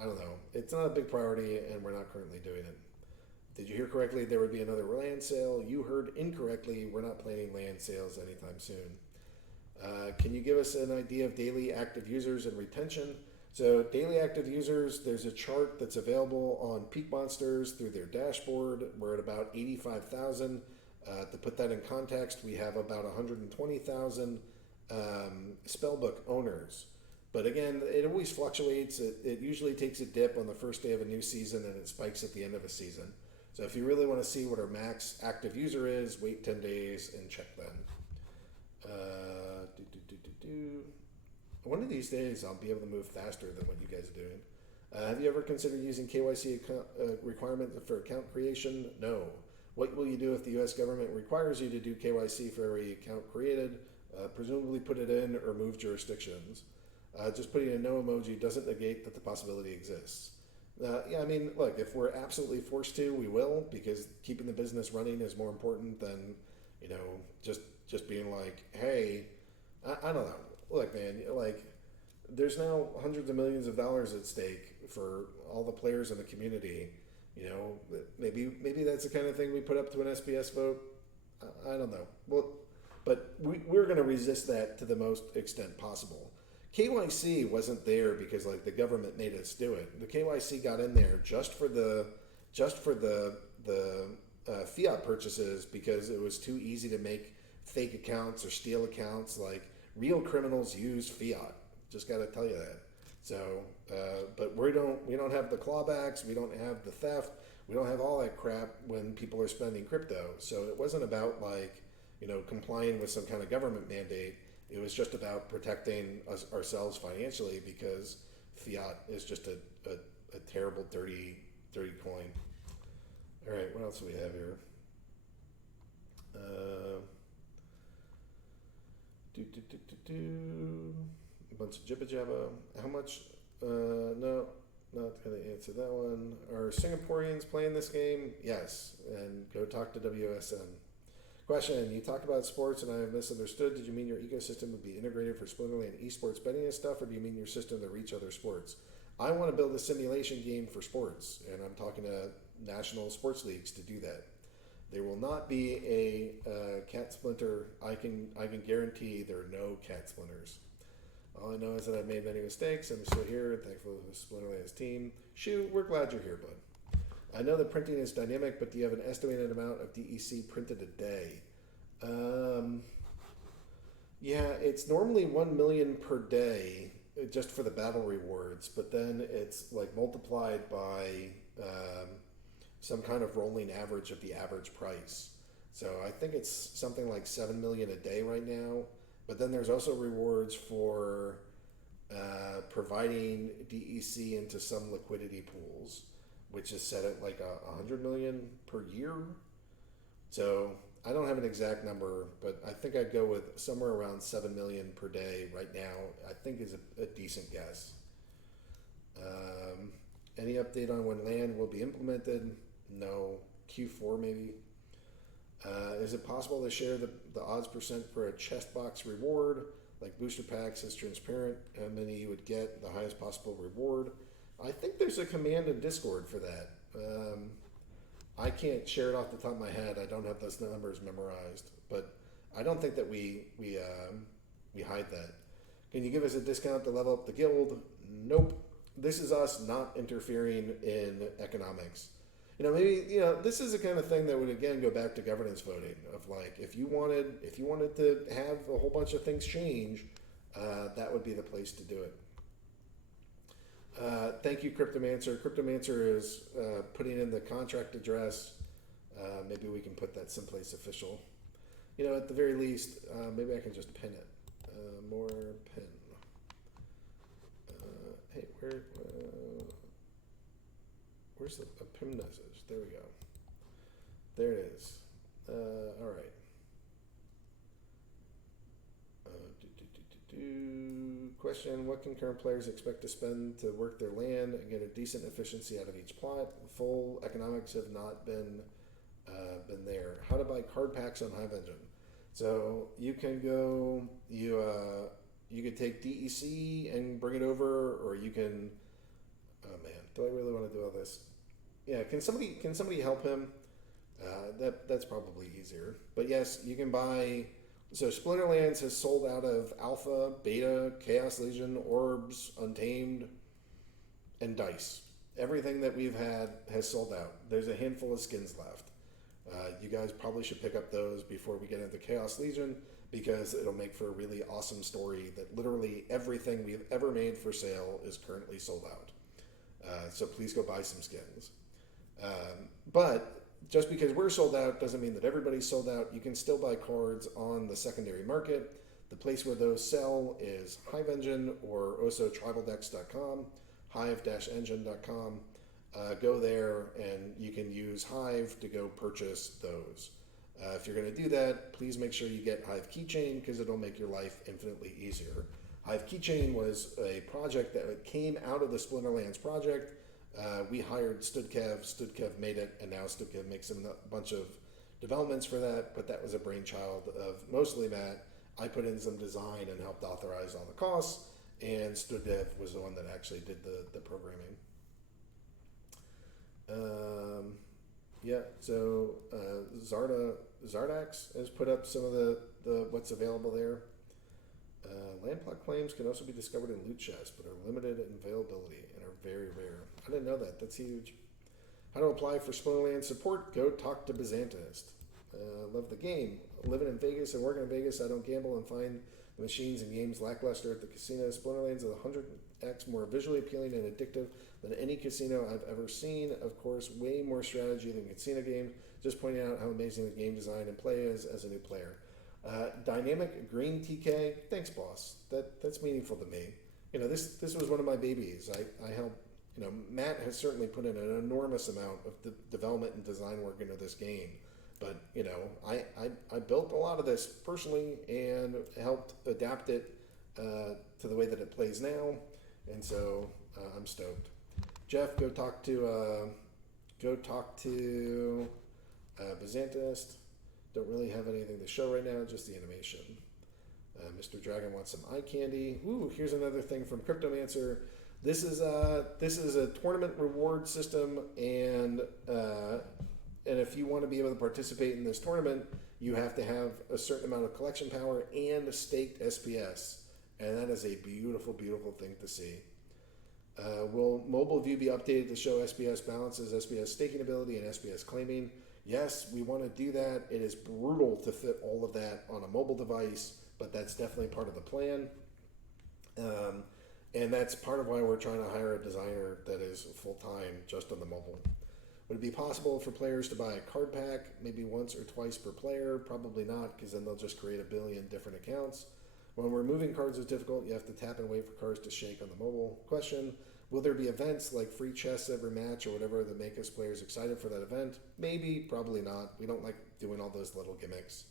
I don't know. It's not a big priority, and we're not currently doing it. Did you hear correctly? There would be another land sale. You heard incorrectly. We're not planning land sales anytime soon. Can you give us an idea of daily active users and retention? So daily active users, there's a chart that's available on Peak Monsters through their dashboard. We're at about 85,000. To put that in context, we have about 120,000 Spellbook owners. But again, it always fluctuates. It usually takes a dip on the first day of a new season, and it spikes at the end of a season. So if you really want to see what our max active user is, wait 10 days and check then. One of these days, I'll be able to move faster than what you guys are doing. Have you ever considered using KYC requirements for account creation? No. What will you do if the U.S. government requires you to do KYC for every account created? Presumably put it in or move jurisdictions. Just putting a no emoji doesn't negate that the possibility exists. Yeah, I mean, look, if we're absolutely forced to, we will, because keeping the business running is more important than, just being like, hey, I don't know. Look, man, like, there's now hundreds of millions of dollars at stake for all the players in the community. Maybe that's the kind of thing we put up to an SBS vote. I don't know. Well, but we're going to resist that to the most extent possible. KYC wasn't there because like the government made us do it. The KYC got in there just for the fiat purchases because it was too easy to make fake accounts or steal accounts. Like real criminals use fiat. Just got to tell you that. So, but we don't have the clawbacks. We don't have the theft. We don't have all that crap when people are spending crypto. So it wasn't about like complying with some kind of government mandate. It was just about protecting ourselves financially because fiat is just a terrible, dirty coin. All right, what else do we have here? A bunch of jibba jabba. How much? No, not going to answer that one. Are Singaporeans playing this game? Yes, and go talk to WSN. Question, you talk about sports and I have misunderstood. Did you mean your ecosystem would be integrated for Splinterlands Esports betting and stuff, or do you mean your system to reach other sports? I want to build a simulation game for sports, and I'm talking to national sports leagues to do that. There will not be a cat splinter. I can guarantee there are no cat splinters. All I know is that I've made many mistakes. I'm still here and thankful for the Splinterlands team. Shoo, we're glad you're here, bud. I know the printing is dynamic, but do you have an estimated amount of DEC printed a day? Yeah, it's normally 1 million per day just for the battle rewards, but then it's like multiplied by some kind of rolling average of the average price. So I think it's something like 7 million a day right now. But then there's also rewards for providing DEC into some liquidity pools, which is set at like 100 million per year. So I don't have an exact number, but I think I'd go with somewhere around 7 million per day right now. I think is a decent guess. Any update on when land will be implemented? No. Q4 maybe. Is it possible to share the odds percent for a chest box reward? Like booster packs is transparent, how many you would get, the highest possible reward. I think there's a command in Discord for that. I can't share it off the top of my head. I don't have those numbers memorized, but I don't think that we hide that. Can you give us a discount to level up the guild? Nope. This is us not interfering in economics. Maybe this is the kind of thing that would again go back to governance voting of like if you wanted to have a whole bunch of things change, that would be the place to do it. Thank you, Cryptomancer. Cryptomancer is putting in the contract address. Maybe we can put that someplace official. At the very least, maybe I can just pin it. More pin. Hey, where's the pin message? There we go. There it is. All right. Question: what can current players expect to spend to work their land and get a decent efficiency out of each plot? Full economics have not been there. How to buy card packs on Hive Engine? So you can go. You could take DEC and bring it over, or you can. Oh man, do I really want to do all this? Yeah, can somebody help him? That's probably easier. But yes, you can buy. So Splinterlands has sold out of Alpha, Beta, Chaos Legion, Orbs, Untamed, and Dice. Everything that we've had has sold out. There's a handful of skins left. You guys probably should pick up those before we get into Chaos Legion because it'll make for a really awesome story that literally everything we've ever made for sale is currently sold out. So please go buy some skins. But just because we're sold out doesn't mean that everybody's sold out. You can still buy cards on the secondary market. The place where those sell is Hive Engine or also tribaldex.com, hive-engine.com. Go there and you can use Hive to go purchase those. If you're going to do that, please make sure you get Hive Keychain because it'll make your life infinitely easier. Hive Keychain was a project that came out of the Splinterlands project. We hired Studkev. Studkev made it, and now Studkev makes a bunch of developments for that, but that was a brainchild of mostly Matt. I put in some design and helped authorize all the costs, and Studkev was the one that actually did the programming. So Zardax has put up some of the what's available there. Land plot claims can also be discovered in loot chests, but are limited in availability and are very rare. I didn't know that. That's huge. How to apply for Splinterlands support? Go talk to Byzantinist. Love the game. Living in Vegas and working in Vegas, I don't gamble and find the machines and games lackluster at the casino. Splinterlands is 100x more visually appealing and addictive than any casino I've ever seen. Of course, way more strategy than casino game. Just pointing out how amazing the game design and play is as a new player. Dynamic Green TK, thanks, boss. That's meaningful to me. This was one of my babies. I helped. Matt has certainly put in an enormous amount of development and design work into this game. But I built a lot of this personally and helped adapt it to the way that it plays now, and so I'm stoked. Jeff, go talk to Byzantinist. Don't really have anything to show right now, just the animation. Mr. Dragon wants some eye candy. Ooh, here's another thing from Cryptomancer. This is a tournament reward system, and if you want to be able to participate in this tournament, you have to have a certain amount of collection power and a staked SPS, and that is a beautiful, beautiful thing to see. Will mobile view be updated to show SPS balances, SPS staking ability, and SPS claiming? Yes, we want to do that. It is brutal to fit all of that on a mobile device, but that's definitely part of the plan. And that's part of why we're trying to hire a designer that is full-time just on the mobile. Would it be possible for players to buy a card pack, maybe once or twice per player? Probably not, because then they'll just create a billion different accounts. When removing cards is difficult, you have to tap and wait for cards to shake on the mobile. Question, will there be events like free chests every match or whatever that make us players excited for that event? Maybe, probably not. We don't like doing all those little gimmicks.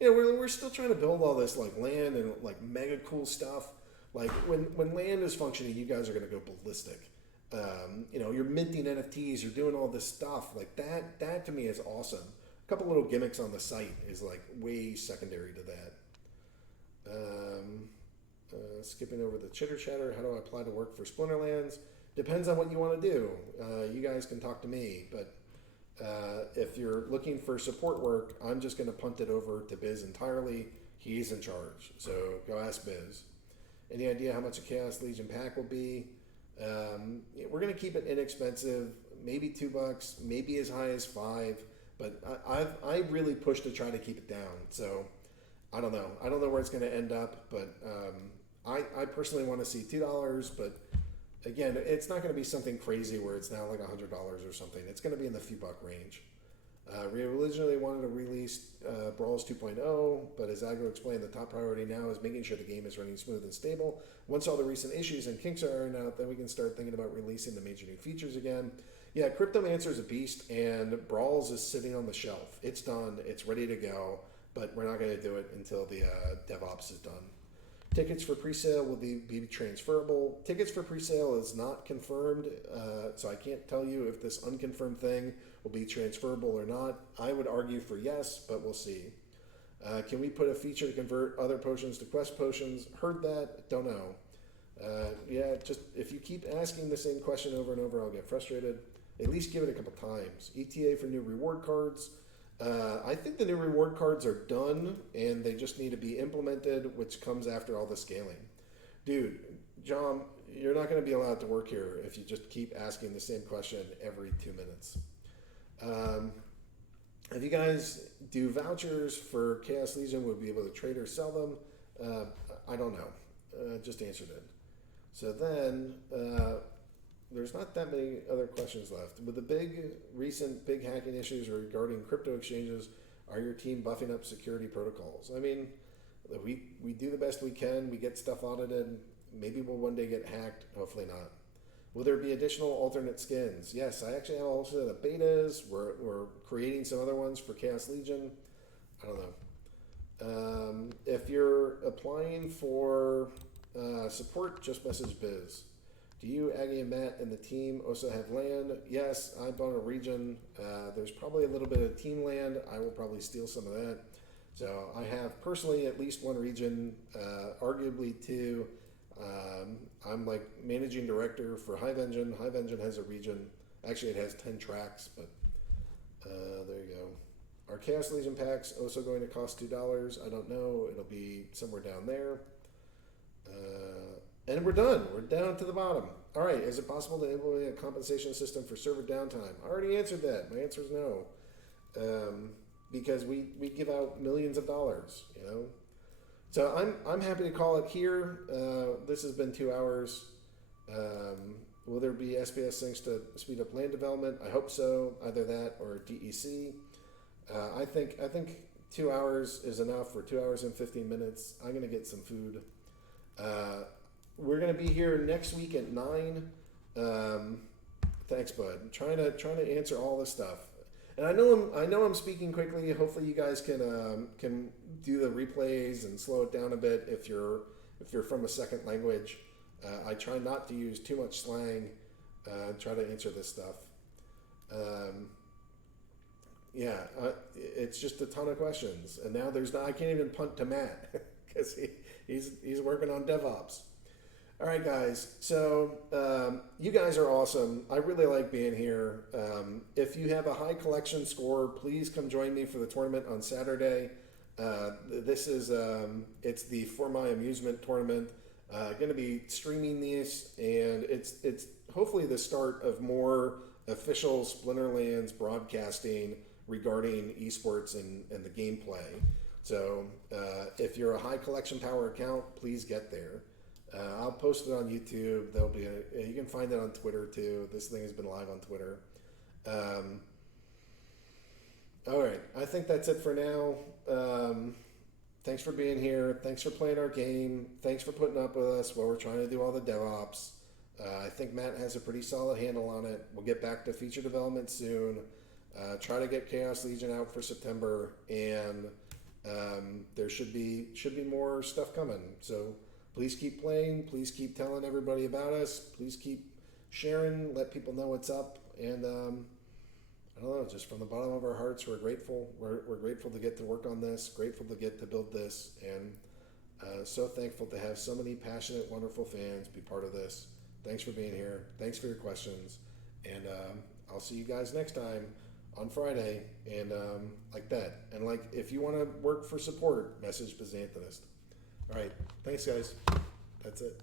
We're still trying to build all this like land and like mega cool stuff. Like when land is functioning, you guys are going to go ballistic. You're minting NFTs, you're doing all this stuff like that. That to me is awesome. A couple little gimmicks on the site is like way secondary to that. Skipping over the chitter chatter. How do I apply to work for Splinterlands? Depends on what you want to do. You guys can talk to me, but if you're looking for support work, I'm just going to punt it over to Biz entirely. He's in charge, so go ask Biz. Any idea how much a Chaos Legion pack will be? We're going to keep it inexpensive, maybe $2, maybe as high as $5, but I really push to try to keep it down. So I don't know. I don't know where it's going to end up, but I personally want to see $2, but again, it's not going to be something crazy where it's now like $100 or something. It's going to be in the few buck range. We originally wanted to release Brawls 2.0, but as Aggroed explained, the top priority now is making sure the game is running smooth and stable. Once all the recent issues and kinks are ironed out, then we can start thinking about releasing the major new features again. Yeah, Cryptomancer is a beast, and Brawls is sitting on the shelf. It's done. It's ready to go, but we're not going to do it until the DevOps is done. Tickets for presale will be transferable. Tickets for presale is not confirmed, so I can't tell you if this unconfirmed thing will be transferable or not. I would argue for yes, but we'll see. Can we put a feature to convert other potions to quest potions? Heard that, don't know. Just if you keep asking the same question over and over, I'll get frustrated. At least give it a couple times. ETA for new reward cards. I think the new reward cards are done and they just need to be implemented, which comes after all the scaling. Dude, John, you're not going to be allowed to work here if you just keep asking the same question every 2 minutes. If you guys do vouchers for Chaos Legion, would we be able to trade or sell them? I don't know. Just answered it. So then, there's not that many other questions left. With the recent big hacking issues regarding crypto exchanges, are your team buffing up security protocols? I mean, we do the best we can. We get stuff audited. Maybe we'll one day get hacked. Hopefully not. Will there be additional alternate skins? Yes, I actually have also the betas. We're creating some other ones for Chaos Legion. I don't know. If you're applying for support, just message Biz. Do you, Aggie and Matt, and the team also have land? Yes, I bought a region. There's probably a little bit of team land. I will probably steal some of that. So I have personally at least one region, arguably two. I'm like managing director for Hive Engine. Hive Engine has a region. Actually, it has 10 tracks, but there you go. Are Chaos Legion packs also going to cost $2? I don't know. It'll be somewhere down there. And we're done. We're down to the bottom. All right. Is it possible to implement a compensation system for server downtime? I already answered that. My answer is no. Because we give out millions of dollars, you know. So I'm happy to call it here. This has been 2 hours. Will there be SPS things to speed up land development? I hope so. Either that or DEC. I think 2 hours is enough for 2 hours and 15 minutes. I'm gonna get some food. We're gonna be here next week at 9. Thanks, bud. I'm trying to answer all this stuff, and I know I'm speaking quickly. Hopefully, you guys can do the replays and slow it down a bit if you're from a second language. I try not to use too much slang. Try to answer this stuff. It's just a ton of questions, and now I can't even punt to Matt because he's working on DevOps. All right, guys. So you guys are awesome. I really like being here. If you have a high collection score, please come join me for the tournament on Saturday. This is it's the For My Amusement tournament. Going to be streaming these, and it's hopefully the start of more official Splinterlands broadcasting regarding esports and the gameplay. So if you're a high collection power account, please get there. I'll post it on YouTube. There'll be you can find it on Twitter too. This thing has been live on Twitter. All right, I think that's it for now. Thanks for being here. Thanks for playing our game. Thanks for putting up with us while we're trying to do all the DevOps. I think Matt has a pretty solid handle on it. We'll get back to feature development soon. Try to get Chaos Legion out for September, and there should be more stuff coming. So please keep playing. Please keep telling everybody about us. Please keep sharing. Let people know what's up. And I don't know, just from the bottom of our hearts, we're grateful. We're grateful to get to work on this. Grateful to get to build this, and so thankful to have so many passionate, wonderful fans be part of this. Thanks for being here. Thanks for your questions. And I'll see you guys next time on Friday. And like that. And like, if you want to work for support, message Byzantinist. All right. Thanks, guys. That's it.